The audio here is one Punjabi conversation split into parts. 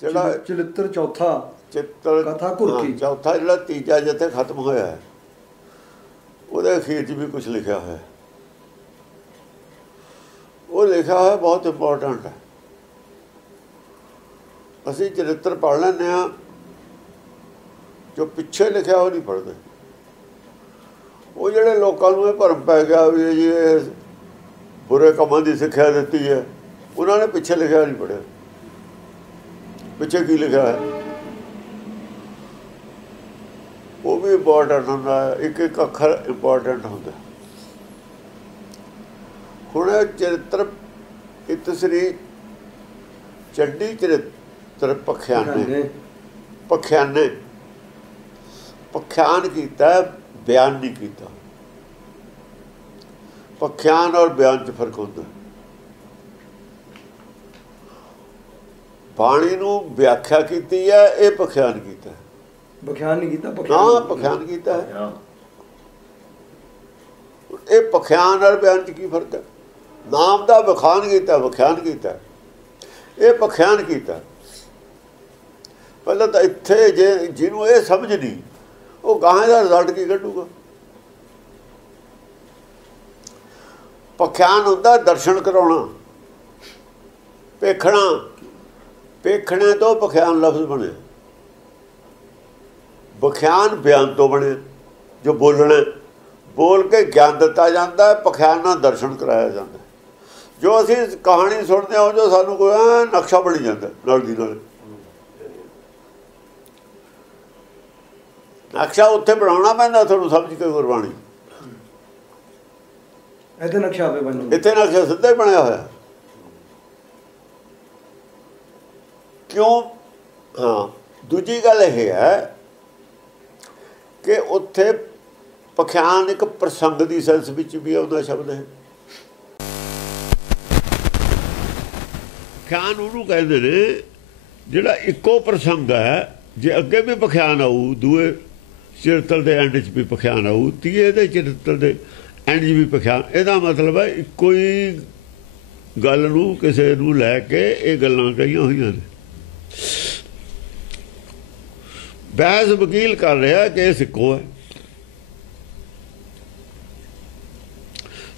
ਜਿਹੜਾ ਚਰਿੱਤਰ ਚੌਥਾ ਚਿੱਤਰ ਕਥਾ ਘੁਰਕੀ ਚੌਥਾ ਜਿਹੜਾ ਤੀਜਾ ਜਿੱਥੇ ਖਤਮ ਹੋਇਆ ਹੈ ਉਹਦੇ ਅਖੀਰ 'ਚ ਵੀ ਕੁਛ ਲਿਖਿਆ ਹੋਇਆ। ਉਹ ਲਿਖਿਆ ਹੋਇਆ ਬਹੁਤ ਇੰਪੋਰਟੈਂਟ ਹੈ। ਅਸੀਂ ਚਰਿੱਤਰ ਪੜ੍ਹ ਲੈਂਦੇ ਹਾਂ, ਜੋ ਪਿੱਛੇ ਲਿਖਿਆ ਉਹ ਨਹੀਂ ਪੜ੍ਹਦੇ। ਉਹ ਜਿਹੜੇ ਲੋਕਾਂ ਨੂੰ ਇਹ ਭਰਮ ਪੈ ਗਿਆ ਵੀ ਜੀ ਇਹ ਬੁਰੇ ਕੰਮਾਂ ਦੀ ਸਿੱਖਿਆ ਦਿੱਤੀ ਹੈ, ਉਹਨਾਂ ਨੇ ਪਿੱਛੇ ਲਿਖਿਆ ਨਹੀਂ ਪੜ੍ਹਿਆ। ਪਿੱਛੇ ਕੀ ਲਿਖਿਆ ਹੈ ਉਹ ਵੀ ਇੰਪੋਰਟੈਂਟ ਹੁੰਦਾ ਹੈ, ਇੱਕ ਇੱਕ ਅੱਖਰ ਇੰਪੋਰਟੈਂਟ ਹੁੰਦਾ। ਹੁਣ ਚਰਿੱਤਰ ਇਤਸਰੀ ਚੱਡੀ ਚਰਿੱਤਰ ਪਖਿਆਨੇ ਪਖਿਆਨ ਕੀਤਾ, ਬਿਆਨ ਨਹੀਂ ਕੀਤਾ। ਪਖਿਆਨ ਔਰ ਬਿਆਨ 'ਚ ਫਰਕ ਹੁੰਦਾ। ਬਾਣੀ ਨੂੰ ਵਿਆਖਿਆ ਕੀਤੀ ਹੈ, ਇਹ ਪਖਿਆਨ ਕੀਤਾ। ਬਖਿਆਨ ਨਹੀਂ ਕੀਤਾ, ਪਖਿਆਨ ਕੀਤਾ ਹੈ। ਇਹ ਪਖਿਆਨ ਔਰ ਬਿਆਨ 'ਚ ਕੀ ਫਰਕ ਹੈ? ਨਾਮ ਦਾ ਬਖਾਨ ਕੀਤਾ, ਵਿਖਿਆਨ ਕੀਤਾ, ਇਹ ਪਖਿਆਨ ਕੀਤਾ। ਪਹਿਲਾਂ ਤਾਂ ਇੱਥੇ ਜੇ ਜਿਹਨੂੰ ਇਹ ਸਮਝ ਨਹੀਂ, ਉਹ ਗਾਹਾਂ ਦਾ ਰਿਜ਼ਲਟ ਕੀ ਕੱਢੂਗਾ? ਪਖਿਆਨ ਹੁੰਦਾ ਦਰਸ਼ਨ ਕਰਾਉਣਾ, ਪੇਖਣਾ। ਪੇਖਣੇ ਤੋਂ ਪਖਿਆਨ ਲਫ਼ਜ਼ ਬਣਿਆ। ਵਿਖਿਆਨ ਬਿਆਨ ਤੋਂ ਬਣੇ, ਜੋ ਬੋਲਣਾ, ਬੋਲ ਕੇ ਗਿਆਨ ਦਿੱਤਾ ਜਾਂਦਾ, ਪਖਿਆਨ ਨਾਲ ਦਰਸ਼ਨ ਕਰਾਇਆ ਜਾਂਦਾ। ਜੋ ਅਸੀਂ ਕਹਾਣੀ ਸੁਣਦੇ ਹਾਂ ਜੋ ਸਾਨੂੰ ਕੋਈ ਨਕਸ਼ਾ ਬਣੀ ਜਾਂਦਾ ਨਾਲ ਦੀ ਨਾਲ। ਨਕਸ਼ਾ ਉੱਥੇ ਬਣਾਉਣਾ ਪੈਂਦਾ ਤੁਹਾਨੂੰ ਸਮਝ ਕੇ ਗੁਰਬਾਣੀ। ਇੱਥੇ ਨਕਸ਼ਾ ਆਪੇ ਬਣਦਾ, ਇੱਥੇ ਨਕਸ਼ਾ ਸਿੱਧਾ ਹੀ ਬਣਿਆ ਹੋਇਆ। ਕਿਉਂ? ਹਾਂ, ਦੂਜੀ ਗੱਲ ਇਹ ਹੈ ਕਿ ਉੱਥੇ ਪਖਿਆਨ ਇੱਕ ਪ੍ਰਸੰਗ ਦੀ ਸੈਂਸ ਵਿੱਚ ਵੀ ਆਉਂਦਾ ਸ਼ਬਦ ਹੈ। ਪਖਿਆਨ ਉਹਨੂੰ ਕਹਿੰਦੇ ਨੇ ਜਿਹੜਾ ਇੱਕੋ ਪ੍ਰਸੰਗ ਹੈ। ਜੇ ਅੱਗੇ ਵੀ ਪਖਿਆਨ ਆਊ, ਦੂਏ ਚਰਿੱਤਰ ਦੇ ਐਂਡ 'ਚ ਵੀ ਪਖਿਆਨ ਆਊ, ਤੀਏ ਦੇ ਚਰਿੱਤਰ ਦੇ ਐਂਡ 'ਚ ਵੀ ਪਖਿਆਨ। ਇਹਦਾ ਮਤਲਬ ਹੈ ਇੱਕੋ ਹੀ ਗੱਲ ਨੂੰ ਕਿਸੇ ਨੂੰ ਲੈ ਕੇ ਇਹ ਗੱਲਾਂ ਕਹੀਆਂ ਹੋਈਆਂ ਨੇ। ਬਹਿਸ ਵਕੀਲ ਕਰ ਰਿਹਾ ਕਿ ਇਹ ਸਿੱਖੋ ਹੈ।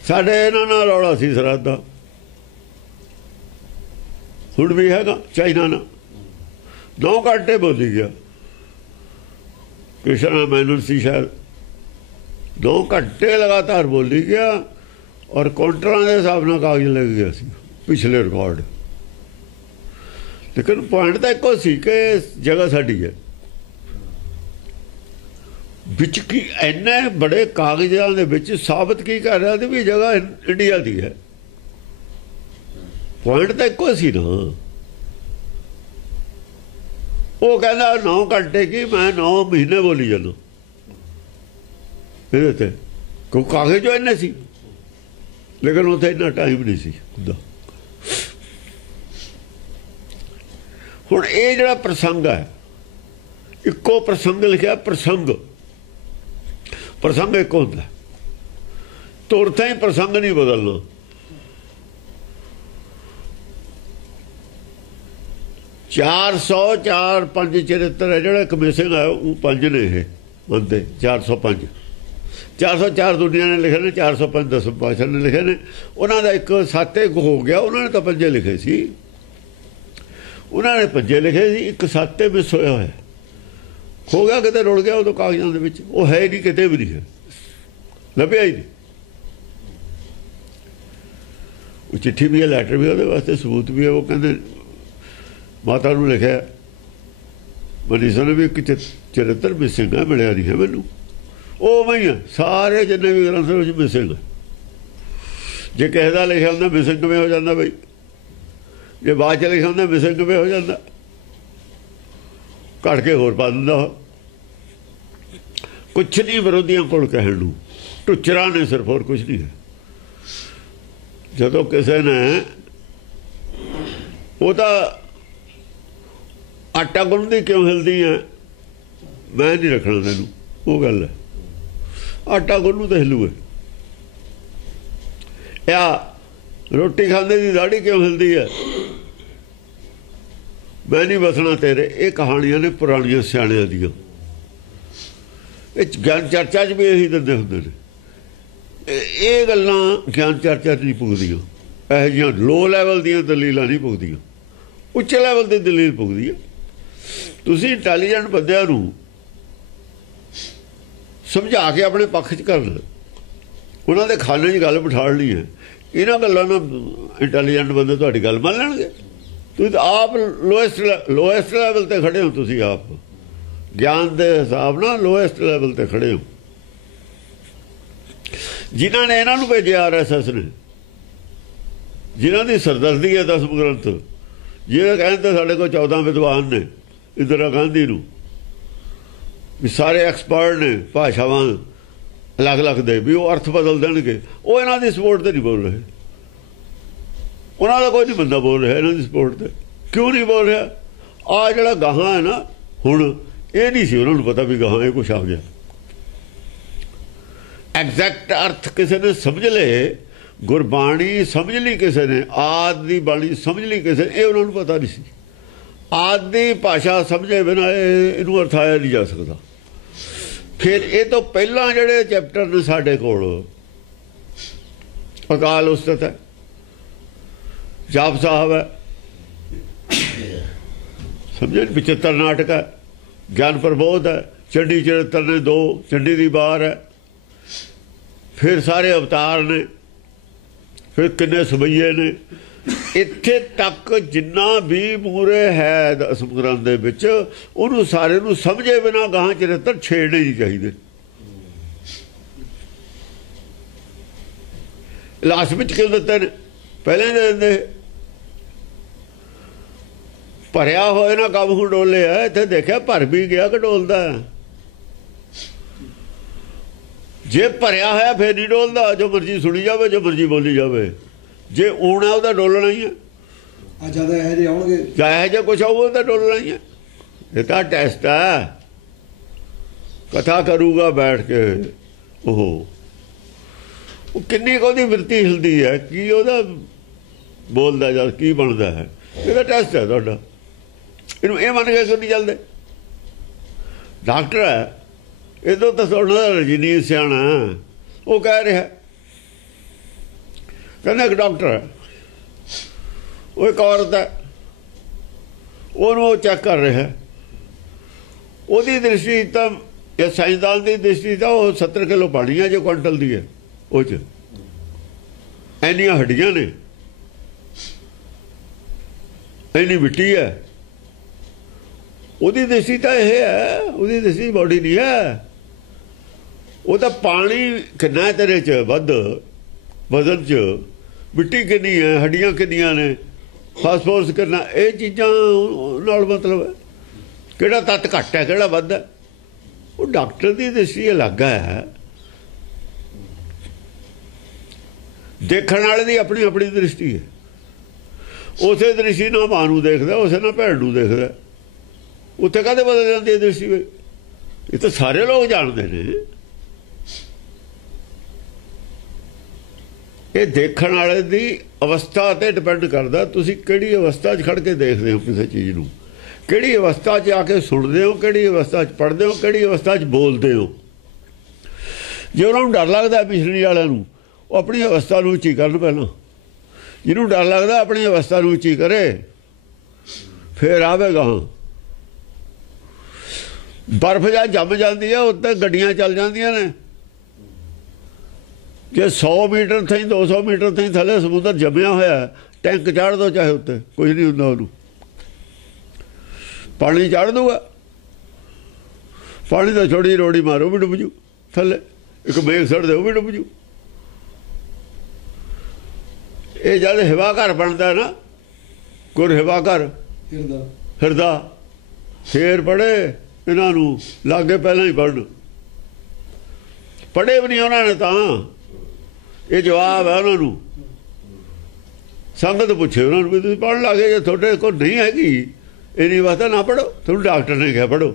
ਸਾਡੇ ਇਹਨਾਂ ਨਾਲ ਰੌਲਾ ਸੀ ਸਰਹੱਦ ਦਾ, ਹੁਣ ਵੀ ਹੈਗਾ। ਚਾਈਨਾ ਨਾਲ 9 ਘੰਟੇ ਬੋਲੀ ਗਿਆ। ਕ੍ਰਿਸ਼ਨ ਮੈਨਨ ਸੀ ਸ਼ਾਇਦ, 2 ਘੰਟੇ ਲਗਾਤਾਰ ਬੋਲੀ ਗਿਆ ਔਰ ਕਾਊਂਟਰਾਂ ਦੇ ਹਿਸਾਬ ਨਾਲ ਕਾਗਜ਼ ਲੱਗ ਗਿਆ ਸੀ ਪਿਛਲੇ ਰਿਕਾਰਡ। ਲੇਕਿਨ ਪੁਆਇੰਟ ਤਾਂ ਇੱਕੋ ਸੀ ਕਿ ਜਗ੍ਹਾ ਸਾਡੀ ਹੈ। ਵਿੱਚ ਕੀ ਇੰਨੇ ਬੜੇ ਕਾਗਜ਼ਾਂ ਦੇ ਵਿੱਚ ਸਾਬਤ ਕੀ ਕਰ ਰਿਹਾ ਸੀ ਵੀ ਜਗ੍ਹਾ ਇੰਡੀਆ ਦੀ ਹੈ। ਪੁਆਇੰਟ ਤਾਂ ਇੱਕੋ ਸੀ ਨਾ। ਉਹ ਕਹਿੰਦਾ 9 ਘੰਟੇ ਕੀ, ਮੈਂ 9 ਮਹੀਨੇ ਬੋਲੀ ਜਾਂਦਾ ਇਹਦੇ ਤੇ, ਕਿਉਂ ਕਾਗਜ਼ ਜੋ ਇੰਨੇ ਸੀ। ਲੇਕਿਨ ਉੱਥੇ ਇੰਨਾ ਟਾਈਮ ਨਹੀਂ ਸੀ ਹੁੰਦਾ। ਹੁਣ ਇਹ ਜਿਹੜਾ ਪ੍ਰਸੰਗ ਹੈ, ਇੱਕੋ ਪ੍ਰਸੰਗ ਲਿਖਿਆ। ਪ੍ਰਸੰਗ ਇੱਕ ਹੁੰਦਾ, ਤੁਰਤਾ ਹੀ ਪ੍ਰਸੰਗ ਨਹੀਂ ਬਦਲਣਾ। ਚਾਰ 5 ਚਰਿੱਤਰ ਹੈ ਜਿਹੜਾ ਇੱਕ ਮਿਸਿੰਗ ਹੈ, ਉਹ 5 ਨੇ ਇਹ ਬੰਦੇ। 405 404 ਦੁਨੀਆ ਨੇ ਲਿਖੇ ਨੇ, 405 ਦਸਮ ਪਾਤਸ਼ਾਹ ਨੇ ਲਿਖੇ ਨੇ। ਉਹਨਾਂ ਦਾ ਇੱਕ 7 ਹੋ ਗਿਆ, ਉਹਨਾਂ ਨੇ ਤਾਂ 5 ਲਿਖੇ ਸੀ। ਉਹਨਾਂ ਨੇ 5 ਲਿਖੇ ਸੀ, ਇੱਕ 7 ਮਿਸ ਹੋਇਆ ਹੋਇਆ, ਹੋ ਗਿਆ ਕਿਤੇ, ਰੁੜ ਗਿਆ ਉਦੋਂ ਕਾਗਜ਼ਾਂ ਦੇ ਵਿੱਚ। ਉਹ ਹੈ ਨਹੀਂ, ਕਿਤੇ ਵੀ ਨਹੀਂ ਹੈ, ਲੱਭਿਆ ਹੀ ਨਹੀਂ। ਉਹ ਚਿੱਠੀ ਵੀ ਹੈ, ਲੈਟਰ ਵੀ, ਉਹਦੇ ਵਾਸਤੇ ਸਬੂਤ ਵੀ ਹੈ। ਉਹ ਕਹਿੰਦੇ ਮਾਤਾ ਨੂੰ ਲਿਖਿਆ ਮਨੀਸ਼ਾ ਨੇ ਵੀ ਇੱਕ ਚਰਿੱਤਰ ਮਿਸਿੰਗ ਹੈ, ਮਿਲਿਆ ਨਹੀਂ ਹੈ ਮੈਨੂੰ। ਉਹ ਮੈਂ ਸਾਰੇ ਜਿੰਨੇ ਵੀ ਗ੍ਰੰਥ ਵਿੱਚ ਮਿਸਿੰਗ। ਜੇ ਕਿਸੇ ਦਾ ਲਿਖਿਆ ਹੁੰਦਾ ਮਿਸਿੰਗ ਕਿਵੇਂ ਹੋ ਜਾਂਦਾ ਬਈ? ਜੇ ਬਾਅਦ 'ਚ ਲਿਖਿਆ ਹੁੰਦਾ ਮਿਸਿੰਗ ਕਿਵੇਂ ਹੋ ਜਾਂਦਾ? ਘੜ ਕੇ ਹੋਰ ਪਾ ਦਿੰਦਾ। ਕੁਛ ਨਹੀਂ ਵਿਰੋਧੀਆਂ ਕੋਲ ਕਹਿਣ ਨੂੰ, ਟੁੱਚਰਾਂ ਨੇ ਸਿਰਫ, ਹੋਰ ਕੁਛ ਨਹੀਂ ਹੈ। ਜਦੋਂ ਕਿਸੇ ਨੇ ਉਹ ਤਾਂ ਆਟਾ ਗੁੰਨਦੀ ਕਿਉਂ ਹਿਲਦੀ ਹੈ, ਮੈਂ ਨਹੀਂ ਰੱਖਣਾ ਤੈਨੂੰ, ਉਹ ਗੱਲ ਹੈ। ਆਟਾ ਗੁੰਨੂ ਤਾਂ ਹਿੱਲੂ ਹੈ। ਰੋਟੀ ਖਾਂਦੇ ਦੀ ਦਾੜੀ ਕਿਉਂ ਹਿਲਦੀ ਹੈ, मैं नहीं बसना तेरे, ये कहानियां ने पुरानियां सियाणियां दियां। ज्ञान चर्चा च भी यही दिंदे हुंदे ने। ये गल्लां ज्ञान चर्चा च नहीं पुगदियां। ਇਹੋ ਜਿਹੀਆਂ लो लैवल ਦੀਆਂ ਦਲੀਲਾਂ नहीं पुगदियां, ਉੱਚੇ ਲੈਵਲ ਦੀ ਦਲੀਲ ਪੁਗਦੀ ਹੈ। ਤੁਸੀਂ ਇੰਟੈਲੀਜੈਂਟ ਬੰਦਿਆਂ ਨੂੰ ਸਮਝਾ ਕੇ ਆਪਣੇ ਪੱਖ 'ਚ ਕਰਨਾ, ਉਹਨਾਂ ਦੇ ਖਾਨੇ 'ਚ ਗੱਲ ਬਿਠਾਉਣੀ ਹੈ। ਇਹਨਾਂ ਗੱਲਾਂ ਨਾਲ ਇੰਟੈਲੀਜੈਂਟ ਬੰਦੇ ਤੁਹਾਡੀ ਗੱਲ ਮੰਨ ਲੈਣਗੇ। ਤੁਸੀਂ ਆਪ ਲੋਐਸਟ ਲੈਵਲ 'ਤੇ ਖੜੇ ਹੋ, ਤੁਸੀਂ ਆਪ ਗਿਆਨ ਦੇ ਹਿਸਾਬ ਨਾਲ ਲੋਐਸਟ ਲੈਵਲ 'ਤੇ ਖੜੇ ਹੋ। ਜਿਨ੍ਹਾਂ ਨੇ ਇਹਨਾਂ ਨੂੰ ਭੇਜਿਆ RSS ਨੇ, ਜਿਨ੍ਹਾਂ ਦੀ ਸਰਦਰਦੀ ਹੈ ਦਸਮ ਗ੍ਰੰਥ, ਜਿਹਦੇ ਕਹਿੰਦੇ ਸਾਡੇ ਕੋਲ 14 ਵਿਦਵਾਨ ਨੇ ਇੰਦਰਾ ਗਾਂਧੀ ਨੂੰ ਵੀ ਸਾਰੇ ਐਕਸਪਰਟ ਨੇ ਭਾਸ਼ਾਵਾਂ ਅਲੱਗ-ਅਲੱਗ ਦੇ, ਵੀ ਉਹ ਅਰਥ ਬਦਲ ਦੇਣਗੇ, ਉਹ ਇਹਨਾਂ ਦੀ ਸਪੋਰਟ 'ਤੇ ਨਹੀਂ ਬੋਲ ਰਹੇ। ਉਹਨਾਂ ਦਾ ਕੋਈ ਨਹੀਂ ਬੰਦਾ ਬੋਲ ਰਿਹਾ ਇਹਨਾਂ ਦੀ ਸਪੋਰਟ 'ਤੇ। ਕਿਉਂ ਨਹੀਂ ਬੋਲ ਰਿਹਾ? ਆਹ ਜਿਹੜਾ ਗਾਹਾਂ ਹੈ ਨਾ ਹੁਣ, ਇਹ ਨਹੀਂ ਸੀ ਉਹਨਾਂ ਨੂੰ ਪਤਾ ਵੀ ਗਾਹਾਂ ਇਹ ਕੁਛ ਆ ਗਿਆ। ਐਗਜ਼ੈਕਟ ਅਰਥ ਕਿਸੇ ਨੇ ਸਮਝ ਲਏ, ਗੁਰਬਾਣੀ ਸਮਝ ਲਈ ਕਿਸੇ ਨੇ, ਆਦਿ ਦੀ ਬਾਣੀ ਸਮਝ ਲਈ ਕਿਸੇ ਨੇ, ਇਹ ਉਹਨਾਂ ਨੂੰ ਪਤਾ ਨਹੀਂ ਸੀ। ਆਦਿ ਦੀ ਭਾਸ਼ਾ ਸਮਝੇ ਬਿਨਾਂ ਇਹਨੂੰ ਅਰਥਾਇਆ ਨਹੀਂ ਜਾ ਸਕਦਾ। ਫਿਰ ਇਹ ਤੋਂ ਪਹਿਲਾਂ ਜਿਹੜੇ ਚੈਪਟਰ ਨੇ ਸਾਡੇ ਕੋਲ, ਅਕਾਲ ਉਸਤਤ ਹੈ, ਜਾਪ ਸਾਹਿਬ ਹੈ, ਸਮਝੇ, 75 ਨਾਟਕ ਹੈ, ਗਿਆਨ ਪ੍ਰਬੋਧ ਹੈ, ਚੰਡੀ ਚਰਿੱਤਰ ਨੇ 2, ਚੰਡੀ ਦੀ ਵਾਰ ਹੈ, ਫਿਰ ਸਾਰੇ ਅਵਤਾਰ ਨੇ, ਫਿਰ ਕਿੰਨੇ ਸਵਈਏ ਨੇ। ਇੱਥੇ ਤੱਕ ਜਿੰਨਾ ਵੀ ਮੂਰੇ ਹੈ ਦਸਮ ਗ੍ਰੰਥ ਦੇ ਵਿੱਚ, ਉਹਨੂੰ ਸਾਰੇ ਨੂੰ ਸਮਝੇ ਬਿਨਾਂ ਗਾਹਾਂ ਚਰਿੱਤਰ ਛੇੜਨੇ ਨਹੀਂ ਚਾਹੀਦੇ। ਲਾਸਟ ਵਿੱਚ ਕਿਉਂ ਦਿੱਤੇ ਨੇ? ਪਹਿਲੇ ਦੇ ਦਿੰਦੇ। ਭਰਿਆ ਹੋਏ ਨਾ ਕੰਮ ਹੁਣ ਡੋਲਿਆ। ਇੱਥੇ ਦੇਖਿਆ ਭਰ ਵੀ ਗਿਆ ਕਿ ਡੋਲਦਾ। ਜੇ ਭਰਿਆ ਹੋਇਆ ਫਿਰ ਨਹੀਂ ਡੋਲਦਾ, ਜੋ ਮਰਜ਼ੀ ਸੁਣੀ ਜਾਵੇ, ਜੋ ਮਰਜ਼ੀ ਬੋਲੀ ਜਾਵੇ। ਜੇ ਊਣਾ ਉਹਦਾ ਡੋਲਣਾ ਹੀ ਹੈ। ਜਿਆਦਾ ਇਹੋ ਜਿਹੇ ਆਉਣਗੇ, ਜਾਂ ਇਹੋ ਜਿਹਾ ਕੁਛ ਆਊਗਾ ਉਹਦਾ ਡੋਲਣਾ ਹੀ ਹੈ। ਇਹ ਤਾਂ ਟੈਸਟ ਹੈ। ਕਥਾ ਕਰੂਗਾ ਬੈਠ ਕੇ, ਉਹ ਕਿੰਨੀ ਕੁ ਉਹਦੀ ਬਿਰਤੀ ਹਿਲਦੀ ਹੈ, ਕੀ ਉਹਦਾ ਬੋਲਦਾ ਜਦ ਕੀ ਬਣਦਾ ਹੈ। ਇਹਦਾ ਟੈਸਟ ਹੈ ਤੁਹਾਡਾ। ਇਹਨੂੰ ਇਹ ਮੰਨ ਕੇ ਕਿਉਂ ਨਹੀਂ ਚੱਲਦੇ? ਡਾਕਟਰ ਹੈ, ਇਹਦੋਂ ਤਾਂ ਸੁਣਦਾ ਰਜਨੀਸ਼ ਸਿਆਣਾ, ਉਹ ਕਹਿ ਰਿਹਾ, ਕਹਿੰਦਾ ਇੱਕ ਡਾਕਟਰ ਹੈ, ਉਹ ਇੱਕ ਔਰਤ ਹੈ, ਉਹਨੂੰ ਉਹ ਚੈੱਕ ਕਰ ਰਿਹਾ। ਉਹਦੀ ਦ੍ਰਿਸ਼ਟੀ ਤਾਂ, ਇਹ ਸਾਇੰਸਦਾਨ ਦੀ ਦ੍ਰਿਸ਼ਟੀ ਤਾਂ ਉਹ 70 ਕਿਲੋ ਪਾਣੀ ਹੈ ਜੋ ਕੁਆਂਟਲ ਦੀ ਹੈ। ਉਹ 'ਚ ਇੰਨੀਆਂ ਹੱਡੀਆਂ ਨੇ, ਇੰਨੀ ਮਿੱਟੀ ਹੈ। ਉਹਦੀ ਦ੍ਰਿਸ਼ਟੀ ਤਾਂ ਇਹ ਹੈ, ਉਹਦੀ ਦ੍ਰਿਸ਼ਟੀ ਬੋਡੀ ਨਹੀਂ ਹੈ। ਉਹ ਤਾਂ ਪਾਣੀ ਕਿੰਨਾ ਤੇਰੇ 'ਚ ਵੱਧ, ਵਜ਼ਨ 'ਚ ਮਿੱਟੀ ਕਿੰਨੀ ਹੈ, ਹੱਡੀਆਂ ਕਿੰਨੀਆਂ ਨੇ, ਫਾਸਫੋਰਸ ਕਿੰਨਾ, ਇਹ ਚੀਜ਼ਾਂ ਨਾਲ ਮਤਲਬ ਹੈ। ਕਿਹੜਾ ਤੱਤ ਘੱਟ ਹੈ, ਕਿਹੜਾ ਵੱਧ ਹੈ, ਉਹ ਡਾਕਟਰ ਦੀ ਦ੍ਰਿਸ਼ਟੀ ਅਲੱਗ ਹੈ। ਦੇਖਣ ਵਾਲੇ ਦੀ ਆਪਣੀ ਆਪਣੀ ਦ੍ਰਿਸ਼ਟੀ ਹੈ। ਉਸੇ ਦ੍ਰਿਸ਼ਟੀ ਨਾਲ ਮਾਂ ਨੂੰ ਦੇਖਦਾ, ਉਸੇ ਨਾਲ ਭੈਣ ਨੂੰ ਦੇਖਦਾ। ਉੱਥੇ ਕਾਹਦੇ ਬਦਲ ਜਾਂਦੀ ਹੈ ਦ੍ਰਿਸ਼ਟੀ? ਇਹ ਤਾਂ ਸਾਰੇ ਲੋਕ ਜਾਣਦੇ ਨੇ। ਇਹ ਦੇਖਣ ਵਾਲੇ ਦੀ ਅਵਸਥਾ 'ਤੇ ਡਿਪੈਂਡ ਕਰਦਾ, ਤੁਸੀਂ ਕਿਹੜੀ ਅਵਸਥਾ 'ਚ ਖੜ ਕੇ ਦੇਖਦੇ ਹੋ ਕਿਸੇ ਚੀਜ਼ ਨੂੰ, ਕਿਹੜੀ ਅਵਸਥਾ 'ਚ ਆ ਕੇ ਸੁਣਦੇ ਹੋ, ਕਿਹੜੀ ਅਵਸਥਾ 'ਚ ਪੜ੍ਹਦੇ ਹੋ, ਕਿਹੜੀ ਅਵਸਥਾ 'ਚ ਬੋਲਦੇ ਹੋ। ਜੇ ਉਹਨਾਂ ਨੂੰ ਡਰ ਲੱਗਦਾ ਮਿਸ਼ਨਰੀ ਵਾਲਿਆਂ ਨੂੰ, ਉਹ ਆਪਣੀ ਅਵਸਥਾ ਨੂੰ ਉੱਚੀ ਕਰਨ। ਪਹਿਲਾਂ ਜਿਹਨੂੰ ਡਰ ਲੱਗਦਾ ਆਪਣੀ ਅਵਸਥਾ ਨੂੰ ਉੱਚੀ ਕਰੇ, ਫਿਰ ਆਵੇਗਾ। ਬਰਫ਼ ਜਾਂ ਜੰਮ ਜਾਂਦੀ ਹੈ, ਉੱਤੇ ਗੱਡੀਆਂ ਚੱਲ ਜਾਂਦੀਆਂ ਨੇ। ਜੇ 100 ਮੀਟਰ ਥਾਈਂ 200 ਮੀਟਰ ਥਾਈਂ ਥੱਲੇ ਸਮੁੰਦਰ ਜੰਮਿਆ ਹੋਇਆ, ਟੈਂਕ ਚਾੜ ਦੋ ਚਾਹੇ ਉੱਤੇ, ਕੁਝ ਨਹੀਂ ਹੁੰਦਾ ਉਹਨੂੰ। ਪਾਣੀ ਚਾੜ ਦੂਗਾ, ਪਾਣੀ ਦਾ ਛੋਟੀ ਰੋੜੀ ਮਾਰੋ ਵੀ ਡੁੱਬ ਜੂ ਥੱਲੇ, ਇੱਕ ਮੇਘ ਸੜ ਦੇ ਉਹ ਵੀ ਡੁੱਬ ਜੂ। ਇਹ ਜਦ ਹਵਾ ਘਰ ਬਣਦਾ ਨਾ, ਗੁਰ ਹਵਾ ਘਰ ਹਿਰਦਾ, ਫੇਰ ਪੜ੍ਹੇ ਇਹਨਾਂ ਨੂੰ ਲਾਗੇ, ਪਹਿਲਾਂ ਹੀ ਪੜ੍ਹਨ। ਪੜ੍ਹੇ ਵੀ ਨਹੀਂ ਉਹਨਾਂ ਨੇ ਤਾਂ। ਇਹ ਜਵਾਬ ਹੈ ਉਹਨਾਂ ਨੂੰ। ਸੰਗਤ ਪੁੱਛੇ ਉਹਨਾਂ ਨੂੰ ਵੀ ਤੁਸੀਂ ਪੜ੍ਹਨ ਲੱਗੇ, ਜੇ ਤੁਹਾਡੇ ਕੋਲ ਨਹੀਂ ਹੈਗੀ ਇੰਨੀ ਵਾਸਤਾ ਨਾ ਪੜ੍ਹੋ। ਤੁਹਾਨੂੰ ਡਾਕਟਰ ਨੇ ਕਿਹਾ ਪੜ੍ਹੋ।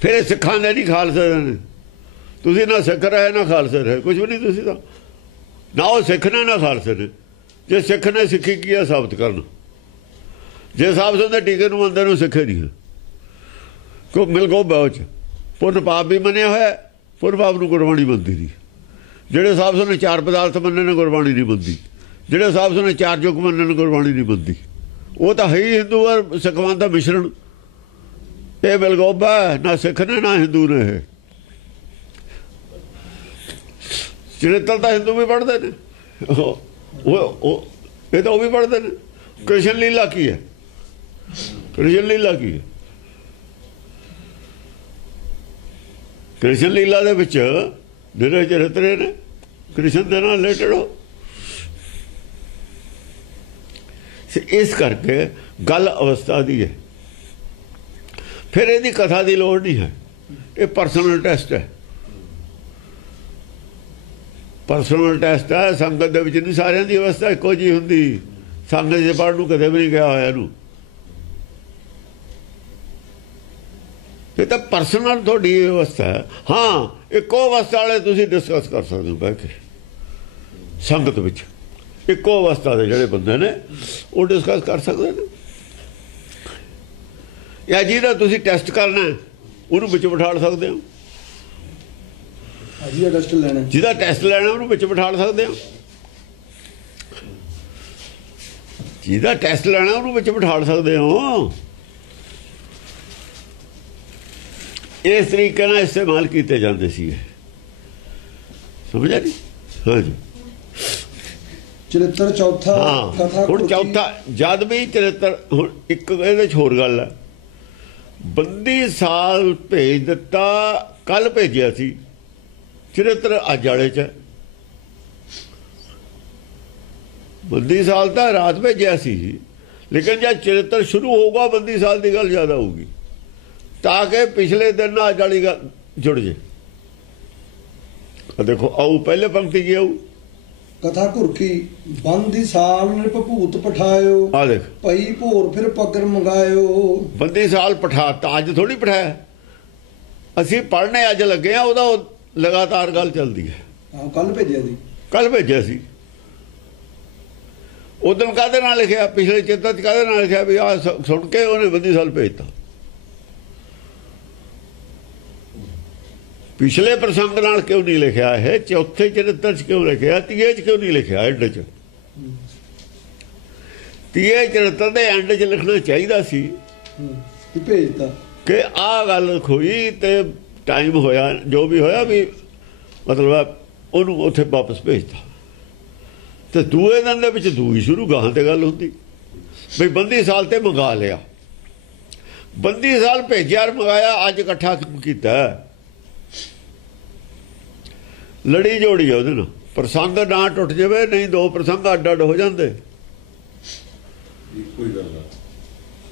ਫਿਰ ਇਹ ਸਿੱਖਾਂ ਦੇ ਨਹੀਂ ਖਾਲਸੇ ਦੇ ਨੇ। ਤੁਸੀਂ ਨਾ ਸਿੱਖ ਰਹੇ ਨਾ ਖਾਲਸੇ ਰਹੇ, ਕੁਝ ਵੀ ਨਹੀਂ। ਤੁਸੀਂ ਤਾਂ ਨਾ ਉਹ ਸਿੱਖ ਨੇ ਨਾ ਖਾਲਸੇ ਨੇ। ਜੇ ਸਿੱਖ ਨੇ ਸਿੱਖੀ ਕੀ ਹੈ ਸਾਬਤ ਕਰਨ, जे साहब सुनते टीके नूं मंदे नूं सिखे नहीं क्यों मिलगोभा उह च पुन पाप भी मनिया होया पुन पाप नूं गुरबाणी मनदी नहीं ਜਿਹੜੇ ਸਾਹਬ ਨੇ ਚਾਰ ਪਦਾਰਥ ਮੰਨੇ ਨੇ ਗੁਰਬਾਣੀ ਨਹੀਂ ਮੰਨਦੀ ਜਿਹੜੇ ਸਾਹਬ ਨੇ ਚਾਰ ਯੁੱਗ ਮੰਨੇ ਨੇ ਗੁਰਬਾਣੀ ਨਹੀਂ ਮੰਨਦੀ ਉਹ ਤਾਂ ਹੈ ਹੀ ਹਿੰਦੂ ਔਰ ਸਿੱਖਾਂ ਦਾ ਮਿਸ਼ਰਣ ਇਹ ਮਿਲਗੋਭਾ ਨਾ ਸਿੱਖ ਨੇ ਨਾ ਹਿੰਦੂ ਨੇ ਇਹ ਚਰਿੱਤਰ ਤਾਂ ਹਿੰਦੂ ਵੀ ਪੜ੍ਹਦੇ ਨੇ ਉਹ ਇਹ ਤਾਂ ਉਹ ਵੀ ਪੜ੍ਹਦੇ ਨੇ ਕ੍ਰਿਸ਼ਨ ਲੀਲਾ ਕੀ ਹੈ ਕ੍ਰਿਸ਼ਨ ਲੀਲਾ ਕੀ ਹੈ ਕ੍ਰਿਸ਼ਨ ਲੀਲਾ ਦੇ ਵਿੱਚ ਨਿਰੇ ਚਰਿੱਤਰ ਨੇ ਕ੍ਰਿਸ਼ਨ ਦੇ ਨਾਲ ਰਿਲੇਟਡ ਹੋ ਇਸ ਕਰਕੇ ਗੱਲ ਅਵਸਥਾ ਦੀ ਹੈ ਫਿਰ ਇਹਦੀ ਕਥਾ ਦੀ ਲੋੜ ਨਹੀਂ ਹੈ ਇਹ ਪਰਸਨਲ ਟੈਸਟ ਹੈ ਪਰਸਨਲ ਟੈਸਟ ਹੈ ਸੰਗਤ ਦੇ ਵਿੱਚ ਨਹੀਂ ਸਾਰਿਆਂ ਦੀ ਅਵਸਥਾ ਇੱਕੋ ਜਿਹੀ ਹੁੰਦੀ ਸੰਗਤ ਦੇ ਪੜ੍ਹਨ ਨੂੰ ਕਦੇ ਵੀ ਨਹੀਂ ਗਿਆ ਹੋਇਆ ਇਹਨੂੰ ਇਹ ਤਾਂ ਪਰਸਨਲ ਤੁਹਾਡੀ ਅਵਸਥਾ ਹੈ ਹਾਂ ਇੱਕੋ ਅਵਸਥਾ ਵਾਲੇ ਤੁਸੀਂ ਡਿਸਕਸ ਕਰ ਸਕਦੇ ਹੋ ਬਹਿ ਕੇ ਸੰਗਤ ਵਿੱਚ ਇੱਕੋ ਅਵਸਥਾ ਦੇ ਜਿਹੜੇ ਬੰਦੇ ਨੇ ਉਹ ਡਿਸਕਸ ਕਰ ਸਕਦੇ ਨੇ ਜਾਂ ਜਿਹਦਾ ਤੁਸੀਂ ਟੈਸਟ ਕਰਨਾ ਉਹਨੂੰ ਵਿੱਚ ਬਿਠਾ ਸਕਦੇ ਹੋ ਜਿਹਦਾ ਟੈਸਟ ਲੈਣਾ ਉਹਨੂੰ ਵਿੱਚ ਬਿਠਾ ਸਕਦੇ ਹੋ ਜਿਹਦਾ ਟੈਸਟ ਲੈਣਾ ਉਹਨੂੰ ਵਿੱਚ ਬਿਠਾ ਸਕਦੇ ਹੋ ਇਸ ਤਰੀਕੇ ਨਾਲ ਇਸਤੇਮਾਲ ਕੀਤੇ ਜਾਂਦੇ ਸੀ ਸਮਝਿਆ ਨਹੀਂ ਹਾਂਜੀ ਚਰਿੱਤਰ ਚੌਥਾ ਹਾਂ ਹੁਣ ਚੌਥਾ ਜਦ ਵੀ ਚਰਿੱਤਰ ਹੁਣ ਇੱਕ ਇਹਦੇ 'ਚ ਹੋਰ ਗੱਲ ਹੈ ਬੰਦੀ ਸਾਲ ਭੇਜ ਦਿੱਤਾ ਕੱਲ ਭੇਜਿਆ ਸੀ ਚਰਿੱਤਰ ਅੱਜ ਵਾਲੇ 'ਚ ਬੰਦੀ ਸਾਲ ਤਾਂ ਰਾਤ ਭੇਜਿਆ ਸੀ ਲੇਕਿਨ ਜਦ ਚਰਿੱਤਰ ਸ਼ੁਰੂ ਹੋਊਗਾ ਬੰਦੀ ਸਾਲ ਦੀ ਗੱਲ ਜ਼ਿਆਦਾ ਹੋਊਗੀ ਤਾਂ ਕਿ ਪਿਛਲੇ ਦਿਨ ਅੱਜ ਵਾਲੀ ਗੱਲ ਜੁੜ ਜੇ ਦੇਖੋ ਆਉ ਪਹਿਲੇ ਪੰਕਤੀ ਕੀ ਆਉ ਕਥਾ ਘੁਰਕੀ ਬੰਦੀ ਸਾਲ ਨਿਰਭੂਤ ਪਠਾਇਓ ਆ ਦੇਖ ਭਈ ਭੋਰ ਫਿਰ ਪੱਗਰ ਮੰਗਾਇਓ ਬੰਦੀ ਸਾਲ ਪਠਾਤਾ ਅੱਜ ਥੋੜੀ ਪਠਾਇਆ ਅਸੀਂ ਪੜ੍ਹਨੇ ਅੱਜ ਲੱਗੇ ਆ ਉਹਦਾ ਲਗਾਤਾਰ ਗੱਲ ਚੱਲਦੀ ਹੈ ਹਾਂ ਕੱਲ ਭੇਜਿਆ ਸੀ ਉਦੋਂ ਕਾਹਦੇ ਨਾਲ ਲਿਖਿਆ ਪਿਛਲੇ ਚਿੱਤਾਂ 'ਚ ਕਾਹਦੇ ਨਾਲ ਲਿਖਿਆ ਵੀ ਆ ਸੁਣ ਕੇ ਉਹਨੇ ਬੰਦੀ ਸਾਲ ਭੇਜਤਾ ਪਿਛਲੇ ਪ੍ਰਸੰਗ ਨਾਲ ਕਿਉਂ ਨਹੀਂ ਲਿਖਿਆ ਹੈ ਚੌਥੇ ਚਰਿੱਤਰ 'ਚ ਕਿਉਂ ਲਿਖਿਆ ਤੀਏ 'ਚ ਕਿਉਂ ਨਹੀਂ ਲਿਖਿਆ ਐਂਡ 'ਚ ਤੀਏ ਚਰਿੱਤਰ ਦੇ ਐਂਡ 'ਚ ਲਿਖਣਾ ਚਾਹੀਦਾ ਸੀ ਭੇਜਤਾ ਕਿ ਆਹ ਗੱਲ ਹੋਈ ਤੇ ਟਾਈਮ ਹੋਇਆ ਜੋ ਵੀ ਹੋਇਆ ਵੀ ਮਤਲਬ ਉਹਨੂੰ ਉੱਥੇ ਵਾਪਸ ਭੇਜਤਾ ਤੇ ਦੂਏ ਦਿਨ ਦੇ ਵਿੱਚ ਦੂਈ ਸ਼ੁਰੂ ਗਾਹਾਂ ਤੇ ਗੱਲ ਹੁੰਦੀ ਵੀ ਬੰਦੀ ਸਾਲ ਤੇ ਮੰਗਾ ਲਿਆ ਬੰਦੀ ਸਾਲ ਭੇਜਿਆ ਮੰਗਾਇਆ ਅੱਜ ਇਕੱਠਾ ਕੀਤਾ ਲੜੀ ਜੋੜੀ ਉਹਦੇ ਨਾਲ ਪ੍ਰਸੰਗ ਨਾ ਟੁੱਟ ਜਾਵੇ ਨਹੀਂ ਦੋ ਪ੍ਰਸੰਗ ਅੱਡ ਅੱਡ ਹੋ ਜਾਂਦੇ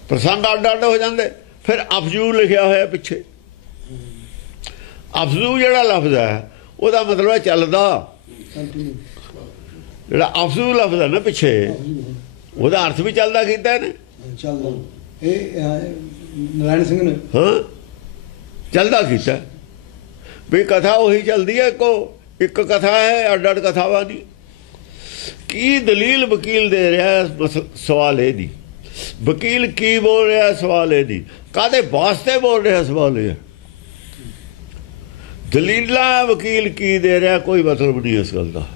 ਪ੍ਰਸੰਗ ਅੱਡ ਅੱਡ ਹੋ ਜਾਂਦੇ ਫਿਰ ਅਫਜ਼ੂ ਲਿਖਿਆ ਹੋਇਆ ਪਿੱਛੇ ਅਫਜ਼ੂ ਜਿਹੜਾ ਲਫ਼ਜ਼ ਹੈ ਉਹਦਾ ਮਤਲਬ ਹੈ ਚੱਲਦਾ ਜਿਹੜਾ ਅਫਜ਼ੂ ਲਫ਼ਜ਼ ਹੈ ਨਾ ਪਿੱਛੇ ਉਹਦਾ ਅਰਥ ਵੀ ਚੱਲਦਾ ਕੀਤਾ ਨੇ ਚੱਲਦਾ ਇਹ ਨਾਰਾਇਣ ਸਿੰਘ ਨੇ ਹਾਂ ਚੱਲਦਾ ਕੀਤਾ ਵੀ ਕਥਾ ਉਹੀ ਚੱਲਦੀ ਹੈ ਇੱਕ ਕਥਾ ਹੈ ਅੱਡ ਅੱਡ ਕਥਾਵਾਂ ਦੀ ਕੀ ਦਲੀਲ ਵਕੀਲ ਦੇ ਰਿਹਾ ਸਵਾਲ ਇਹ ਨਹੀਂ ਵਕੀਲ ਕੀ ਬੋਲ ਰਿਹਾ ਸਵਾਲ ਇਹ ਨਹੀਂ ਕਾਹਦੇ ਵਾਸਤੇ ਬੋਲ ਰਿਹਾ ਸਵਾਲ ਇਹ ਦਲੀਲਾਂ ਵਕੀਲ ਕੀ ਦੇ ਰਿਹਾ ਕੋਈ ਮਤਲਬ ਨਹੀਂ ਇਸ ਗੱਲ ਦਾ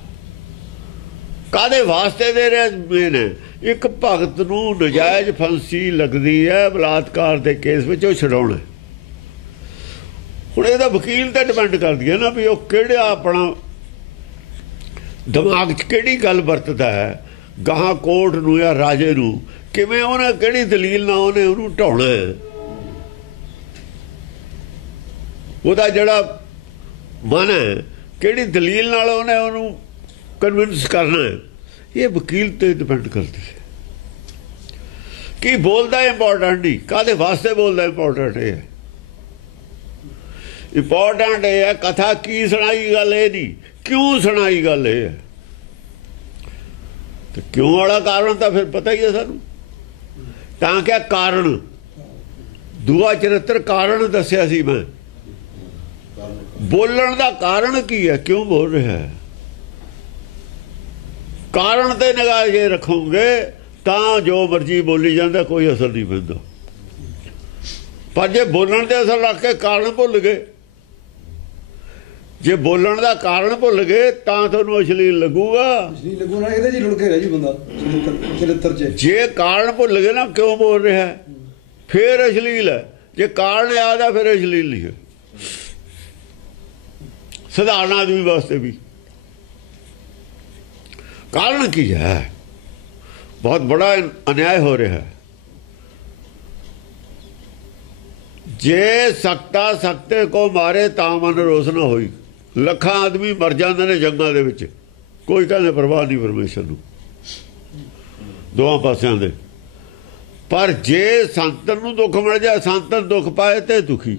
ਕਾਹਦੇ ਵਾਸਤੇ ਦੇ ਰਿਹਾ ਮੇਨ ਇੱਕ ਭਗਤ ਨੂੰ ਨਜਾਇਜ਼ ਫਾਂਸੀ ਲੱਗਦੀ ਹੈ ਬਲਾਤਕਾਰ ਦੇ ਕੇਸ ਵਿੱਚ ਉਹ ਛਡਾਉਣਾ ਹੁਣ ਇਹਦਾ ਵਕੀਲ ਤੇ ਡਿਪੈਂਡ ਕਰਦੀ ਹੈ ਨਾ ਵੀ ਉਹ ਕਿਹੜਾ ਆਪਣਾ ਦਿਮਾਗ 'ਚ ਕਿਹੜੀ ਗੱਲ ਵਰਤਦਾ ਹੈ ਗਾਹਾਂ ਕੋਰਟ ਨੂੰ ਜਾਂ ਰਾਜੇ ਨੂੰ ਕਿਵੇਂ ਉਹਨੇ ਕਿਹੜੀ ਦਲੀਲ ਨਾਲ ਉਹਨੇ ਉਹਨੂੰ ਢਾਉਣਾ ਉਹਦਾ ਜਿਹੜਾ ਮਨ ਹੈ ਕਿਹੜੀ ਦਲੀਲ ਨਾਲ ਉਹਨੇ ਉਹਨੂੰ ਕਨਵਿੰਸ ਕਰਨਾ ਇਹ ਵਕੀਲ ਤੇ ਡਿਪੈਂਡ ਕਰਦੀ ਹੈ ਕੀ ਬੋਲਦਾ ਇੰਪੋਰਟੈਂਟ ਨਹੀਂ ਕਾਹਦੇ ਵਾਸਤੇ ਬੋਲਦਾ ਇੰਪੋਰਟੈਂਟ ਇਹ ਹੈ ਇੰਪੋਰਟੈਂਟ ਇਹ ਹੈ ਕਥਾ ਕੀ ਸੁਣਾਈ ਗੱਲ ਇਹ ਨਹੀਂ ਕਿਉਂ ਸੁਣਾਈ ਗੱਲ ਇਹ ਹੈ ਤੇ ਕਿਉਂ ਵਾਲਾ ਕਾਰਨ ਤਾਂ ਫਿਰ ਪਤਾ ਹੀ ਹੈ ਸਾਨੂੰ ਤਾਂ ਕਿ ਕਾਰਨ ਦੂਆ ਚਰਿੱਤਰ ਕਾਰਨ ਦੱਸਿਆ ਸੀ ਮੈਂ ਬੋਲਣ ਦਾ ਕਾਰਨ ਕੀ ਹੈ ਕਿਉਂ ਬੋਲ ਰਿਹਾ ਹੈ ਕਾਰਨ ਤੇ ਨਿਗਾਹ ਜੇ ਰੱਖੋਗੇ ਤਾਂ ਜੋ ਮਰਜ਼ੀ ਬੋਲੀ ਜਾਂਦਾ, ਕੋਈ ਅਸਰ ਨਹੀਂ ਪੈਂਦਾ। ਪਰ ਜੇ ਬੋਲਣ ਦੇ ਅਸਰ ਰੱਖ ਕੇ ਕਾਰਨ ਭੁੱਲ ਗਏ, ਜੇ ਬੋਲਣ ਦਾ ਕਾਰਨ ਭੁੱਲ ਗਏ ਤਾਂ ਤੁਹਾਨੂੰ ਅਸ਼ਲੀਲ ਲੱਗੂਗਾ। ਅਸ਼ਲੀਲ ਲੱਗੂ ਨਾ, ਇਹਦੇ 'ਚ ਲੁੜ ਕੇ ਰਹਿ ਜੂ ਬੰਦਾ ਚਰਿੱਤਰ 'ਚ। ਜੇ ਕਾਰਨ ਭੁੱਲ ਗਏ ਨਾ ਕਿਉਂ ਬੋਲ ਰਿਹਾ ਫਿਰ ਅਸ਼ਲੀਲ ਹੈ। ਜੇ ਕਾਰਨ ਯਾਦ ਆ ਫਿਰ ਅਸ਼ਲੀਲ ਨਹੀਂ ਹੈ। ਸਧਾਰਨ ਆਦਮੀ ਵਾਸਤੇ ਵੀ ਕਾਰਨ ਕੀ ਹੈ? ਬਹੁਤ ਬੜਾ ਅਨਿਆਏ ਹੋ ਰਿਹਾ ਹੈ। ਜੇ ਸਕਤਾ ਸਕਤੇ ਕੋ ਮਾਰੇ ਤਾਂ ਮਨ ਰੋਸ ਨਾ ਹੋਈ। ਲੱਖਾਂ ਆਦਮੀ ਮਰ ਜਾਂਦੇ ਨੇ ਜੰਗਾਂ ਦੇ ਵਿੱਚ, ਕੋਈ ਕਹਿੰਦੇ ਪਰਵਾਹ ਨਹੀਂ ਪਰਮੇਸ਼ਰ ਨੂੰ, ਦੋਵਾਂ ਪਾਸਿਆਂ ਦੇ। ਪਰ ਜੇ ਸੰਤਨ ਨੂੰ ਦੁੱਖ ਮਿਲ ਜਾਏ, ਸੰਤਨ ਦੁੱਖ ਪਾਏ ਤੇ ਦੁਖੀ।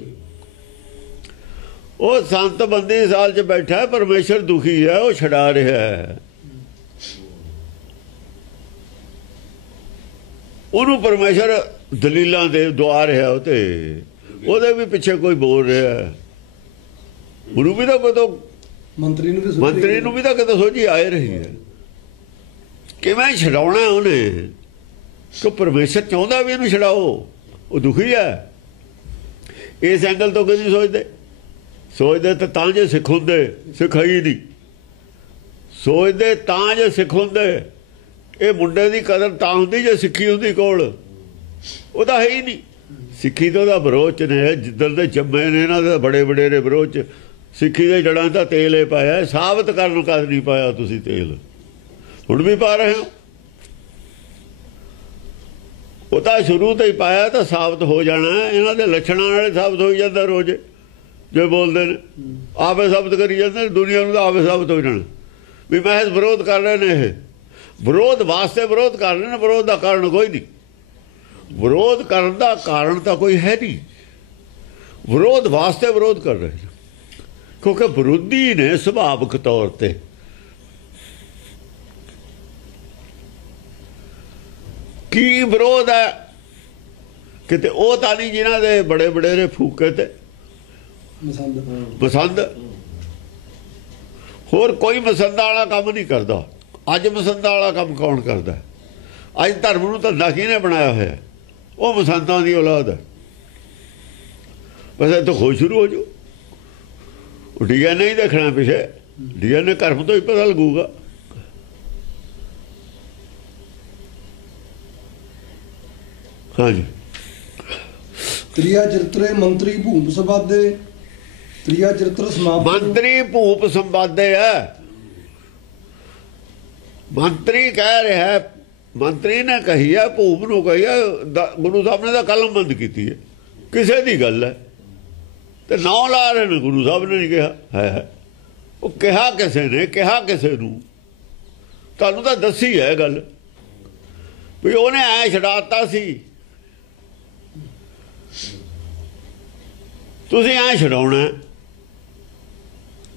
ਉਹ ਸੰਤ ਬੰਦੀ ਸਾਲ 'ਚ ਬੈਠਾ, ਪਰਮੇਸ਼ਰ ਦੁਖੀ ਹੈ, ਉਹ ਛਡਾ ਰਿਹਾ ਹੈ। ਉਹਨੂੰ ਪਰਮੇਸ਼ਰ ਦਲੀਲਾਂ ਦੇ ਦੁਆ ਰਿਹਾ, ਉਹਦੇ ਵੀ ਪਿੱਛੇ ਕੋਈ ਬੋਲ ਰਿਹਾ। ਉਹਨੂੰ ਵੀ ਤਾਂ ਕਦੋਂ ਮੰਤਰੀ ਨੂੰ ਵੀ ਤਾਂ ਕਦੋਂ ਸੋਝੀ ਆਏ ਰਹੀ ਹੈ। ਕਿਵੇਂ ਛਡਾਉਣਾ ਉਹਨੇ? ਕਿ ਪਰਮੇਸ਼ਰ ਚਾਹੁੰਦਾ ਵੀ ਇਹਨੂੰ ਛਡਾਓ, ਉਹ ਦੁਖੀ ਹੈ। ਇਸ ਐਂਗਲ ਤੋਂ ਕਦੀ ਸੋਚਦੇ ਤਾਂ ਜੇ ਸਿੱਖ ਹੁੰਦੇ, ਸਿਖਾਈ ਨਹੀਂ ਸੋਚਦੇ ਤਾਂ ਜੇ ਸਿੱਖ ਹੁੰਦੇ। ਇਹ ਮੁੰਡੇ ਦੀ ਕਦਰ ਤਾਂ ਹੁੰਦੀ ਜੇ ਸਿੱਖੀ ਹੁੰਦੀ ਕੋਲ, ਉਹਦਾ ਹੈ ਹੀ ਨਹੀਂ। ਸਿੱਖੀ ਤਾਂ ਉਹਦਾ ਵਿਰੋਧ ਨੇ, ਜਿੱਦਣ ਦੇ ਜੰਮੇ ਨੇ ਇਹਨਾਂ ਦੇ ਬੜੇ ਵਡੇਰੇ ਵਿਰੋਧ। ਸਿੱਖੀ ਦੇ ਜੜਾਂ ਤਾਂ ਤੇਲ ਹੀ ਪਾਇਆ, ਸਾਬਤ ਕਰਨ ਨੂੰ ਕਦ ਨਹੀਂ ਪਾਇਆ ਤੁਸੀਂ ਤੇਲ, ਹੁਣ ਵੀ ਪਾ ਰਹੇ ਹੋ। ਉਹ ਤਾਂ ਸ਼ੁਰੂ ਤੋਂ ਹੀ ਪਾਇਆ ਤਾਂ ਸਾਬਤ ਹੋ ਜਾਣਾ। ਇਹਨਾਂ ਦੇ ਲੱਛਣਾਂ ਨਾਲ ਸਾਬਤ ਹੋ ਜਾਂਦਾ ਰੋਜ਼, ਜੇ ਬੋਲਦੇ ਨੇ ਆਪੇ ਸਾਬਤ ਕਰੀ ਜਾਂਦੇ ਨੇ। ਦੁਨੀਆ ਨੂੰ ਤਾਂ ਆਪੇ ਸਾਬਤ ਹੋ ਜਾਣਾ ਵੀ ਮਹਿਜ਼ ਵਿਰੋਧ ਕਰ ਰਹੇ ਨੇ। ਇਹ ਵਿਰੋਧ ਵਾਸਤੇ ਵਿਰੋਧ ਕਰ ਰਹੇ ਨੇ, ਵਿਰੋਧ ਦਾ ਕਾਰਨ ਕੋਈ ਨਹੀਂ। ਵਿਰੋਧ ਕਰਨ ਦਾ ਕਾਰਨ ਤਾਂ ਕੋਈ ਹੈ ਨਹੀਂ, ਵਿਰੋਧ ਵਾਸਤੇ ਵਿਰੋਧ ਕਰ ਰਹੇ ਨੇ। ਕਿਉਂਕਿ ਵਿਰੋਧੀ ਨੇ ਸੁਭਾਵਿਕ ਤੌਰ ਤੇ। ਕੀ ਵਿਰੋਧ ਹੈ? ਕਿਤੇ ਉਹ ਤਾਂ ਨਹੀਂ ਜਿਨ੍ਹਾਂ ਦੇ ਬੜੇ ਵਡੇਰੇ ਫੂਕੇ ਤੇ ਪਸੰਦ। ਹੋਰ ਕੋਈ ਮਸੰਦਾਂ ਵਾਲਾ ਕੰਮ ਨਹੀਂ ਕਰਦਾ। ਅੱਜ ਮਸੰਦਾਂ ਵਾਲਾ ਕੰਮ ਕੌਣ ਕਰਦਾ? ਅੱਜ ਧਰਮ ਨੂੰ ਧੰਦਾ ਕਿਹਨੇ ਬਣਾਇਆ ਹੋਇਆ? ਉਹ ਮਸੰਦਾਂ ਦੀ ਔਲਾਦ ਹੈ। ਬਸ ਇਹ ਤਾਂ ਖੁਸ਼ ਸ਼ੁਰੂ ਹੋ ਜਾਓ। DNA ਹੀ ਦੇਖਣਾ ਪਿੱਛੇ, DNA ਧਰਮ ਤੋਂ ਹੀ ਪਤਾ ਲੱਗੂਗਾ। ਹਾਂਜੀ। ਤ੍ਰਿਆ ਚਰਿਤਰੇ ਮੰਤਰੀ ਭੂਪ ਸੰਵਾਦੇ, ਤ੍ਰਿਆ ਚਰਿਤਰ ਸਮਾਪਤ। ਮੰਤਰੀ ਭੂਪ ਸੰਵਾਦੇ ਹੈ। ਮੰਤਰੀ ਕਹਿ ਰਿਹਾ, ਮੰਤਰੀ ਨੇ ਕਹੀ ਹੈ, ਭੂਪ ਨੂੰ ਕਹੀ ਹੈ। ਗੁਰੂ ਸਾਹਿਬ ਨੇ ਤਾਂ ਕਲਮਬੰਦ ਕੀਤੀ ਹੈ, ਕਿਸੇ ਦੀ ਗੱਲ ਹੈ ਤੇ ਨਾਂ ਲਾ ਰਹੇ ਨੇ। ਗੁਰੂ ਸਾਹਿਬ ਨੇ ਨਹੀਂ ਕਿਹਾ ਹੈ, ਉਹ ਕਿਹਾ ਕਿਸੇ ਨੇ, ਕਿਹਾ ਕਿਸੇ ਨੂੰ। ਤੁਹਾਨੂੰ ਤਾਂ ਦੱਸੀ ਹੈ ਗੱਲ ਵੀ ਉਹਨੇ ਐ ਛਡਾਤਾ ਸੀ, ਤੁਸੀਂ ਐ ਛਡਾਉਣਾ।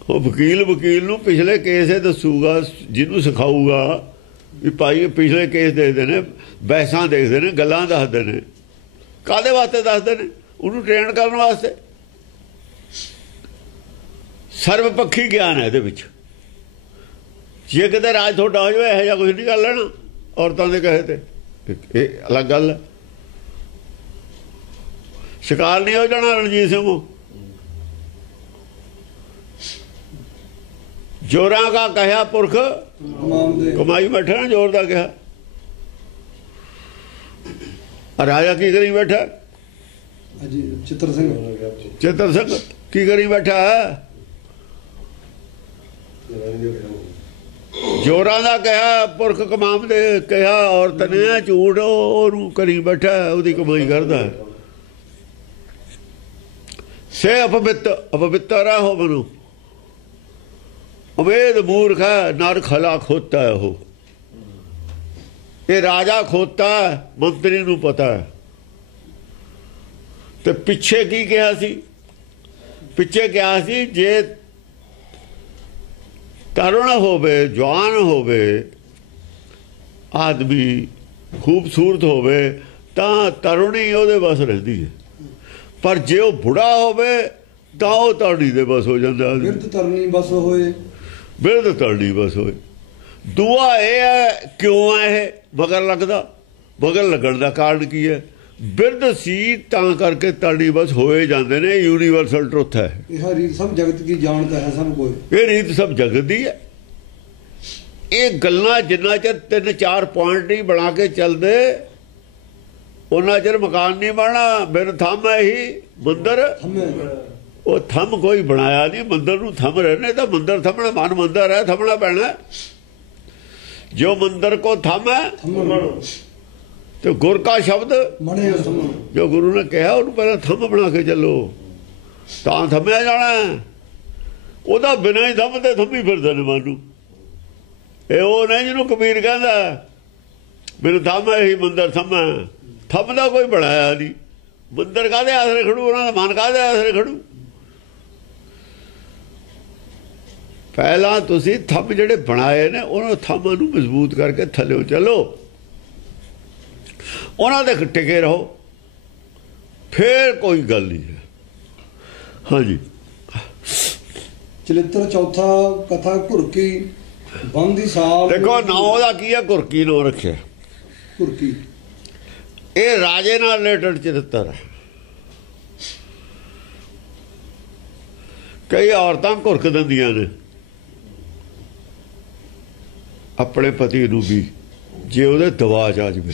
ਉਹ ਵਕੀਲ ਨੂੰ ਪਿਛਲੇ ਕੇਸ ਇਹ ਦੱਸੂਗਾ, ਜਿਹਨੂੰ ਸਿਖਾਊਗਾ ਵੀ ਭਾਈ ਪਿਛਲੇ ਕੇਸ ਦੇਖਦੇ ਨੇ, ਬਹਿਸਾਂ ਦੇਖਦੇ ਨੇ, ਗੱਲਾਂ ਦੱਸਦੇ ਨੇ। ਕਾਹਦੇ ਵਾਸਤੇ ਦੱਸਦੇ ਨੇ? ਉਹਨੂੰ ਟ੍ਰੇਨ ਕਰਨ ਵਾਸਤੇ। ਸਰਵ ਪੱਖੀ ਗਿਆਨ ਹੈ ਇਹਦੇ ਵਿੱਚ। ਜੇ ਕਿਤੇ ਰਾਜ ਤੁਹਾਡਾ ਹੋ ਜਾਵੇ, ਇਹੋ ਜਿਹਾ ਕੁਛ ਨਹੀਂ ਕਰ ਲੈਣਾ ਔਰਤਾਂ ਦੇ ਕਹੇ ਤੇ। ਇਹ ਅਲੱਗ ਗੱਲ ਹੈ। ਸ਼ਿਕਾਰ ਨਹੀਂ ਹੋ ਜਾਣਾ ਰਣਜੀਤ ਸਿੰਘ। ਜੋਰਾਂ ਦਾ ਕਹਿਆ ਪੁਰਖ ਕਮਾਈ ਬੈਠਾ ਨਾ, ਜ਼ੋਰ ਦਾ ਕਿਹਾ। ਰਾਜਾ ਕੀ ਕਰੀ ਬੈਠਾ? ਚਿੱਤਰ ਸਿੰਘ ਕੀ ਕਰੀ ਬੈਠਾ? ਜੋਰਾਂ ਦਾ ਕਿਹਾ ਪੁਰਖ ਕਮਾਮ ਦੇ ਕਿਹਾ, ਔਰਤ ਨੇ ਝੂਠ ਉਹਨੂੰ ਕਰੀ ਬੈਠਾ, ਉਹਦੀ ਕਮਾਈ ਕਰਦਾ। ਸੇ ਅਪਵਿੱਤਰ ਹੋ ਮਨੂ, ਅਵੇਦ ਮੂਰਖ ਹੈ, ਨਰ ਖਲਾ ਖੋਤਾ ਹੈ। ਉਹ ਇਹ ਰਾਜਾ ਖੋਤਾ, ਮੰਤਰੀ ਨੂੰ ਪਤਾ ਹੈ। ਤੇ ਪਿੱਛੇ ਕੀ ਕਿਹਾ ਸੀ? ਪਿੱਛੇ ਕਿਹਾ ਸੀ ਜੇ ਤਰੁਣ ਹੋਵੇ, ਜਵਾਨ ਹੋਵੇ, ਆਦਮੀ ਖੂਬਸੂਰਤ ਹੋਵੇ ਤਾਂ ਤਰੁਣੀ ਉਹਦੇ ਬਸ ਰਹਿੰਦੀ ਹੈ। ਪਰ ਜੇ ਉਹ ਬੁੜਾ ਹੋਵੇ ਤਾਂ ਉਹ ਤਰਣੀ ਦੇ ਬਸ ਹੋ ਜਾਂਦਾ। ਬਿਰਧ ਤਰਨੀ ਬਸ ਹੋਏ, ਬਿਰਧ ਤਰਨੀ ਬਸ ਹੋਏ। ਦੂਆ ਇਹ ਹੈ, ਕਿਉਂ ਹੈ ਇਹ ਮਗਰ ਲੱਗਦਾ? ਮਗਰ ਲੱਗਣ ਦਾ ਕਾਰਨ ਕੀ ਹੈ? ਬਿਰਧ ਸੀ ਤਾਂ ਕਰਕੇ ਤਾੜੀ ਬਸ ਹੋਏ ਜਾਂਦੇ ਨੇ। ਯੂਨੀਵਰਸਲ ਟਰੁੱਥ ਹੈ ਇਹ ਰੀਤ ਸਭ ਜਗਤ ਕੀ ਜਾਣਦਾ ਹੈ ਸਭ ਕੋਈ। ਇਹ ਰੀਤ ਸਭ ਜਗਤ ਦੀ ਹੈ। ਇਹ ਗੱਲਾਂ ਜਿੰਨਾ ਚਿਰ 3-4 ਪੁਆਇੰਟ ਨਹੀਂ ਬਣਾ ਕੇ ਚੱਲਦੇ ਉਹਨਾਂ ਚਿਰ ਮਕਾਨ ਨਹੀਂ ਬਣਨਾ। ਬਿਨ ਥੰਮ ਹੈ ਹੀ ਮੰਦਰ। ਉਹ ਥੰਮ ਕੋਈ ਬਣਾਇਆ ਨਹੀਂ, ਮੰਦਰ ਨੂੰ ਥੰਮ ਰਹਿਣੇ ਤਾਂ ਮੰਦਰ ਥੰਮਣਾ। ਮਨ ਮੰਦਰ ਹੈ, ਥੰਮਣਾ ਪੈਣਾ। ਜੋ ਮੰਦਰ ਕੋ ਥੰਮ ਹੈ ਤੇ ਗੁਰ ਕਾ ਸ਼ਬਦ ਜੋ ਗੁਰੂ ਨੇ ਕਿਹਾ ਉਹਨੂੰ ਪਹਿਲਾਂ ਥੰਮ ਬਣਾ ਕੇ ਚੱਲੋ ਤਾਂ ਥੰਮਿਆ ਜਾਣਾ। ਉਹਦਾ ਬਿਨਾਂ ਹੀ ਥੰਮ ਤੇ ਥੰਮੀ ਫਿਰਦੇ ਨੇ ਮਨ ਨੂੰ। ਇਹ ਉਹ ਨਹੀਂ ਜਿਹਨੂੰ ਕਬੀਰ ਕਹਿੰਦਾ ਬਿਨ ਥੰਮ ਇਹੀ ਮੰਦਰ ਥੰਮਾ। ਥੰਮ ਦਾ ਕੋਈ ਬਣਾਇਆ ਨਹੀਂ। ਮੰਦਰ ਕਾਹਦੇ ਆਸਰੇ ਖੜੂ? ਉਹਨਾਂ ਦਾ ਮਨ ਕਾਹਦੇ ਆਸਰੇ ਖੜੂ? ਪਹਿਲਾਂ ਤੁਸੀਂ ਥੰਮ ਜਿਹੜੇ ਬਣਾਏ ਨੇ ਉਹਨਾਂ ਥੰਮਾਂ ਨੂੰ ਮਜ਼ਬੂਤ ਕਰਕੇ ਥੱਲੇ ਚੱਲੋ, ਉਹਨਾਂ ਦੇ ਟਿਕੇ ਰਹੋ, ਫੇਰ ਕੋਈ ਗੱਲ ਨਹੀਂ ਹੈ। ਹਾਂਜੀ, ਚਰਿੱਤਰ ਚੌਥਾ ਕਥਾ ਘੁਰਕੀ ਬੰਦੀ ਸਾਲ। ਦੇਖੋ ਨਾਂ ਉਹਦਾ ਕੀ ਹੈ? ਘੁਰਕੀ ਨਾਂ ਰੱਖਿਆ। ਘੁਰਕੀ ਇਹ ਰਾਜੇ ਨਾਲ ਰਿਲੇਟਡ ਚਰਿੱਤਰ ਹੈ। ਕਈ ਔਰਤਾਂ ਘੁਰਕ ਦਿੰਦੀਆਂ ਨੇ ਆਪਣੇ ਪਤੀ ਨੂੰ ਵੀ ਜੇ ਉਹਦੇ ਦਵਾ 'ਚ ਆ ਜਾਵੇ।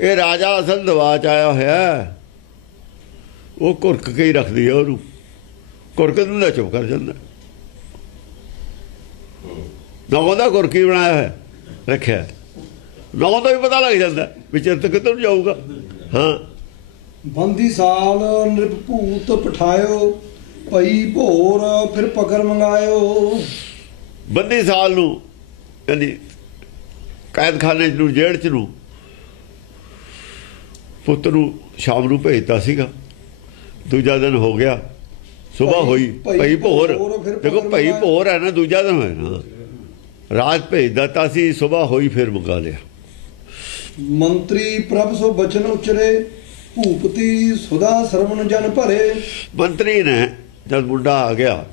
ਇਹ ਰਾਜਾ ਅਸਲ ਦਵਾ 'ਚ ਆਇਆ ਹੋਇਆ, ਉਹ ਘੁਰਕ ਕੇ ਹੀ ਰੱਖਦੀ ਹੈ ਉਹਨੂੰ। ਘੁਰਕ ਦਿੰਦਾ ਚੁੱਪ ਕਰ ਜਾਂਦਾ। ਨਾ ਉਹਦਾ ਘੁਰਕੀ ਬਣਾਇਆ ਹੋਇਆ ਰੱਖਿਆ, ਨਾ ਉਹਦਾ ਵੀ ਪਤਾ ਲੱਗ ਜਾਂਦਾ ਵੀ ਚਿੱਤ ਕਿੱਧਰ ਨੂੰ ਜਾਊਗਾ। ਹਾਂ, ਬੰਦੀ ਸਾਲ ਨਿਰਭੂਤ ਪਠਾਇਓ ਭਈ ਭੋਰ ਫਿਰ ਪਕੜ ਮੰਗਾਇਓ। ਬੰਦੀ ਸਾਲ ਨੂੰ ਯਾਨੀ ਕੈਦਖਾਨੇ 'ਚ ਨੂੰ, ਜੇਲ੍ਹ 'ਚ ਨੂੰ ਪੁੱਤ ਨੂੰ ਸ਼ਾਮ ਨੂੰ ਭੇਜਤਾ ਸੀਗਾ। ਦੂਜਾ ਦਿਨ ਹੋ ਗਿਆ, ਸੁਬਾਹ ਹੋਈ ਭਈ ਭੋਰ। ਦੇਖੋ ਭਈ ਭੋਰ ਹੈ ਨਾ, ਦੂਜਾ ਦਿਨ ਹੋਇਆ ਨਾ। ਰਾਤ ਭੇਜ ਦਿੱਤਾ ਸੀ, ਸੁਬਾਹ ਹੋਈ ਫਿਰ ਮੰਗਾ ਲਿਆ। ਮੰਤਰੀ ਪ੍ਰਭ ਸੋ ਬਚਨ ਉਚਰੇ ਭੂਪਤੀ ਸੁਦਾ ਸਰਵਣ ਜਨ ਭਰੇ। ਮੰਤਰੀ ਨੇ ਜਦ ਮੁੰਡਾ ਆ ਗਿਆ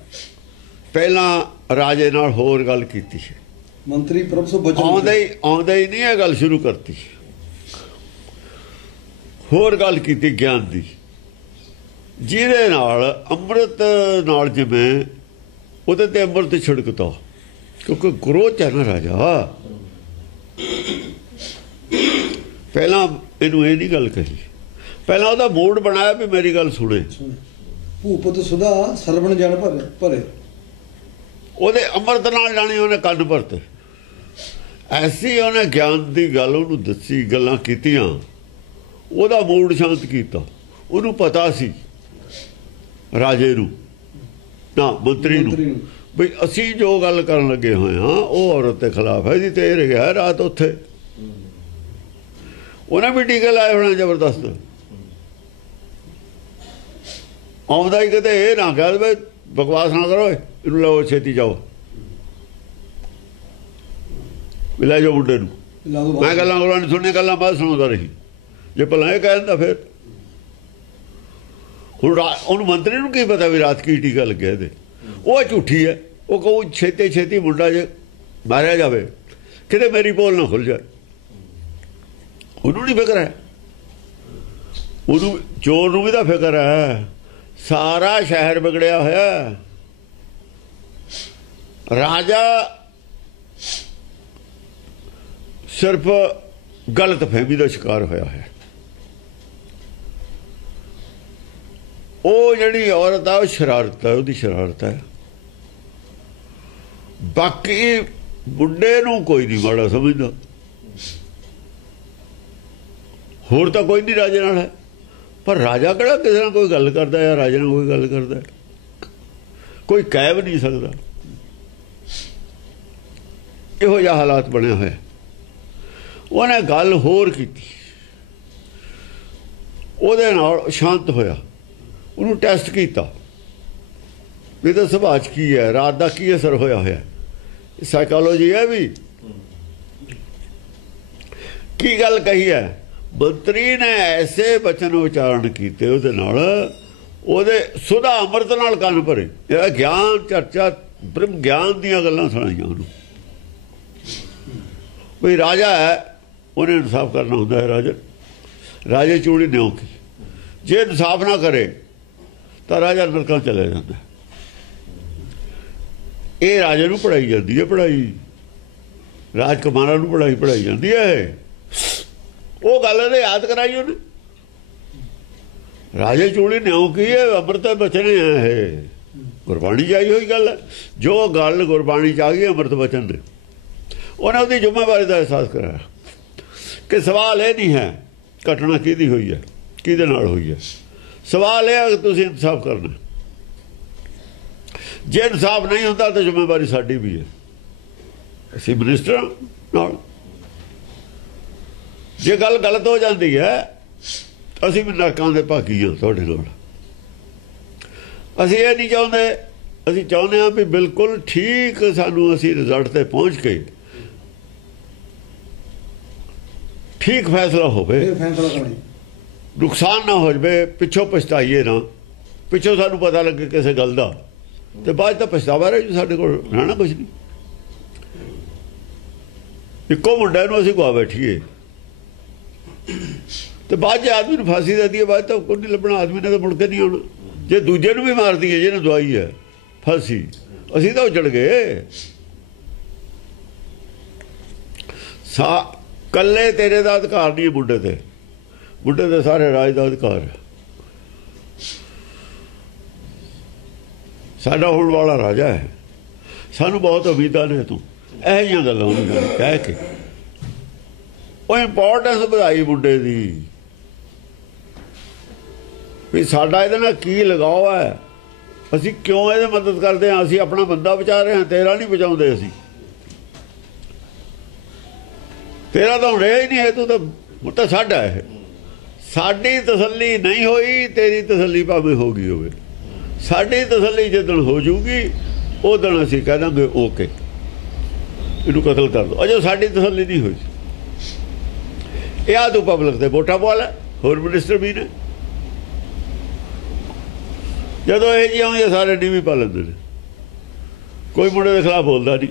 ਪਹਿਲਾਂ ਰਾਜੇ ਨਾਲ ਹੋਰ ਗੱਲ ਕੀਤੀ। ਮੰਤਰੀ ਪ੍ਰਭ ਸੋ ਬਚਨ ਆਉਂਦਾ ਹੀ ਨਹੀਂ ਇਹ ਗੱਲ ਸ਼ੁਰੂ ਕਰਤੀ। ਹੋਰ ਗੱਲ ਕੀਤੀ ਗਿਆਨ ਦੀ, ਜਿਹਦੇ ਨਾਲ ਅੰਮ੍ਰਿਤ ਨਾਲ ਜਿਵੇਂ ਉਹਦੇ ਤੇ ਅੰਮ੍ਰਿਤ ਛਿੜਕਤਾ। ਕਿਉਂਕਿ ਗ੍ਰੋਥ ਹੈ ਨਾ ਰਾਜਾ। ਪਹਿਲਾਂ ਇਹਨੂੰ ਇਹ ਨਹੀਂ ਗੱਲ ਕਹੀ, ਪਹਿਲਾਂ ਉਹਦਾ ਮੂਡ ਬਣਾਇਆ ਵੀ ਮੇਰੀ ਗੱਲ ਸੁਣੇ। ਭੂਪਤ ਸੁਦਾ ਸਰਵਣ ਜਨ ਭਰੇ। ਉਹਦੇ ਅੰਮ੍ਰਿਤ ਨਾਲ ਜਾਣੀ ਉਹਨੇ ਕੰਨ ਭਰਤੇ। ਐਸੀ ਉਹਨੇ ਗਿਆਨ ਦੀ ਗੱਲ ਉਹਨੂੰ ਦੱਸੀ, ਗੱਲਾਂ ਕੀਤੀਆਂ, ਉਹਦਾ ਮੂਡ ਸ਼ਾਂਤ ਕੀਤਾ। ਉਹਨੂੰ ਪਤਾ ਸੀ ਰਾਜੇ ਨੂੰ ਨਾ ਮੰਤਰੀ ਨੂੰ ਵੀ ਅਸੀਂ ਜੋ ਗੱਲ ਕਰਨ ਲੱਗੇ ਹੋਏ ਹਾਂ ਉਹ ਔਰਤ ਦੇ ਖਿਲਾਫ ਹੈ ਜੀ। ਤੇ ਇਹ ਰਿਹਾ ਰਾਤ ਉੱਥੇ, ਉਹਨੇ ਵੀ ਟੀਕੇ ਲਾਏ ਹੋਣਾ ਜ਼ਬਰਦਸਤ। ਆਉਂਦਾ ਹੀ ਕਿਤੇ ਇਹ ਨਾ ਕਹਿ ਵੀ ਬਕਵਾਸ ਨਾ ਕਰੋ, ਇਹਨੂੰ ਲਓ ਛੇਤੀ ਜਾਓ, ਲੈ ਜਾਓ ਮੁੰਡੇ ਨੂੰ। ਮੈਂ ਗੱਲਾਂ ਗੁਲਾਂ ਨਹੀਂ ਸੁਣੀਆਂ, ਗੱਲਾਂ ਬਾਅਦ ਸੁਣਾਉਂਦਾ ਰਹੀ। ਜੇ ਭਲਾ ਇਹ ਕਹਿ ਦਿੰਦਾ ਫਿਰ ਹੁਣ ਉਹਨੂੰ ਮੰਤਰੀ ਨੂੰ ਕੀ ਪਤਾ ਵੀ ਰਾਤ ਕੀ ਟੀਕਾ ਲੱਗਿਆ ਇਹਦੇ? ਉਹ ਝੂਠੀ ਹੈ। ਉਹ ਕਹੂ ਛੇਤੀ ਛੇਤੀ ਮੁੰਡਾ ਜੇ ਮਾਰਿਆ ਜਾਵੇ, ਕਿਤੇ ਮੇਰੀ ਪੋਲ ਨਾ ਖੁੱਲ ਜਾਏ। ਉਹਨੂੰ ਨਹੀਂ ਫਿਕਰ ਹੈ, ਉਹਨੂੰ ਚੋਰ ਨੂੰ ਵੀ ਤਾਂ ਫਿਕਰ ਹੈ। ਸਾਰਾ ਸ਼ਹਿਰ ਵਿਗੜਿਆ ਹੋਇਆ। ਰਾਜਾ ਸਿਰਫ ਗਲਤ ਫਹਿਮੀ ਦਾ ਸ਼ਿਕਾਰ ਹੋਇਆ ਹੈ। ਉਹ ਜਿਹੜੀ ਔਰਤ ਆ ਉਹ ਸ਼ਰਾਰਤ ਹੈ, ਉਹਦੀ ਸ਼ਰਾਰਤ ਹੈ। ਬਾਕੀ ਮੁੰਡੇ ਨੂੰ ਕੋਈ ਨਹੀਂ ਮਾੜਾ ਸਮਝਦਾ। ਹੋਰ ਤਾਂ ਕੋਈ ਨਹੀਂ ਰਾਜੇ ਨਾਲ ਹੈ, ਪਰ ਰਾਜਾ ਕਿਹੜਾ ਕਿਸੇ ਨਾਲ ਕੋਈ ਗੱਲ ਕਰਦਾ ਜਾਂ ਰਾਜੇ ਨਾਲ ਕੋਈ ਗੱਲ ਕਰਦਾ? ਕੋਈ ਕਹਿ ਵੀ ਨਹੀਂ ਸਕਦਾ। ਇਹੋ ਜਿਹਾ ਹਾਲਾਤ ਬਣਿਆ ਹੋਇਆ। ਉਹਨੇ ਗੱਲ ਹੋਰ ਕੀਤੀ, ਉਹਦੇ ਨਾਲ ਸ਼ਾਂਤ ਹੋਇਆ। ਉਹਨੂੰ ਟੈਸਟ ਕੀਤਾ ਵੀ ਤਾਂ ਸੁਭਾਅ 'ਚ ਕੀ ਹੈ, ਰਾਤ ਦਾ ਕੀ ਅਸਰ ਹੋਇਆ ਹੋਇਆ। ਸਾਈਕੋਲੋਜੀ ਹੈ ਵੀ। ਕੀ ਗੱਲ ਕਹੀ ਹੈ? ਮੰਤਰੀ ਨੇ ਐਸੇ ਬਚਨ ਉਚਾਰਨ ਕੀਤੇ ਉਹਦੇ ਨਾਲ, ਉਹਦੇ ਸੁਦਾ ਅੰਮ੍ਰਿਤ ਨਾਲ ਕੰਨ ਭਰੇ। ਇਹ ਗਿਆਨ ਚਰਚਾ ਬ੍ਰਹਮ ਗਿਆਨ ਦੀਆਂ ਗੱਲਾਂ ਸੁਣਾਈਆਂ ਉਹਨੂੰ। ਵੀ ਰਾਜਾ ਹੈ, ਉਹਨੇ ਇਨਸਾਫ ਕਰਨਾ ਹੁੰਦਾ ਹੈ। ਰਾਜੇ ਚੂੜੀ ਨਿਉ ਕੀ, ਜੇ ਇਨਸਾਫ ਨਾ ਕਰੇ ਤਾਂ ਰਾਜਾ ਨਰਕਾਂ ਚਲੇ ਜਾਂਦਾ। ਇਹ ਰਾਜੇ ਨੂੰ ਪੜਾਈ ਜਾਂਦੀ ਹੈ, ਪੜਾਈ ਰਾਜਕੁਮਾਰਾਂ ਨੂੰ ਪੜਾਈ ਜਾਂਦੀ ਹੈ। ਉਹ ਗੱਲ ਇਹਨੇ ਯਾਦ ਕਰਾਈ ਉਹਨੇ, ਰਾਜੇ ਚੂੜੀ ਨਿਉ ਕੀ ਹੈ, ਅੰਮ੍ਰਿਤ ਬਚਨੇ ਹੈ। ਗੁਰਬਾਣੀ 'ਚ ਆਈ ਹੋਈ ਗੱਲ ਹੈ। ਜੋ ਗੱਲ ਗੁਰਬਾਣੀ 'ਚ ਆ ਗਈ ਅੰਮ੍ਰਿਤ ਬਚਨ ਨੇ, ਉਹਨੇ ਉਹਦੀ ਜ਼ਿੰਮੇਵਾਰੀ ਦਾ ਅਹਿਸਾਸ ਕਰਾਇਆ ਕਿ ਸਵਾਲ ਇਹ ਨਹੀਂ ਹੈ ਘਟਨਾ ਕਿਹਦੀ ਹੋਈ ਹੈ, ਕਿਹਦੇ ਨਾਲ ਹੋਈ ਹੈ। ਸਵਾਲ ਇਹ ਹੈ ਕਿ ਤੁਸੀਂ ਇਨਸਾਫ ਕਰਨਾ। ਜੇ ਇਨਸਾਫ ਨਹੀਂ ਹੁੰਦਾ ਤਾਂ ਜ਼ਿੰਮੇਵਾਰੀ ਸਾਡੀ ਵੀ ਹੈ, ਅਸੀਂ ਮਿਨਿਸਟਰਾਂ ਨਾਲ। ਜੇ ਗੱਲ ਗਲਤ ਹੋ ਜਾਂਦੀ ਹੈ ਅਸੀਂ ਵੀ ਨਰਕਾਂ ਦੇ ਭਾਗੀ ਹਾਂ ਤੁਹਾਡੇ ਨਾਲ। ਅਸੀਂ ਇਹ ਨਹੀਂ ਚਾਹੁੰਦੇ, ਅਸੀਂ ਚਾਹੁੰਦੇ ਹਾਂ ਵੀ ਬਿਲਕੁਲ ਠੀਕ ਸਾਨੂੰ ਅਸੀਂ ਰਿਜ਼ਲਟ ਤੇ ਪਹੁੰਚ ਕੇ ਠੀਕ ਫੈਸਲਾ ਹੋਵੇ, ਨੁਕਸਾਨ ਨਾ ਹੋ ਜਾਵੇ, ਪਿੱਛੋਂ ਪਛਤਾਈਏ ਨਾ। ਪਿੱਛੋਂ ਸਾਨੂੰ ਪਤਾ ਲੱਗੇ ਕਿਸੇ ਗੱਲ ਦਾ ਤੇ ਬਾਅਦ ਤਾਂ ਪਛਤਾਵਾ ਰਹੇ ਸਾਡੇ ਕੋਲ ਰਹਿਣਾ ਕੁਛ ਨਹੀਂ। ਇੱਕੋ ਮੁੰਡੇ ਨੂੰ ਅਸੀਂ ਗਵਾ ਬੈਠੀਏ ਤੇ ਬਾਅਦ ਜੇ ਆਦਮੀ ਨੂੰ ਫਾਂਸੀ ਦੇ ਦਈਏ, ਬਾਅਦ ਤਾਂ ਕੋਈ ਨਹੀਂ ਲੱਭਣਾ, ਆਦਮੀ ਨੇ ਤਾਂ ਮੁੜ ਕੇ ਨਹੀਂ ਆਉਣਾ। ਜੇ ਦੂਜੇ ਨੂੰ ਵੀ ਮਾਰ ਦਈਏ ਜਿਹਨੇ ਦਵਾਈ ਹੈ ਫਾਂਸੀ, ਅਸੀਂ ਤਾਂ ਉਜੜ ਗਏ। ਕੱਲੇ ਤੇਰੇ ਦਾ ਅਧਿਕਾਰ ਨਹੀਂ ਮੁੰਡੇ ਤੇ ਸਾਰੇ ਰਾਜ ਦਾ ਅਧਿਕਾਰ ਹੈ। ਸਾਡਾ ਹੋਣ ਵਾਲਾ ਰਾਜਾ ਹੈ, ਸਾਨੂੰ ਬਹੁਤ ਉਮੀਦਾਂ ਨੇ ਤੂੰ। ਇਹੋ ਜਿਹੀਆਂ ਗੱਲਾਂ ਉਹਨੂੰ ਕਹਿ ਕੇ ਉਹ ਇੰਪੋਰਟੈਂਸ ਵਧਾਈ ਮੁੰਡੇ ਦੀ ਵੀ ਸਾਡਾ ਇਹਦੇ ਨਾਲ ਕੀ ਲਗਾਓ ਹੈ, ਅਸੀਂ ਕਿਉਂ ਇਹਦੀ ਮਦਦ ਕਰਦੇ ਹਾਂ, ਅਸੀਂ ਆਪਣਾ ਬੰਦਾ ਬਚਾ ਰਹੇ ਹਾਂ, ਤੇਰਾ ਨਹੀਂ ਬਚਾਉਂਦੇ ਅਸੀਂ। ਤੇਰਾ ਤਾਂ ਹੁਣ ਰਿਹਾ ਹੀ ਨਹੀਂ ਹੈ, ਤੂੰ ਤਾਂ ਸਾਡਾ ਹੈ। ਸਾਡੀ ਤਸੱਲੀ ਨਹੀਂ ਹੋਈ, ਤੇਰੀ ਤਸੱਲੀ ਭਾਵੇਂ ਹੋ ਗਈ ਹੋਵੇ। ਸਾਡੀ ਤਸੱਲੀ ਜਿੱਦਣ ਹੋ ਜੂਗੀ ਉਦਣ ਅਸੀਂ ਕਹਿ ਦਾਂਗੇ ਓਕੇ ਇਹਨੂੰ ਕਤਲ ਕਰ ਦਿਓ। ਅਜੇ ਸਾਡੀ ਤਸੱਲੀ ਨਹੀਂ ਹੋਈ। ਇਹ ਆ ਤੂੰ ਪਬਲਿਕ ਤੇ ਵੋਟਾਂ ਪਵਾ ਲੈ, ਹੋਰ ਮਿਨਿਸਟਰ ਵੀ ਨੇ। ਜਦੋਂ ਇਹ ਜੀ ਆਉਂਦੇ ਸਾਰੇ ਨੀਵੀਂ ਪਾ ਲੈਂਦੇ ਨੇ, ਕੋਈ ਮੁੰਡੇ ਦੇ ਖਿਲਾਫ ਬੋਲਦਾ ਨਹੀਂ।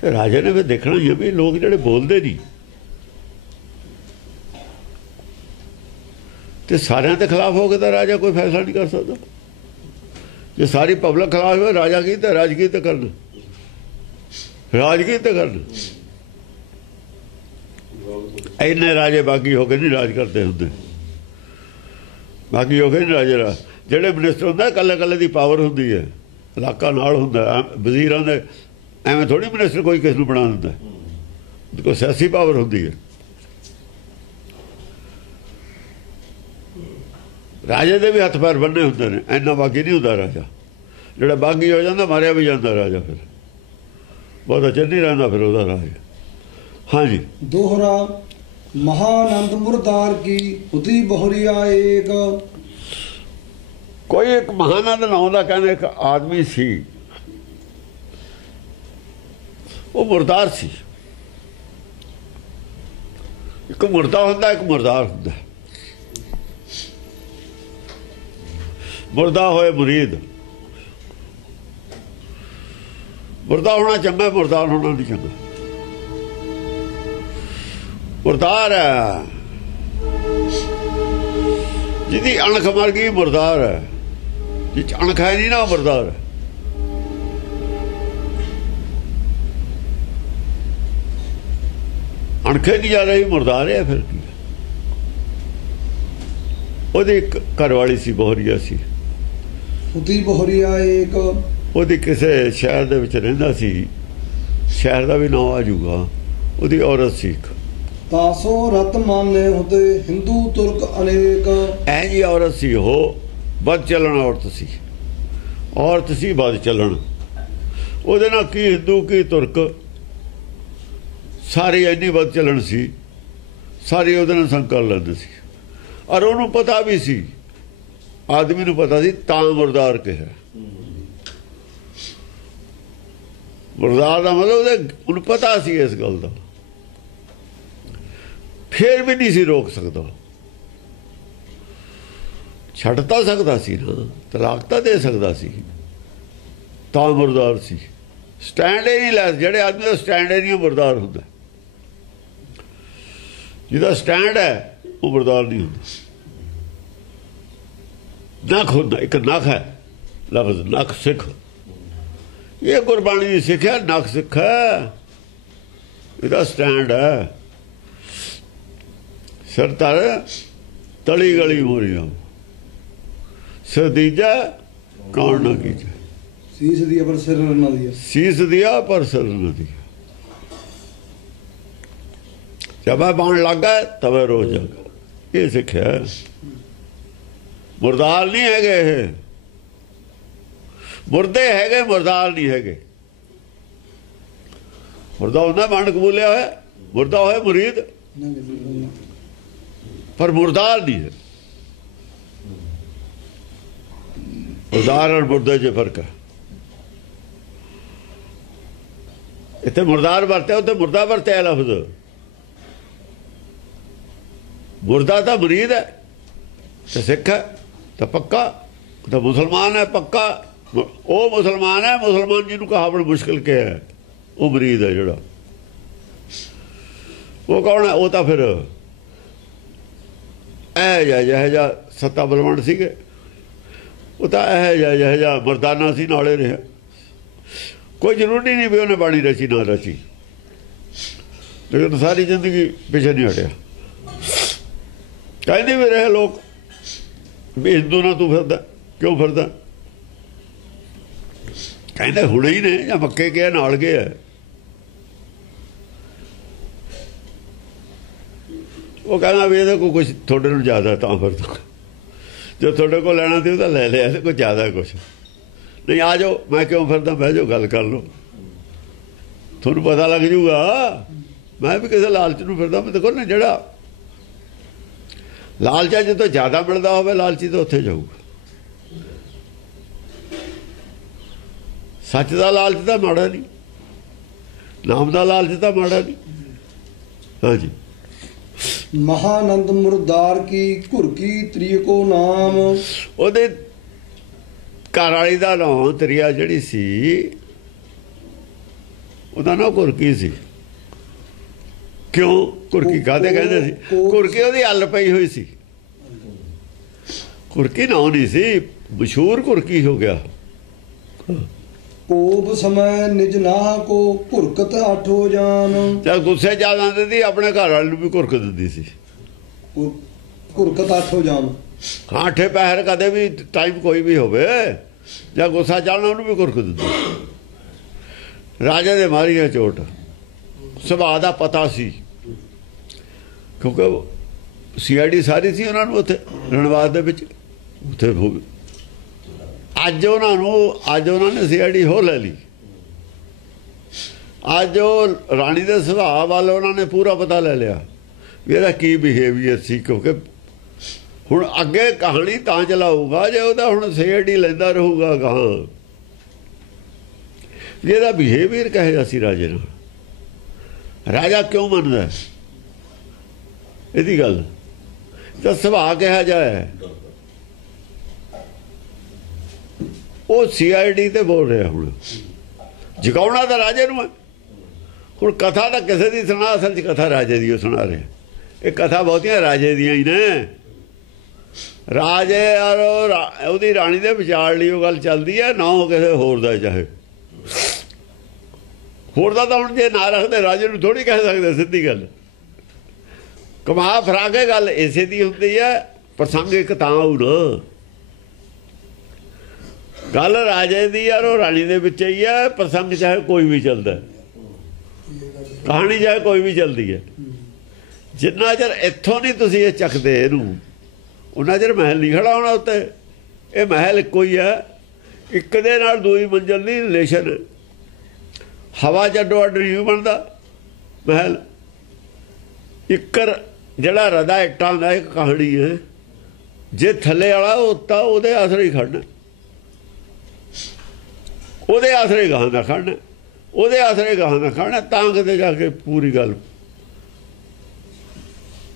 ਤੇ ਰਾਜੇ ਨੇ ਫਿਰ ਦੇਖਣਾ ਹੀ ਹੈ ਵੀ ਲੋਕ ਜਿਹੜੇ ਬੋਲਦੇ ਨਹੀਂ ਤੇ ਸਾਰਿਆਂ ਦੇ ਖਿਲਾਫ ਹੋ ਕੇ ਤਾਂ ਰਾਜਾ ਕੋਈ ਫੈਸਲਾ ਨਹੀਂ ਕਰ ਸਕਦਾ। ਜੇ ਸਾਰੀ ਪਬਲਿਕ ਖਿਲਾਫ ਹੋਵੇ, ਰਾਜਾ ਕੀ ਤੇ ਰਾਜ ਕੀ ਤੇ ਕਰਨ, ਰਾਜ ਕੀ ਤੇ ਕਰਨ। ਇੰਨੇ ਰਾਜੇ ਬਾਗੀ ਹੋ ਕੇ ਨਹੀਂ ਰਾਜ ਕਰਦੇ ਹੁੰਦੇ, ਬਾਗੀ ਹੋ ਕੇ ਨਹੀਂ ਰਾਜੇ ਜਿਹੜੇ ਮਿਨਿਸਟਰ ਹੁੰਦਾ ਇਕੱਲੇ ਇਕੱਲੇ ਦੀ ਪਾਵਰ ਹੁੰਦੀ ਹੈ, ਇਲਾਕਾ ਨਾਲ ਹੁੰਦਾ। ਵਜ਼ੀਰਾਂ ਦੇ ਐਵੇਂ ਥੋੜ੍ਹੀ ਮਿਨਿਸਟਰ ਕੋਈ ਕਿਸ ਨੂੰ ਬਣਾ ਦਿੰਦਾ, ਕੋਈ ਸਿਆਸੀ ਪਾਵਰ ਹੁੰਦੀ ਹੈ। ਰਾਜੇ ਦੇ ਵੀ ਹੱਥ ਪੈਰ ਬੰਨੇ ਹੁੰਦੇ ਨੇ, ਇੰਨਾ ਬਾਗੀ ਨਹੀਂ ਹੁੰਦਾ ਰਾਜਾ। ਜਿਹੜਾ ਬਾਗੀ ਹੋ ਜਾਂਦਾ ਮਾਰਿਆ ਵੀ ਜਾਂਦਾ ਰਾਜਾ, ਫਿਰ ਬਹੁਤਾ ਚਿਰ ਨਹੀਂ ਰਹਿੰਦਾ ਫਿਰ ਉਹਦਾ ਰਾਜ। ਹਾਂਜੀ, ਦੋਹਰਾ ਮਹਾਨੰਦ ਮੁਰਦਾਰ ਕੀ ਹੁਦੀ ਬਹੁਰੀਆ ਏਕ। ਕੋਈ ਇੱਕ ਮਹਾਨੰਦ ਨਾਂ ਦਾ ਕਹਿੰਦੇ ਇੱਕ ਆਦਮੀ ਸੀ, ਉਹ ਮੁਰਦਾਰ ਸੀ। ਇੱਕ ਮੁਰਦਾ ਹੁੰਦਾ, ਇੱਕ ਮੁਰਦਾਰ ਹੁੰਦਾ। ਮੁਰਦਾ ਹੋਏ ਮੁਰੀਦ, ਮੁਰਦਾ ਹੋਣਾ ਚੰਗਾ, ਮੁਰਦਾਰ ਹੋਣਾ ਨਹੀਂ ਚੰਗਾ। ਮੁਰਦਾਰ ਹੈ ਜਿਹਦੀ ਅਣਖ ਮਰ ਗਈ, ਮੁਰਦਾਰ ਹੈ। ਜਿਹ ਅਣਖ ਹੈ ਨਹੀਂ ਨਾ, ਮੁਰਦਾਰ ਹੈ। ਅਣਖੇ ਨਹੀਂ ਜਾ ਰਹੀ, ਮੁਰਦਾਰ ਹੈ। ਫਿਰ ਕੀ, ਉਹਦੀ ਇੱਕ ਘਰ ਵਾਲੀ ਸੀ, ਬਹੁਰੀਆ ਸੀ। ਉਹਦੀ ਬਹੁਰੀਆ ਏਕ, ਉਹਦੀ ਕਿਸੇ ਸ਼ਹਿਰ ਦੇ ਵਿੱਚ ਰਹਿੰਦਾ ਸੀ, ਸ਼ਹਿਰ ਦਾ ਵੀ ਨਾਂ ਆ ਜੂਗਾ। ਉਹਦੀ ਔਰਤ ਸੀ ਇੱਕ, ਤਾਸੋ ਰਤ ਮਾਨੇ ਹੁੰਦੇ ਹਿੰਦੂ ਤੁਰਕ ਅਨੇਕ। ਐ ਜੀ ਔਰਤ ਸੀ, ਉਹ ਵੱਧ ਚੱਲਣ ਔਰਤ ਸੀ। ਔਰਤ ਸੀ ਵੱਧ ਚੱਲਣ। ਉਹਦੇ ਨਾਲ ਕੀ ਹਿੰਦੂ ਕੀ ਤੁਰਕ, ਸਾਰੀ ਇੰਨੀ ਵੱਧ ਚੱਲਣ ਸੀ, ਸਾਰੀ ਉਹਦੇ ਨਾਲ ਸੰਗ ਕਰ ਲੈਂਦੇ ਸੀ। ਔਰ ਉਹਨੂੰ ਪਤਾ ਵੀ ਸੀ, ਆਦਮੀ ਨੂੰ ਪਤਾ ਸੀ, ਤਾਂ ਮੁਰਦਾਰ ਕਿਹਾ। ਮੁਰਦਾਰ ਦਾ ਮਤਲਬ ਉਹਨੂੰ ਪਤਾ ਸੀ ਇਸ ਗੱਲ ਦਾ, ਫਿਰ ਵੀ ਨਹੀਂ ਸੀ ਰੋਕ ਸਕਦਾ। ਛੱਡ ਤਾਂ ਸਕਦਾ ਸੀ ਨਾ, ਤਲਾਕ ਤਾਂ ਦੇ ਸਕਦਾ ਸੀ, ਤਾਂ ਮੁਰਦਾਰ ਸੀ। ਸਟੈਂਡ ਹੀ ਨਹੀਂ ਲੈ, ਜਿਹੜੇ ਆਦਮੀ ਦਾ ਸਟੈਂਡ ਹੀ ਨਹੀਂ ਮੁਰਦਾਰ ਹੁੰਦਾ। ਜਿਹਦਾ ਸਟੈਂਡ ਹੈ ਉਹ ਮੁਰਦਾਰ ਨਹੀਂ ਹੁੰਦਾ। ਨਖ ਹੁੰਦਾ, ਇੱਕ ਨਖ ਹੈ ਲਫ਼ਜ਼ ਨਖ ਸਿੱਖ, ਇਹ ਗੁਰਬਾਣੀ ਦੀ ਸਿੱਖਿਆ ਨਖ ਸਿੱਖ ਹੈ, ਇਹਦਾ ਸਟੈਂਡ ਹੈ। ਸਿਰ ਧਰ ਤਲੀ ਗਲੀ ਮੋਰੀਆਂ, ਸਿਰ ਦੀਜਾ ਕੌਣ ਨਾ ਕੀਜੇ, ਸੀਸ ਦਿਆ ਪਰ ਸਿਰ ਨਾ ਦਿਆ, ਸੀਸ ਦਿਆ ਪਰ ਸਿਰ ਨਾ ਦਿਆ। जब बाण लग गए तब रोज जागा, ये सिक्ख्या। मुरदार नहीं है, मुर्दे है, मुरदार नहीं है। मुर्दा होंगे मन कबूलिया है, मुर्दा होए मुरीद, पर मुरदार नहीं है। मुरदार और मुर्दे च फर्क है। इतने मुरदार वरत्या, उत्ते मुर्दा वरत्या लफ्ज। मुर्दा तो मुरीद है, तो सिख है, तो पक्का, तो मुसलमान है पक्का। वो मुसलमान है, मुसलमान जिन्होंने कहा बड़ी मुश्किल के है, वो मुरीद है जोड़ा। वो कौन है? वो तो फिर जहा सत्ता बलवंड सीगे, वो तो जहा मरदाना सी नाले रहा। कोई जरूरी नहीं भी उन्हें बाणी रची ना रची, लेकिन सारी जिंदगी पिछे नहीं हटिया। कहते भी रहे लोग भी हिंदू ना तू फिरदा, क्यों फिरदा? कहते हुणे ही ने या मक्के गया नाल गया। वो कहना भी ये को कुछ थोड़े नूं ज़्यादा तां फिरदा, जो थोड़े को लैना सी वो ले लिया, कुछ ज़्यादा कुछ नहीं। आ जाओ, मैं क्यों फिरदा, बह जाओ, गल कर लो, थोनू पता लग जूगा। मैं भी किसी लालच नूं फिरदा, मैं देखो ना जिहड़ा लालचा जो तो ज़्यादा मिलता हो, लालची तो उत्थे जाऊगा। सच का लालच तो माड़ा नहीं, नाम का लालच तो माड़ा नहीं। हाँ जी। महानंद मुरदार की घुरकी त्रियको नाम, ਉਹਦੇ ਘਰ ਵਾਲੀ ਦਾ ਨਾਮ ਤਰੀਆ ਜਿਹੜੀ ਸੀ, ਉਹਦਾ ਨਾਮ ਘੁਰਕੀ ਸੀ। क्यों घुरकी काहते कहते सी? घुरकी ਉਹਦੀ हल पई हुई सी, घुरकी ना नहीं सी, मशहूर घुरकी हो गया। कोप समय निज नाह को घुरकत आठो जान, जब गुस्से ज्यादा आती थी अपने घर वाले भी घुरक दिंदी सी। घुरकत आठो जान, हाँ, अठे पैर कदे भी टाइम कोई भी होवे, जब गुस्सा चढ़ना उन्होंने भी घुरक दिंदी। राजे दे मारी है चोट, सुभाਅ ਦਾ पता सी, क्योंकि CID सारी सी उन्होंने उत्थे रणवास दे विच। उत्थे अज उन्होंने CID हो ले ली। अज वो राणी दे सुभाਅ वाल उन्होंने पूरा पता ले लिया भी ਇਹਦਾ की बिहेवियर सी, क्योंकि हुण अगे कहानी तां चलाऊगा जे ਉਹਦਾ हुण CID लैंदा रहूगा गਾਹਾਂ भी ਇਹਦਾ बिहेवियर कहे जा सी राजे नाल। राजा क्यों मनदा ਇਹਦੀ ਗੱਲ ਤਾਂ ਸੁਭਾਅ ਕਿਹਾ ਜਾਏ। ਉਹ CID ਤੇ ਬੋਲ ਰਿਹਾ, ਹੁਣ ਜਗਾਉਣਾ ਤਾਂ ਰਾਜੇ ਨੂੰ ਹੈ। ਹੁਣ ਕਥਾ ਤਾਂ ਕਿਸੇ ਦੀ ਸੁਣਾ, ਅਸਲ 'ਚ ਕਥਾ ਰਾਜੇ ਦੀ ਉਹ ਸੁਣਾ ਰਿਹਾ। ਇਹ ਕਥਾ ਬਹੁਤੀਆਂ ਰਾਜੇ ਦੀਆਂ ਹੀ ਨੇ। ਰਾਜੇ ਔਰ ਉਹਦੀ ਰਾਣੀ ਦੇ ਵਿਚਾਰ ਲਈ ਉਹ ਗੱਲ ਚੱਲਦੀ ਹੈ, ਨਾ ਉਹ ਕਿਸੇ ਹੋਰ ਦਾ। ਚਾਹੇ ਹੋਰ ਦਾ ਤਾਂ ਹੁਣ ਜੇ ਨਾ ਰੱਖਦੇ ਰਾਜੇ ਨੂੰ ਥੋੜ੍ਹੀ ਕਹਿ ਸਕਦੇ, ਸਿੱਧੀ ਗੱਲ। ਕਮਾ ਫਰਾ ਕੇ ਗੱਲ ਇਸੇ ਦੀ ਹੁੰਦੀ ਹੈ, ਪ੍ਰਸੰਗ ਇੱਕ ਤਾਂ ਆਊ ਨਾ। ਗੱਲ ਰਾਜੇ ਦੀ ਯਾਰ ਉਹ ਰਾਣੀ ਦੇ ਵਿੱਚ ਹੀ ਹੈ। ਪ੍ਰਸੰਗ ਚਾਹੇ ਕੋਈ ਵੀ ਚੱਲਦਾ, ਕਹਾਣੀ ਚਾਹੇ ਕੋਈ ਵੀ ਚੱਲਦੀ ਹੈ। ਜਿੰਨਾ ਚਿਰ ਇੱਥੋਂ ਨਹੀਂ ਤੁਸੀਂ ਇਹ ਚੱਕਦੇ ਇਹਨੂੰ, ਉਹਨਾਂ ਚਿਰ ਮਹਿਲ ਨਹੀਂ ਖੜਾ ਹੋਣਾ ਉੱਤੇ। ਇਹ ਮਹਿਲ ਇੱਕੋ ਹੀ ਹੈ, ਇੱਕ ਦੇ ਨਾਲ ਦੂਈ ਮੰਜ਼ਿਲ ਦੀ ਰਿਲੇਸ਼ਨ। ਹਵਾ 'ਚ ਅੱਡੋ ਅੱਡ ਨਹੀਂ ਬਣਦਾ ਮਹਿਲ। ਇੱਕ ਜਿਹੜਾ ਰਦਾ ਇੱਟਾਂ ਦਾ ਇੱਕ ਕਹਾਣੀ ਹੈ, ਜੇ ਥੱਲੇ ਵਾਲਾ ਉੱਤਾ ਉਹਦੇ ਆਸਰੇ ਹੀ ਖੜਨਾ, ਉਹਦੇ ਆਸਰੇ ਗਾਹਾਂ ਦਾ ਖੜਨਾ, ਉਹਦੇ ਆਸਰੇ ਗਾਹਾਂ ਦਾ ਖੜਨਾ, ਤਾਂ ਕਿਤੇ ਜਾ ਕੇ ਪੂਰੀ ਗੱਲ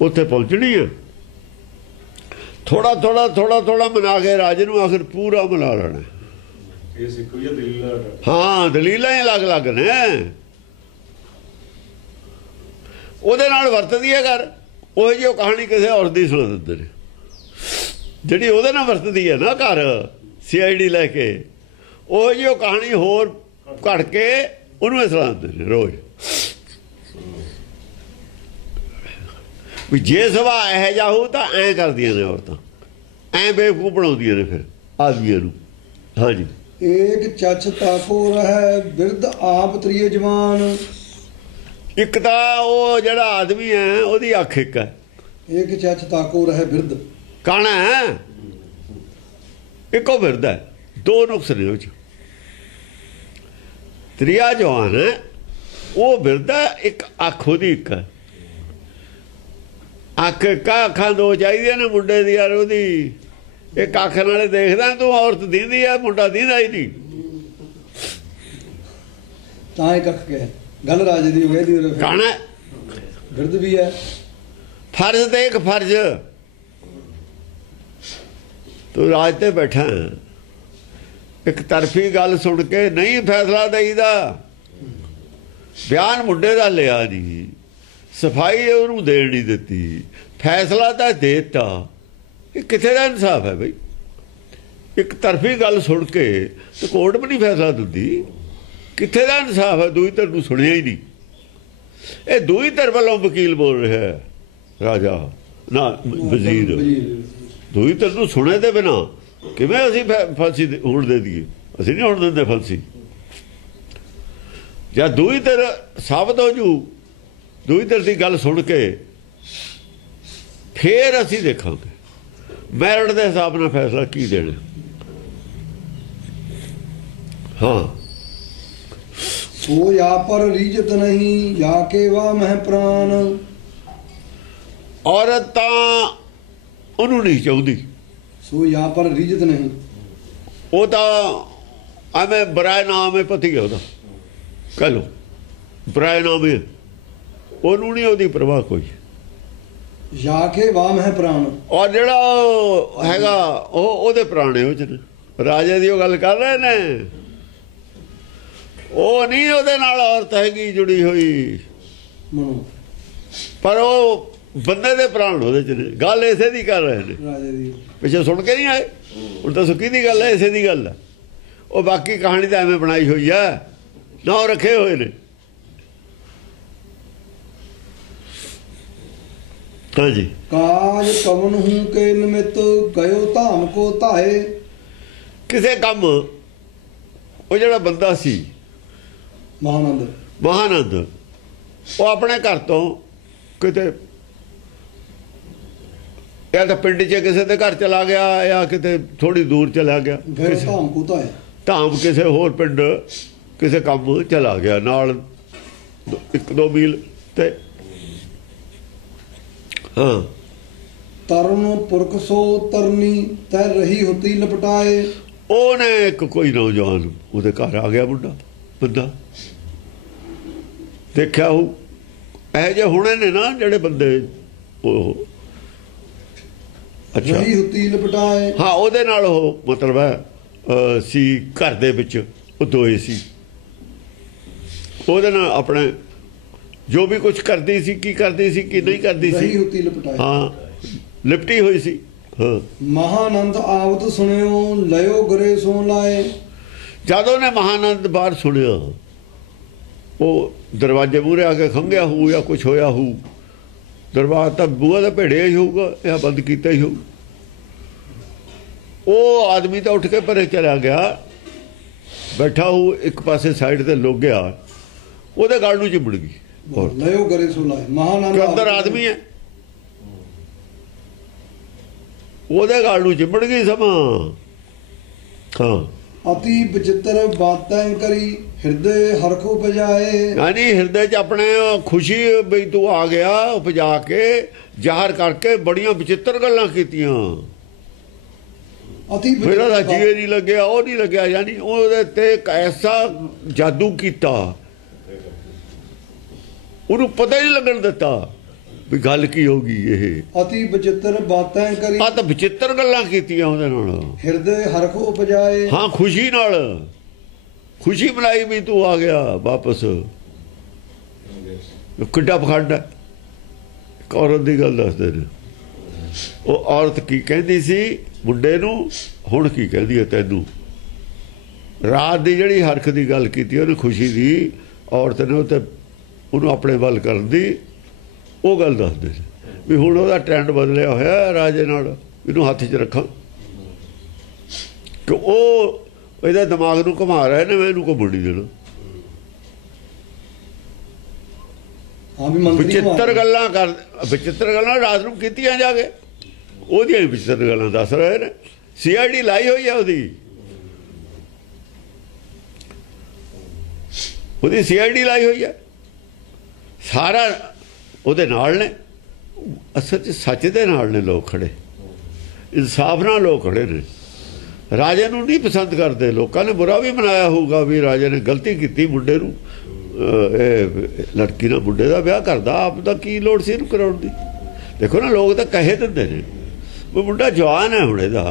ਉੱਥੇ ਪਹੁੰਚਣੀ ਹੈ। ਥੋੜਾ ਥੋੜਾ ਥੋੜਾ ਥੋੜਾ ਮਨਾ ਕੇ ਰਾਜੇ ਨੂੰ ਆਖਿਰ ਪੂਰਾ ਮਨਾ ਲੈਣਾ। ਹਾਂ, ਦਲੀਲਾਂ ਹੀ ਅਲੱਗ ਅਲੱਗ ਨੇ। ਉਹਦੇ ਨਾਲ ਵਰਤਦੀ ਹੈ ਕਰ, ਉਹ ਜਿਹੀ ਕਹਾਣੀ ਕਿਸੇ ਔਰਤ ਦੀ ਸੁਣਾ ਦਿੰਦੇ ਨੇ, ਜਿਹੜੀ ਉਹਦੇ ਨਾਲ ਵਰਤਦੀ ਹੈ ਨਾ ਘਰ CID ਲੈ ਕੇ, ਉਹ ਜਿਹੀ ਕਹਾਣੀ ਹੋਰ ਘੜ ਕੇ ਉਹਨੂੰ ਸੁਣਾ ਦਿੰਦੇ ਨੇ ਰੋਜ਼। ਵੀ ਜੇ ਸੁਭਾਅ ਇਹੋ ਜਿਹਾ ਹੋਊ ਤਾਂ ਐਂ ਕਰਦੀਆਂ ਨੇ ਔਰਤਾਂ, ਐਂ ਬੇਵਕੂਫ ਬਣਾਉਂਦੀਆਂ ਨੇ ਫਿਰ ਆਦਮੀਆਂ ਨੂੰ। ਹਾਂਜੀ, ਏਕ ਚੱਛ ਤਾਕੋ ਰਹਿ ਬਿਰਧ ਆਪ ਤ੍ਰਿਏ ਜਵਾਨ। ਇੱਕ ਤਾਂ ਉਹ ਜਿਹੜਾ ਆਦਮੀ ਹੈ ਉਹਦੀ ਅੱਖ ਇੱਕ ਹੈ, ਏਕ ਚੱਛ ਤਾਕੋ ਰਹਿ ਬਿਰਧ ਕਾਣਾ ਹੈ, ਇੱਕੋ ਫਿਰਦਾ ਹੈ, ਦੋ ਨੁਕਸ ਨੇ ਉਹ 'ਚ। ਤ੍ਰਿਆ ਜਵਾਨ ਹੈ ਉਹ ਫਿਰਦਾ, ਇੱਕ ਅੱਖ ਉਹਦੀ ਇੱਕ ਹੈ। ਅੱਖ ਅੱਖਾਂ ਦੋ ਚਾਹੀਦੀਆਂ ਨੇ ਮੁੰਡੇ ਦੀ ਯਾਰ, ਉਹਦੀ ਇੱਕ ਅੱਖ ਨਾਲੇ ਦੇਖਦਾ ਤੂੰ, ਔਰਤ ਦੀਂਦੀ ਆ, ਮੁੰਡਾ ਦੀਂਦਾ ਹੀ ਨਹੀਂ। ਤਾਂ ਇੱਕ ਅੱਖ ਕੇ ਗੱਲ ਰਾਜੇ ਦੀ ਹੋਈ ਦੀ ਕਾਣਾ ਬਿਰਧ ਵੀ ਹੈ। ਫਰਜ਼ ਤੇ ਇੱਕ ਫਰਜ਼, ਤੂੰ ਰਾਜ ਤੇ ਬੈਠਾ, ਇੱਕ ਤਰਫੀ ਗੱਲ ਸੁਣ ਕੇ ਨਹੀਂ ਫੈਸਲਾ ਦੇਈਦਾ। ਬਿਆਨ ਮੁੰਡੇ ਦਾ ਲਿਆ ਨਹੀਂ, ਸਫਾਈ ਉਹਨੂੰ ਦੇਣ ਨਹੀਂ ਦਿੱਤੀ, ਫੈਸਲਾ ਤਾਂ ਦੇ ਦਿੱਤਾ। ਇਹ ਕਿੱਥੇ ਦਾ ਇਨਸਾਫ ਹੈ ਬਈ? ਇੱਕ ਤਰਫੀ ਗੱਲ ਸੁਣ ਕੇ ਤੇ ਕੋਰਟ ਵੀ ਨਹੀਂ ਫੈਸਲਾ ਦਿੰਦੀ, ਕਿੱਥੇ ਦਾ ਇਨਸਾਫ ਹੈ? ਦੂਈ ਧਿਰ ਨੂੰ ਸੁਣਿਆ ਹੀ ਨਹੀਂ। ਇਹ ਦੂਈ ਧਿਰ ਵੱਲੋਂ ਵਕੀਲ ਬੋਲ ਰਿਹਾ ਹੈ, ਰਾਜਾ ਨਾ ਵਜ਼ੀਰ। ਦੂਈ ਧਿਰ ਨੂੰ ਸੁਣੇ ਦੇ ਬਿਨਾਂ ਕਿਵੇਂ ਅਸੀਂ ਫਾਂਸੀ ਹੋਣ ਦੇ ਦਈਏ? ਅਸੀਂ ਨਹੀਂ ਹੋਣ ਦਿੰਦੇ ਫਾਂਸੀ। ਜਾਂ ਦੂਈ ਧਿਰ ਸਾਬਤ ਹੋ ਜੂ, ਦੂਈ ਧਿਰ ਦੀ ਗੱਲ ਸੁਣ ਕੇ ਫੇਰ ਅਸੀਂ ਦੇਖਾਂਗੇ ਮੈਰਿਟ ਦੇ ਹਿਸਾਬ ਨਾਲ ਫੈਸਲਾ ਕੀ ਦੇਣਾ। ਹਾਂ, ਸੋ ਯਾ ਪਰ ਰੀਜਤ ਨਹੀਂ ਯਾ ਕੇ ਵਾ ਮਹਿ ਪ੍ਰਾਨ। ਔਰਤ ਤਾਂ ਉਹਨੂੰ ਨਹੀਂ ਚਾਹੁੰਦੀ, ਸੋ ਯਾ ਪਰ ਰੀਜਤ ਨਹੀਂ, ਉਹ ਤਾਂ ਐਵੇਂ ਬਰਾਏ ਨਾਮ ਹੈ, ਪਤੀ ਹੈ ਉਹਦਾ, ਕਹਿ ਲਓ ਬਰਾਏ ਨਾਮ ਹੈ, ਉਹਨੂੰ ਨਹੀਂ ਉਹਦੀ ਪਰਵਾਹ ਕੋਈ। ਯਾ ਕੇ ਵਾ ਮਹਿ ਪ੍ਰਾਨ, ਔਰ ਜਿਹੜਾ ਹੈਗਾ ਉਹ ਉਹਦੇ ਪ੍ਰਾਣੇ ਉਹ ਚ ਰਾਜੇ ਦੀ ਉਹ ਗੱਲ ਕਰ ਰਹੇ ਨੇ, ਉਹ ਨਹੀਂ ਉਹਦੇ ਨਾਲ ਔਰਤ ਹੈਗੀ ਜੁੜੀ ਹੋਈ, ਮਨੋ ਪਰ ਉਹ ਬੰਦੇ ਦੇ ਪ੍ਰਾਣ ਉਹਦੇ ਚ ਨੇ। ਗੱਲ ਇਸੇ ਦੀ ਕਰ ਰਹੇ ਨੇ, ਰਾਜੇ ਦੀ ਪਿੱਛੇ ਸੁਣ ਕੇ ਨਹੀਂ ਆਏ, ਹੁਣ ਤਾਂ ਸੁੱਕੀ ਦੀ ਗੱਲ ਹੈ, ਇਸੇ ਦੀ ਗੱਲ ਹੈ। ਉਹ ਬਾਕੀ ਕਹਾਣੀ ਤਾਂ ਐਵੇਂ ਬਣਾਈ ਹੋਈ ਹੈ, ਨਾ ਰੱਖੇ ਹੋਏ ਨੇ। ਹਾਂਜੀ, ਕਾਜ ਕਵਨ ਹੂੰ ਕੇ ਨਿਮਿਤ ਗਇਓ ਧਾਮ ਕੋ ਧਾਏ। ਕਿਸੇ ਕੰਮ ਉਹ ਜਿਹੜਾ ਬੰਦਾ ਸੀ ਮਹਾਨੰਦ, ਉਹ ਆਪਣੇ ਘਰ ਤੋਂ ਕਿਤੇ ਜਾਂ ਤਾਂ ਪਿੰਡ 'ਚ ਕਿਸੇ ਦੇ ਘਰ ਚਲਾ ਗਿਆ ਜਾਂ ਕਿਤੇ ਥੋੜੀ ਦੂਰ ਚਲਾ ਗਿਆ, ਧਾਮ ਕੋ ਧਾਏ, ਧਾਮ ਕਿਸੇ ਹੋਰ ਪਿੰਡ ਕਿਸੇ ਕੰਮ ਚਲਾ ਗਿਆ, ਨਾਲ 1-2 ਮੀਲ ਤੇ। ਹਾਂ, ਤਰਨ ਪੁਰਖ ਸੋ ਤਰਨੀ ਤੈ ਰਹੀ ਹੁਤੀ ਲਪਟਾਏ। ਉਹਨੇ ਇੱਕ ਕੋਈ ਨੌਜਵਾਨ ਉਹਦੇ ਘਰ ਆ ਗਿਆ, ਬੰਦਾ ਦੇਖਿਆ ਉਹ ਇਹੋ ਜਿਹੇ ਹੋਣੇ ਨੇ ਨਾ ਜਿਹੜੇ ਬੰਦੇ ਉਹ ਅੱਛਾ ਰਹੀ ਹੁਤੀ ਲਪਟਾਏ। ਹਾਂ, ਉਹਦੇ ਨਾਲ ਉਹ ਮਤਲਬ ਹੈ ਸੀ ਘਰ ਦੇ ਵਿੱਚ ਉਹ ਦੋਏ ਸੀ, ਉਹਦੇ ਨਾਲ ਆਪਣੇ ਜੋ ਵੀ ਕੁਝ ਕਰਦੀ ਸੀ, ਕੀ ਕਰਦੀ ਸੀ ਕੀ ਨਹੀਂ ਕਰਦੀ ਸੀ, ਹਾਂ ਲਿਪਟੀ ਹੋਈ ਸੀ। ਹਾਂ, ਮਹਾਨੰਦ ਆਵਤ ਸੁਣਿਓ ਲਿਓ ਗਰੇ ਸੋ ਲਾਏ। ਜਦ ਉਹਨੇ ਮਹਾਨੰਦ ਬਾਹਰ ਸੁਣਿਆ, ਉਹ ਦਰਵਾਜ਼ੇ ਮੂਹਰੇ ਆ ਕੇ ਖੰਘਿਆ ਹੋਊ ਜਾਂ ਕੁਛ ਹੋਇਆ ਹੋਊ, ਦਰਵਾਜ਼ਾ ਤਾਂ ਬੂਹਾ ਦਾ ਭੇੜਿਆ ਹੀ ਹੋਊਗਾ ਜਾਂ ਬੰਦ ਕੀਤਾ ਹੀ ਹੋਊ। ਉਹ ਆਦਮੀ ਤਾਂ ਉੱਠ ਕੇ ਪਰੇ ਚਲਾ ਗਿਆ, ਬੈਠਾ ਹੋਊ ਇੱਕ ਪਾਸੇ ਸਾਈਡ ਤੇ ਲੁਕ ਗਿਆ, ਉਹਦੇ ਗਲ ਨੂੰ ਚਿੰਬੜ ਗਈ। ਲਿਓ ਗਰੇ ਸੋ ਲਾਏ, ਮਹਾਨੰਦ ਅੰਦਰ ਆਦਮੀ ਹੈ, ਉਹਦੇ ਗਲ ਨੂੰ ਚਿੰਬੜ ਗਈ ਸਮਾਂ। ਹਾਂ, ਅਤੀ ਵਿਚਿੱਤਰ ਬਾਤਾਂ ਕਰੀ ਹਿਰਦੇ ਹਰਖ ਉਪਜਾਏ। ਯਾਨੀ ਹਿਰਦੇ 'ਚ ਆਪਣੇ ਖੁਸ਼ੀ ਵੀ ਤੂੰ ਆ ਗਿਆ ਉਪਜਾ ਕੇ ਜ਼ਾਹਰ ਕਰਕੇ ਬੜੀਆਂ ਵਿਚਿੱਤਰ ਗੱਲਾਂ ਕੀਤੀਆਂ। ਅਤੀ ਮੇਰਾ ਤਾਂ ਜੀਏ ਨਹੀਂ ਲੱਗਿਆ, ਉਹ ਨਹੀਂ ਲੱਗਿਆ, ਯਾਨੀ ਉਹਦੇ ਤੇ ਇੱਕ ਐਸਾ ਜਾਦੂ ਕੀਤਾ, ਉਹਨੂੰ ਪਤਾ ਹੀ ਨਹੀਂ ਲੱਗਣ ਦਿੱਤਾ ਵੀ ਗੱਲ ਕੀ ਹੋ ਗਈ। ਇਹ ਅਤੀ ਵਿਚਿੱਤਰ ਬਾਤਾਂ ਕਰੀ, ਆ ਤਾਂ ਵਿਚਿੱਤਰ ਗੱਲਾਂ ਕੀਤੀਆਂ ਉਹਦੇ ਨਾਲ, ਹਿਰਦੇ ਹਰਖ ਉਪਜਾਏ। ਹਾਂ, ਖੁਸ਼ੀ ਨਾਲ ਖੁਸ਼ੀ ਮਨਾਈ ਵੀ ਤੂੰ ਆ ਗਿਆ ਵਾਪਸ। ਕਿੱਡਾ ਪਖੰਡ ਹੈ, एक औरत की गल दसदे ने वो औरत की कहती सी मुंडे नूं हुण की कहदी है तैनूं रात की जिहड़ी हरख की गल की उन्हें खुशी की औरत ने उत्ते उन्होंने अपने वल करन दी वो गल दसदे ने भी हुण उहदा ट्रेंड बदलिया होया राजे नाल इहनूं हत्थ च रखां कि वो इहदे दिमाग नूं घुमा रहे ने मैं इहनूं घुम्मण नहीं देना विचित्र गल्लां कर विचित्र गल्लां रात नूं कीतियां जाके ਉਹਦੀਆਂ ਹੀ ਵਿਚਿੱਤਰ ਗੱਲਾਂ ਦੱਸ ਰਹੇ ਨੇ CID ਲਾਈ ਹੋਈ ਹੈ ਉਹਦੀ CID ਲਾਈ ਹੋਈ ਹੈ ਸਾਰਾ ਉਹਦੇ ਨਾਲ ਨੇ ਅਸਲ 'ਚ ਸੱਚ ਦੇ ਨਾਲ ਨੇ ਲੋਕ ਖੜੇ ਇਨਸਾਫ ਨਾਲ ਲੋਕ ਖੜੇ ਨੇ ਰਾਜੇ ਨੂੰ ਨਹੀਂ ਪਸੰਦ ਕਰਦੇ ਲੋਕਾਂ ਨੇ ਬੁਰਾ ਵੀ ਬਣਾਇਆ ਹੋਊਗਾ ਵੀ ਰਾਜੇ ਨੇ ਗਲਤੀ ਕੀਤੀ ਮੁੰਡੇ ਨੂੰ ਲੜਕੀ ਨਾਲ ਮੁੰਡੇ ਦਾ ਵਿਆਹ ਕਰਦਾ ਆਪ ਦਾ ਕੀ ਲੋੜ ਸੀ ਇਹਨੂੰ ਕਰਾਉਣ ਦੀ ਦੇਖੋ ਨਾ ਲੋਕ ਤਾਂ ਕਹੇ ਦਿੰਦੇ ਨੇ वो मुंडा जवान है हुणे दा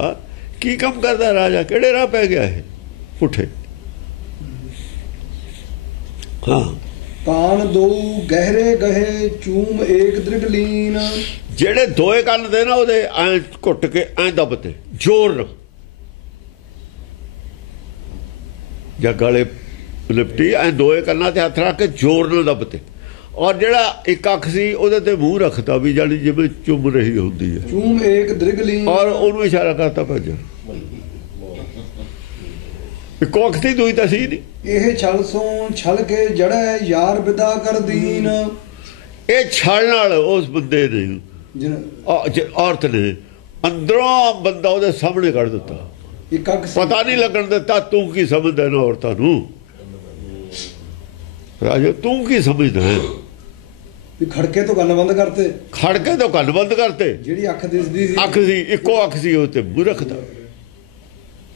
की कम करदा राजा केड़े राह पै गया है पुठे हाँ कान दो गहरे गहे चूम एक दृढ़ लीन जेड़े दोए कंन दे ना ओदे ऐ घुट के ऐ दबते जोर ना या गले लिपटी ऐ दोए कन्ना ते हथ रख के जोर ना दबते और जेड़ा एक अख सी ओदे ते मुंह रखता भी जानी जिवें चुम रही होंदी है चूम एक दृगली और ओनू इशारा करता भज इको अख सी दूई तां सी नहीं ਇਹ ਛਲ ਸੋਂ ਛਲ ਕੇ ਜੜੈ ਯਾਰ ਵਿਦਾ ਕਰ ਦੀਨ ਇਹ ਛਲ ਨਾਲ ਉਸ ਬੰਦੇ ਨੇ ਔਰਤ ਨੇ ਅੰਦਰੋਂ ਬੰਦਾ ਉਹਦੇ ਸਾਹਮਣੇ ਕੱਢ ਦਿੱਤਾ ਇੱਕ ਅੱਖ ਪਤਾ ਨਹੀਂ ਲੱਗਣ ਦਿੱਤਾ ਤੂੰ ਕੀ ਸਮਝਦਾ ਨਾ ਔਰਤਾਂ ਨੂੰ ਰਾਜਾ ਤੂੰ ਕੀ ਸਮਝਦਾ ਹੈ ਖੜਕੇ ਤੋਂ ਕੰਨ ਬੰਦ ਕਰਤੇ ਖੜਕੇ ਤੋਂ ਕੰਨ ਬੰਦ ਕਰਤੇ ਜਿਹੜੀ ਅੱਖ ਦਿਸਦੀ ਸੀ ਅੱਖ ਸੀ ਇੱਕੋ ਅੱਖ ਸੀ ਉਹ ਤੇ ਮੂੰਹ ਰੱਖਦਾ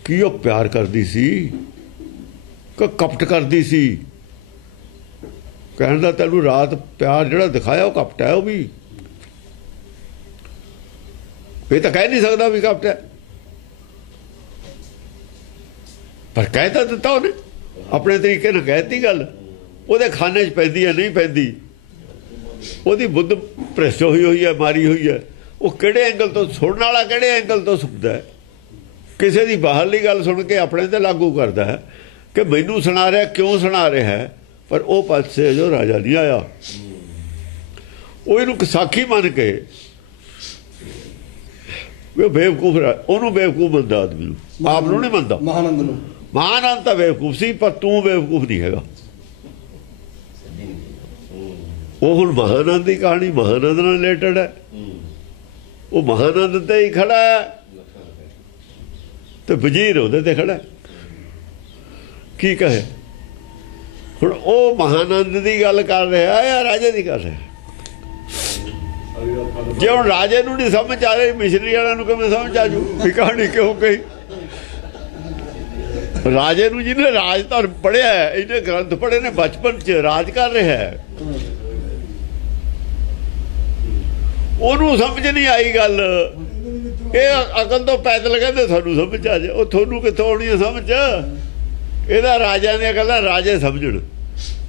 ਕੀ ਉਹ ਪਿਆਰ ਕਰਦੀ ਸੀ ਕਿ ਕਪਟ ਕਰਦੀ ਸੀ ਕਹਿਣ ਦਾ ਤੈਨੂੰ ਰਾਤ ਪਿਆਰ ਜਿਹੜਾ ਦਿਖਾਇਆ ਉਹ ਕਪਟ ਹੈ ਉਹ ਵੀ ਇਹ ਤਾਂ ਕਹਿ ਨਹੀਂ ਸਕਦਾ ਵੀ ਕਪਟ ਹੈ ਪਰ ਕਹਿ ਤਾਂ ਦਿੱਤਾ ਉਹਨੇ ਆਪਣੇ ਤਰੀਕੇ ਨਾਲ ਕਹਿਤੀ ਗੱਲ ਉਹਦੇ ਖਾਨੇ 'ਚ ਪੈਂਦੀ ਹੈ ਨਹੀਂ ਪੈਂਦੀ ਉਹਦੀ ਬੁੱਧ ਭ੍ਰਿਸ਼ਟ ਹੋਈ ਹੈ ਮਾਰੀ ਹੋਈ ਹੈ ਉਹ ਕਿਹੜੇ ਐਂਗਲ ਤੋਂ ਸੁਣਨ ਵਾਲਾ ਕਿਹੜੇ ਐਂਗਲ ਤੋਂ ਸੁਣਦਾ ਹੈ ਕਿਸੇ ਦੀ ਬਾਹਰਲੀ ਗੱਲ ਸੁਣ ਕੇ ਆਪਣੇ ਤੇ ਲਾਗੂ ਕਰਦਾ ਹੈ ਕਿ ਮੈਨੂੰ ਸੁਣਾ ਰਿਹਾ ਕਿਉਂ ਸੁਣਾ ਰਿਹਾ ਹੈ ਪਰ ਉਹ ਪਾਸੇ ਜੋ ਰਾਜਾ ਨਹੀਂ ਆਇਆ ਉਹ ਇਹਨੂੰ ਸਾਖੀ ਮੰਨ ਕੇ ਉਹ ਬੇਵਕੂਫ ਉਹਨੂੰ ਬੇਵਕੂਫ ਮੰਨਦਾ ਆਦਮੀ ਨੂੰ ਆਪ ਨੂੰ ਨਹੀਂ ਮੰਨਦਾ ਮਹਾਨੰਦ ਨੂੰ ਮਹਾਨੰਦ ਤਾਂ ਬੇਵਕੂਫ ਸੀ ਪਰ ਤੂੰ ਬੇਵਕੂਫ ਨਹੀਂ ਹੈਗਾ ਉਹ ਹੁਣ ਮਹਾਨੰਦ ਦੀ ਕਹਾਣੀ ਮਹਾਨੰਦ ਨਾਲ ਰਿਲੇਟਡ ਹੈ ਉਹ ਮਹਾਨੰਦ ਤੇ ਹੀ ਖੜਾ ਹੈ ਤੇ ਵਜ਼ੀਰ ਉਹਦੇ ਤੇ ਖੜਾ ਕੀ ਕਹੇ ਹੁਣ ਉਹ ਮਹਾਨੰਦ ਦੀ ਗੱਲ ਕਰ ਰਿਹਾ ਜਾਂ ਰਾਜੇ ਦੀ ਕਰ ਰਿਹਾ ਜੇ ਹੁਣ ਰਾਜੇ ਨੂੰ ਨਹੀਂ ਸਮਝ ਆ ਰਹੀ ਮਿਸ਼ਰੀ ਵਾਲਿਆਂ ਨੂੰ ਕਿਵੇਂ ਸਮਝ ਆ ਜੂ ਵੀ ਕਹਾਣੀ ਕਿਉਂ ਕਹੀ ਰਾਜੇ ਨੂੰ ਜਿਹਨੇ ਰਾਜ ਧਰਮ ਪੜ੍ਹਿਆ ਇਹਨੇ ਗ੍ਰੰਥ ਪੜ੍ਹੇ ਨੇ ਬਚਪਨ 'ਚ ਰਾਜ ਕਰ ਰਿਹਾ ਹੈ ਉਹਨੂੰ ਸਮਝ ਨਹੀਂ ਆਈ ਗੱਲ ਇਹ ਅਕਲ ਤੋਂ ਪੈਦਲ ਕਹਿੰਦੇ ਸਾਨੂੰ ਸਮਝ ਆ ਜਾ ਉਹ ਤੁਹਾਨੂੰ ਕਿੱਥੋਂ ਆਉਣੀ ਹੈ ਸਮਝ ਇਹਦਾ ਰਾਜਿਆਂ ਦੀਆਂ ਗੱਲਾਂ ਰਾਜੇ ਸਮਝਣ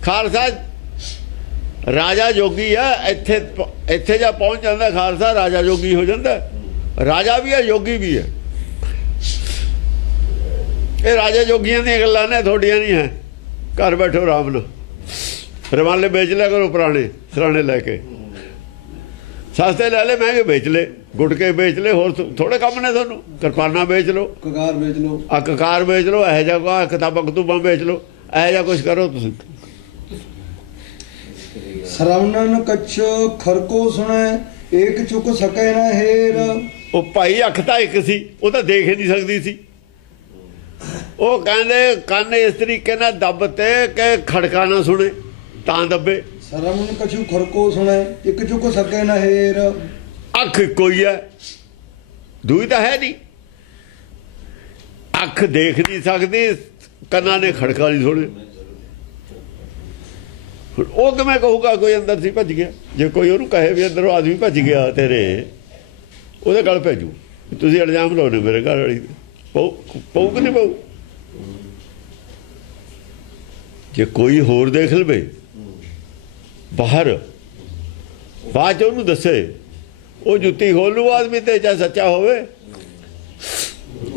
ਖਾਲਸਾ ਰਾਜਾ ਜੋਗੀ ਆ ਇੱਥੇ ਜਾ ਪਹੁੰਚ ਜਾਂਦਾ ਖਾਲਸਾ ਰਾਜਾ ਜੋਗੀ ਹੋ ਜਾਂਦਾ ਰਾਜਾ ਵੀ ਹੈ ਜੋਗੀ ਵੀ ਹੈ ਇਹ ਰਾਜਾ ਜੋਗੀਆਂ ਦੀਆਂ ਗੱਲਾਂ ਨੇ ਤੁਹਾਡੀਆਂ ਨਹੀਂ ਹੈ ਘਰ ਬੈਠੋ ਆਰਾਮ ਨਾਲ ਰਮਾਲੇ ਵੇਚ ਲਿਆ ਕਰੋ ਪੁਰਾਣੇ ਸਰਾਣੇ ਲੈ ਕੇ ਸਸਤੇ ਲੈ ਲੈ ਮਹਿੰਗੇ ਵੇਚ ਲੈ ਗੁਟਕੇ ਵੇਚ ਲੈ ਹੋਰ ਥੋੜੇ ਕੰਮ ਨੇ ਤੁਹਾਨੂੰ ਕਿਰਪਾਨਾਂ ਵੇਚ ਲਓ ਕਕਾਰ ਵੇਚ ਲਓ ਆ ਕਕਾਰ ਵੇਚ ਲਓ ਇਹੋ ਜਿਹਾ ਕੋ ਕਿਤਾਬਾਂ ਕਤੂਬਾਂ ਵੇਚ ਲਓ ਇਹੋ ਜਿਹਾ ਕੁਛ ਕਰੋ ਤੁਸੀਂ ਸਰਵਣਨ ਕੱਛ ਖਰਕੋ ਸੁਣੈ ਏਕ ਚੁੱਕ ਸਕੇ ਨਾ ਹੇਰ ਉਹ ਭਾਈ ਅੱਖ ਤਾਂ ਇੱਕ ਸੀ ਉਹ ਤਾਂ ਦੇਖ ਹੀ ਨਹੀਂ ਸਕਦੀ ਸੀ ਉਹ ਕਹਿੰਦੇ ਕੰਨ ਇਸ ਤਰੀਕੇ ਨਾਲ ਦੱਬ ਤੇ ਕਿ ਖੜਕਾ ਨਾ ਸੁਣੇ ਤਾਂ ਦੱਬੇ ਸਰਵਣ ਕਛੂ ਖਰਕੋ ਸੁਣੈ ਇੱਕ ਚੁੱਕ ਸਕੇ ਨਾ ਹੇਰ ਅੱਖ ਕੋਈ ਹੈ ਦੂਈ ਤਾਂ ਹੈ ਨਹੀਂ ਅੱਖ ਦੇਖ ਨਹੀਂ ਸਕਦੀ ਕੰਨਾਂ ਨੇ ਖੜਕਾ ਨਹੀਂ ਸੁਣੇ ਉਹ ਕਿਵੇਂ ਕਹੂਗਾ ਕੋਈ ਅੰਦਰ ਸੀ ਭੱਜ ਗਿਆ ਜੇ ਕੋਈ ਉਹਨੂੰ ਕਹੇ ਵੀ ਅੰਦਰੋਂ ਆਦਮੀ ਭੱਜ ਗਿਆ ਤੇਰੇ ਉਹਦੇ ਗਲ ਭੇਜੂ ਤੁਸੀਂ ਇਲਜ਼ਾਮ ਲਾਉਣੇ ਮੇਰੇ ਘਰ ਵਾਲੀ ਪਊ ਕਿ ਨਹੀਂ ਪਊ ਜੇ ਕੋਈ ਹੋਰ ਦੇਖ ਲਵੇ ਬਾਹਰ ਬਾਅਦ 'ਚ ਉਹਨੂੰ ਦੱਸੇ, ਉਹ ਜੁੱਤੀ ਖੋਲੂ ਆਦਮੀ ਤੇ ਚਾਹੇ ਸੱਚਾ ਹੋਵੇ।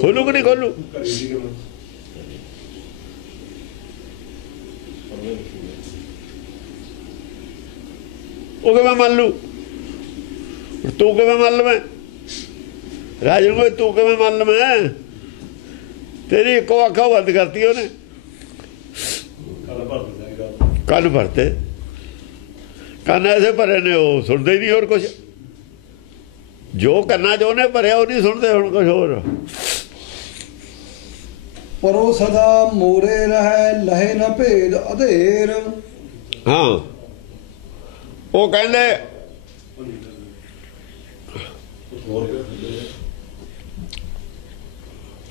ਖੋਲੂ ਕਿ ਨਹੀਂ ਖੋਲੂ? ਉਹ ਕਿਵੇਂ ਮੰਨ ਲੂ? ਤੂੰ ਕਿਵੇਂ ਮੰਨ ਲਵੇਂ? ਰਾਜਨ ਕੋਈ ਤੂੰ ਕਿਵੇਂ ਮੰਨ ਲਵੇਂ? ਤੇਰੀ ਇੱਕੋ ਅੱਖਾਂ ਬੰਦ ਕਰਤੀ ਉਹਨੇ। ਕੰਨ ਭਰਤੇ, ਕੰਨ ਐਸੇ ਭਰੇ ਨੇ ਉਹ ਸੁਣਦੇ ਹੀ ਨਹੀਂ ਹੋਰ ਕੁਛ। ਜੋ ਕੰਨਾਂ 'ਚ ਉਹਨੇ ਭਰਿਆ ਉਹ ਨਹੀਂ ਸੁਣਦੇ ਹੁਣ ਕੁਛ ਹੋਰ। ਪਰੋ ਸਦਾ ਮੋਰੇ ਰਹਿ ਲਹੇ ਨਾ ਭੇਦ ਅਧੇਰ। ਹਾਂ ਉਹ ਕਹਿੰਦੇ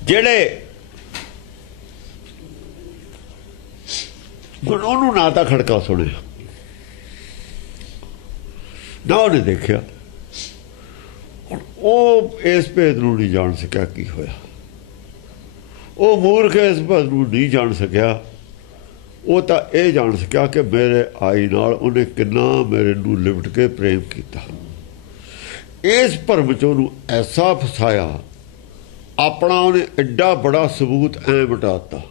ਜਿਹੜੇ ਹੁਣ ਉਹਨੂੰ ਨਾ ਤਾਂ ਖੜਕਾ ਸੁਣਿਆ ਨਾ ਉਹਨੇ ਦੇਖਿਆ, ਉਹ ਇਸ ਭੇਦ ਨੂੰ ਨਹੀਂ ਜਾਣ ਸਕਿਆ ਕੀ ਹੋਇਆ। ਉਹ ਮੂਰਖ ਇਸ ਭੇਦ ਨੂੰ ਨਹੀਂ ਜਾਣ ਸਕਿਆ। ਉਹ ਤਾਂ ਇਹ ਜਾਣ ਸਕਿਆ ਕਿ ਮੇਰੇ ਆਈ ਨਾਲ ਉਹਨੇ ਕਿੰਨਾ ਮੇਰੇ ਨੂੰ ਲਿਪਟ ਕੇ ਪ੍ਰੇਮ ਕੀਤਾ। ਇਸ ਭਰਮ 'ਚ ਉਹਨੂੰ ਐਸਾ ਫਸਾਇਆ, ਆਪਣਾ ਉਹਨੇ ਐਡਾ ਬੜਾ ਸਬੂਤ ਐ ਮਿਟਾਤਾ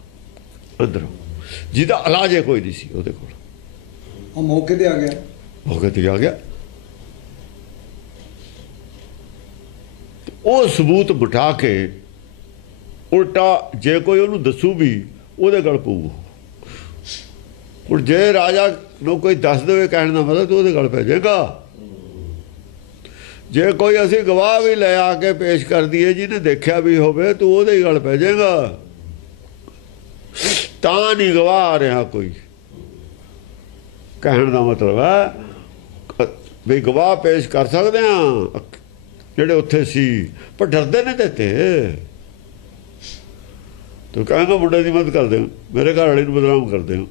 ਅੰਦਰੋਂ, ਜਿਹਦਾ ਇਲਾਜ ਕੋਈ ਨਹੀਂ ਸੀ ਉਹਦੇ ਕੋਲ। ਉਹ ਮੌਕੇ ਤੇ ਆ ਗਿਆ, ਮੌਕੇ ਤੇ ਆ ਗਿਆ। ਉਹ ਸਬੂਤ ਮਿਟਾ ਕੇ ਉਲਟਾ ਜੇ ਕੋਈ ਉਹਨੂੰ ਦੱਸੂ ਵੀ ਉਹਦੇ ਗਲ ਪਊ। ਹੁਣ ਜੇ ਰਾਜਾ ਨੂੰ ਕੋਈ ਦੱਸ ਦੇਵੇ ਕਹਿਣ ਦਾ ਮਤਲਬ, ਤੂੰ ਉਹਦੇ ਗਲ ਪੈ ਜਾਏਗਾ। ਜੇ ਕੋਈ ਅਸੀਂ ਗਵਾਹ ਵੀ ਲੈ ਆ ਕੇ ਪੇਸ਼ ਕਰ ਦਈਏ ਜਿਹਨੇ ਦੇਖਿਆ ਵੀ ਹੋਵੇ, ਤੂੰ ਉਹਦੇ ਹੀ ਗਲ ਪੈ ਜਾਏਗਾ। ਤਾਂ ਨਹੀਂ ਗਵਾਹ ਆ ਰਿਹਾ ਕੋਈ। ਕਹਿਣ ਦਾ ਮਤਲਬ ਹੈ ਵੀ ਗਵਾਹ ਪੇਸ਼ ਕਰ ਸਕਦੇ ਹਾਂ ਜਿਹੜੇ ਉੱਥੇ ਸੀ, ਪਰ ਡਰਦੇ ਨੇ ਦਿੱਤੇ। ਤੂੰ ਕਹਾਂਗਾ ਮੁੰਡੇ ਦੀ ਮਦਦ ਕਰਦੇ ਹੋ, ਮੇਰੇ ਘਰ ਵਾਲੇ ਨੂੰ ਬਦਨਾਮ ਕਰਦੇ ਹੋ,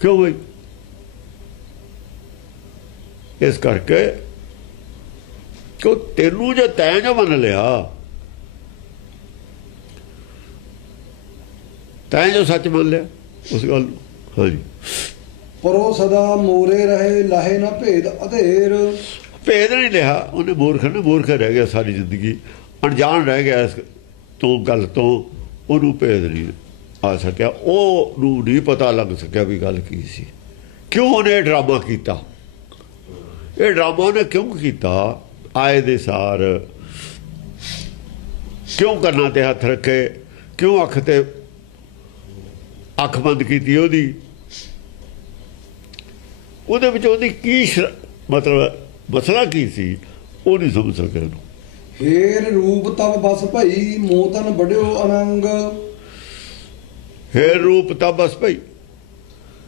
ਕਿਉਂ ਬਈ? ਇਸ ਕਰਕੇ ਕਿ ਤੈਨੂੰ ਜੋ ਤੈਂ ਜੋ ਮੰਨ ਲਿਆ, ਤੈਂ ਜੋ ਸੱਚ ਮੰਨ ਲਿਆ ਉਸ ਗੱਲ ਨੂੰ। ਹਾਂਜੀ ਪਰੋ ਸਦਾ ਮੋਰੇ ਰਹੇ ਲਾਹੇ ਨਾ ਭੇਦ ਅਧੇਰ। ਭੇਦ ਨਹੀਂ ਲਿਆ ਉਹਨੇ। ਮੂਰਖ ਨੇ, ਮੂਰਖ ਰਹਿ ਗਿਆ ਸਾਰੀ ਜ਼ਿੰਦਗੀ, ਅਣਜਾਣ ਰਹਿ ਗਿਆ ਇਸ ਤੋਂ ਗੱਲ ਤੋਂ। ਉਹਨੂੰ ਭੇਦ ਨਹੀਂ ਆ ਸਕਿਆ, ਉਹਨੂੰ ਨਹੀਂ ਪਤਾ ਲੱਗ ਸਕਿਆ ਵੀ ਗੱਲ ਕੀ ਸੀ। ਕਿਉਂ ਉਹਨੇ ਡਰਾਮਾ ਕੀਤਾ? ਇਹ ਡਰਾਮਾ ਉਹਨੇ ਕਿਉਂ ਕੀਤਾ? ਆਏ ਦੇ ਸਾਰ ਕਿਉਂ ਕੰਨਾਂ ਤੇ ਹੱਥ ਰੱਖੇ? ਕਿਉਂ ਅੱਖ ਤੇ ਅੱਖ ਬੰਦ ਕੀਤੀ ਉਹਦੀ? ਉਹਦੇ ਵਿੱਚ ਉਹਦੀ ਕੀ ਮਤਲਬ ਮਸਲਾ ਕੀ ਸੀ? ਉਹ ਨਹੀਂ ਸਮਝ ਸਕਿਆ ਉਹਨੂੰ। ਹੇਰ ਰੂਪ ਤਬ ਬਸ ਭਈ ਮੋਤਨ ਬੜਿਓ ਅਨੰਗ। ਹੇਰ ਰੂਪ ਤਬ ਬਸ ਭਈ,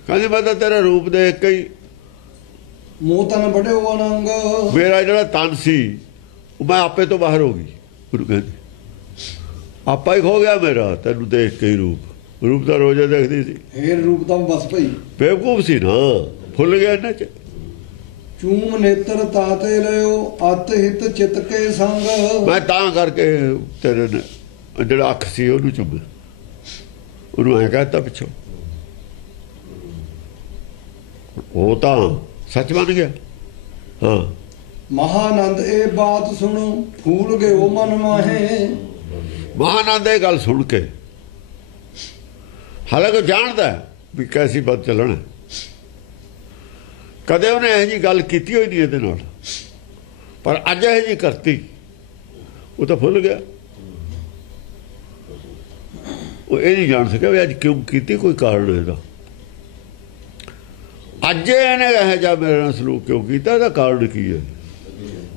ਕਹਿੰਦੇ ਮੈਂ ਤਾਂ ਤੇਰਾ ਰੂਪ ਦੇਖ ਕੇ ਹੀ ਮੋਤਨ ਬੜਿਓ ਅਨੰਗ। ਮੇਰਾ ਜਿਹੜਾ ਤਨ ਸੀ ਉਹ ਮੈਂ ਆਪੇ ਤੋਂ ਬਾਹਰ ਹੋ ਗਈ। ਗੁਰੂ ਕਹਿੰਦੇ ਆਪਾ ਹੀ ਖੋ ਗਿਆ ਮੇਰਾ, ਤੈਨੂੰ ਦੇਖ ਕੇ ਹੀ ਰੂਪ। ਰੂਪ ਤਾਂ ਰੋਜ਼ੇ ਦੇਖਦੀ ਸੀ। ਹੇਰ ਰੂਪ ਤਬ ਬਸ ਭਈ, ਬੇਵਕੂਫ ਸੀ ਨਾ, ਫੁੱਲ ਗਿਆ ਇਹਨਾਂ 'ਚ। ਚੂਮ ਨੇਤਰ ਤਾਤੇ ਲਿਓ ਅਤ ਹਿਤ ਚਿਤ ਕੇ ਸੰਗ। ਮੈਂ ਤਾਂ ਕਰਕੇ ਤੇਰੇ ਨੇ ਜਿਹੜਾ ਅੱਖ ਸੀ ਉਹਨੂੰ ਚੁੰਮ, ਉਹਨੂੰ ਐਂ ਕਹਿਤਾ ਪਿੱਛੋਂ। ਉਹ ਤਾਂ ਸੱਚ ਬਣ ਗਿਆ। ਹਾਂ ਮਹਾਨੰਦ ਇਹ ਬਾਤ ਸੁਣ ਫੂਲ ਗਏ ਉਹ ਮਨ ਮਾਹੇ। ਮਹਾਨੰਦ ਇਹ ਗੱਲ ਸੁਣ ਕੇ, ਹਾਲਾਂਕਿ ਜਾਣਦਾ ਵੀ ਕੈਸੀ ਬਾਤ ਚੱਲਣਾ, ਕਦੇ ਉਹਨੇ ਇਹੋ ਜਿਹੀ ਗੱਲ ਕੀਤੀ ਹੋਈ ਨਹੀਂ ਇਹਦੇ ਨਾਲ, ਪਰ ਅੱਜ ਇਹੋ ਜਿਹੀ ਕਰਤੀ, ਉਹ ਤਾਂ ਭੁੱਲ ਗਿਆ। ਉਹ ਇਹ ਨਹੀਂ ਜਾਣ ਸਕਿਆ ਵੀ ਅੱਜ ਕਿਉਂ ਕੀਤੀ, ਕੋਈ ਕਾਰਨ ਇਹਦਾ। ਅੱਜ ਇਹਨੇ ਇਹੋ ਜਿਹਾ ਮੇਰੇ ਨਾਲ ਸਲੂਕ ਕਿਉਂ ਕੀਤਾ, ਇਹਦਾ ਕਾਰਨ ਕੀ ਹੈ?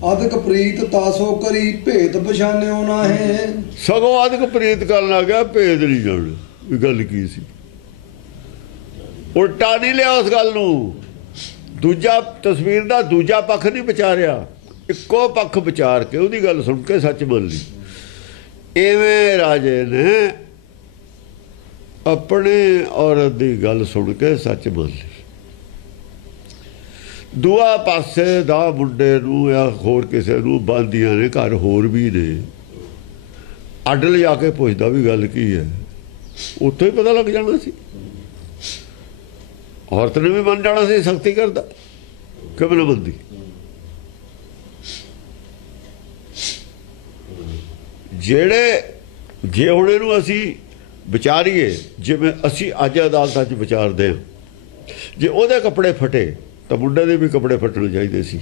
ਅਦਕ ਪ੍ਰੀਤ ਤਾਸੋ ਕਰੀ ਭੇਦ ਪਛਾਨਿਓ ਨਾਹੇ। ਸਗੋਂ ਅਦਕ ਪ੍ਰੀਤ ਕਰਨ ਲੱਗ ਗਿਆ, ਭੇਦ ਨਹੀਂ ਜਾਣ ਵੀ ਗੱਲ ਕੀ ਸੀ। ਉਲਟਾ ਨਹੀਂ ਲਿਆ ਉਸ ਗੱਲ ਨੂੰ, ਦੂਜਾ ਤਸਵੀਰ ਦਾ ਦੂਜਾ ਪੱਖ ਨਹੀਂ ਵਿਚਾਰਿਆ, ਇੱਕੋ ਪੱਖ ਵਿਚਾਰ ਕੇ ਉਹਦੀ ਗੱਲ ਸੁਣ ਕੇ ਸੱਚ ਮੰਨ ਲਈ। ਇਵੇਂ ਰਾਜੇ ਨੇ ਆਪਣੇ ਔਰਤ ਦੀ ਗੱਲ ਸੁਣ ਕੇ ਸੱਚ ਮੰਨ ਲਈ। ਦੂਆ ਪਾਸੇ ਦਾ ਮੁੰਡੇ ਨੂੰ ਜਾਂ ਹੋਰ ਕਿਸੇ ਨੂੰ ਬੰਦੀਆਂ ਨੇ, ਘਰ ਹੋਰ ਵੀ ਨੇ, ਅੱਡ ਲਿਜਾ ਕੇ ਪੁੱਛਦਾ ਵੀ ਗੱਲ ਕੀ ਹੈ, ਉੱਥੋਂ ਹੀ ਪਤਾ ਲੱਗ ਜਾਣਾ ਸੀ। ਔਰਤ ਨੇ ਵੀ ਮੰਨ ਜਾਣਾ ਸੀ ਸਖਤੀ ਕਰਦਾ। ਕਿਵੇਂ ਨਾ ਬੰਦੀ। ਜਿਹੜੇ ਜੇ ਹੁਣ ਇਹਨੂੰ ਅਸੀਂ ਵਿਚਾਰੀਏ ਜਿਵੇਂ ਅਸੀਂ ਅੱਜ ਅਦਾਲਤਾਂ 'ਚ ਵਿਚਾਰਦੇ ਹਾਂ, ਜੇ ਉਹਦੇ ਕੱਪੜੇ ਫਟੇ ਤਾਂ ਮੁੰਡੇ ਦੇ ਵੀ ਕੱਪੜੇ ਫਟਣੇ ਚਾਹੀਦੇ ਸੀ।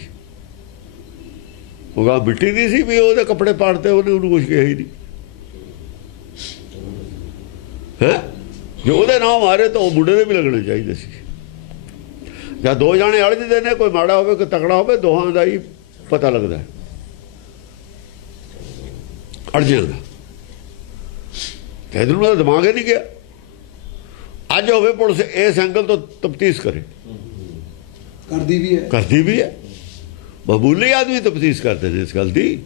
ਉਹ ਗਾ ਮਿੱਟੀ ਦੀ ਸੀ ਵੀ ਉਹਦੇ ਕੱਪੜੇ ਪਾੜਤੇ, ਉਹਨੂੰ ਕੁਛ ਕਿਹਾ ਹੀ ਨਹੀਂ ਹੈ। ਜੇ ਉਹਦੇ ਨਾਮ ਮਾਰੇ ਤਾਂ ਉਹ ਮੁੰਡੇ ਦੇ ਵੀ ਲੱਗਣੇ ਚਾਹੀਦੇ ਸੀ। ਜਾਂ ਦੋ ਜਾਣੇ ਅੜਜਦੇ ਨੇ, ਕੋਈ ਮਾੜਾ ਹੋਵੇ ਕੋਈ ਤਕੜਾ ਹੋਵੇ, ਦੋਹਾਂ ਦਾ ਹੀ ਪਤਾ ਲੱਗਦਾ ਅੜਜਿਆਂ ਦਾ। ਤੇ ਇਧਰ ਨੂੰ ਤਾਂ ਦਿਮਾਗ ਹੀ ਨਹੀਂ ਗਿਆ। ਅੱਜ ਹੋਵੇ ਪੁਲਿਸ ਇਸ ਐਂਗਲ ਤੋਂ ਤਫਤੀਸ਼ ਕਰੇ, ਕਰਦੀ ਵੀ ਹੈ। ਮਾਮੂਲੀ ਆਦਮੀ ਤਫਤੀਸ਼ ਕਰਦੇ ਨੇ ਇਸ ਗੱਲ ਦੀ,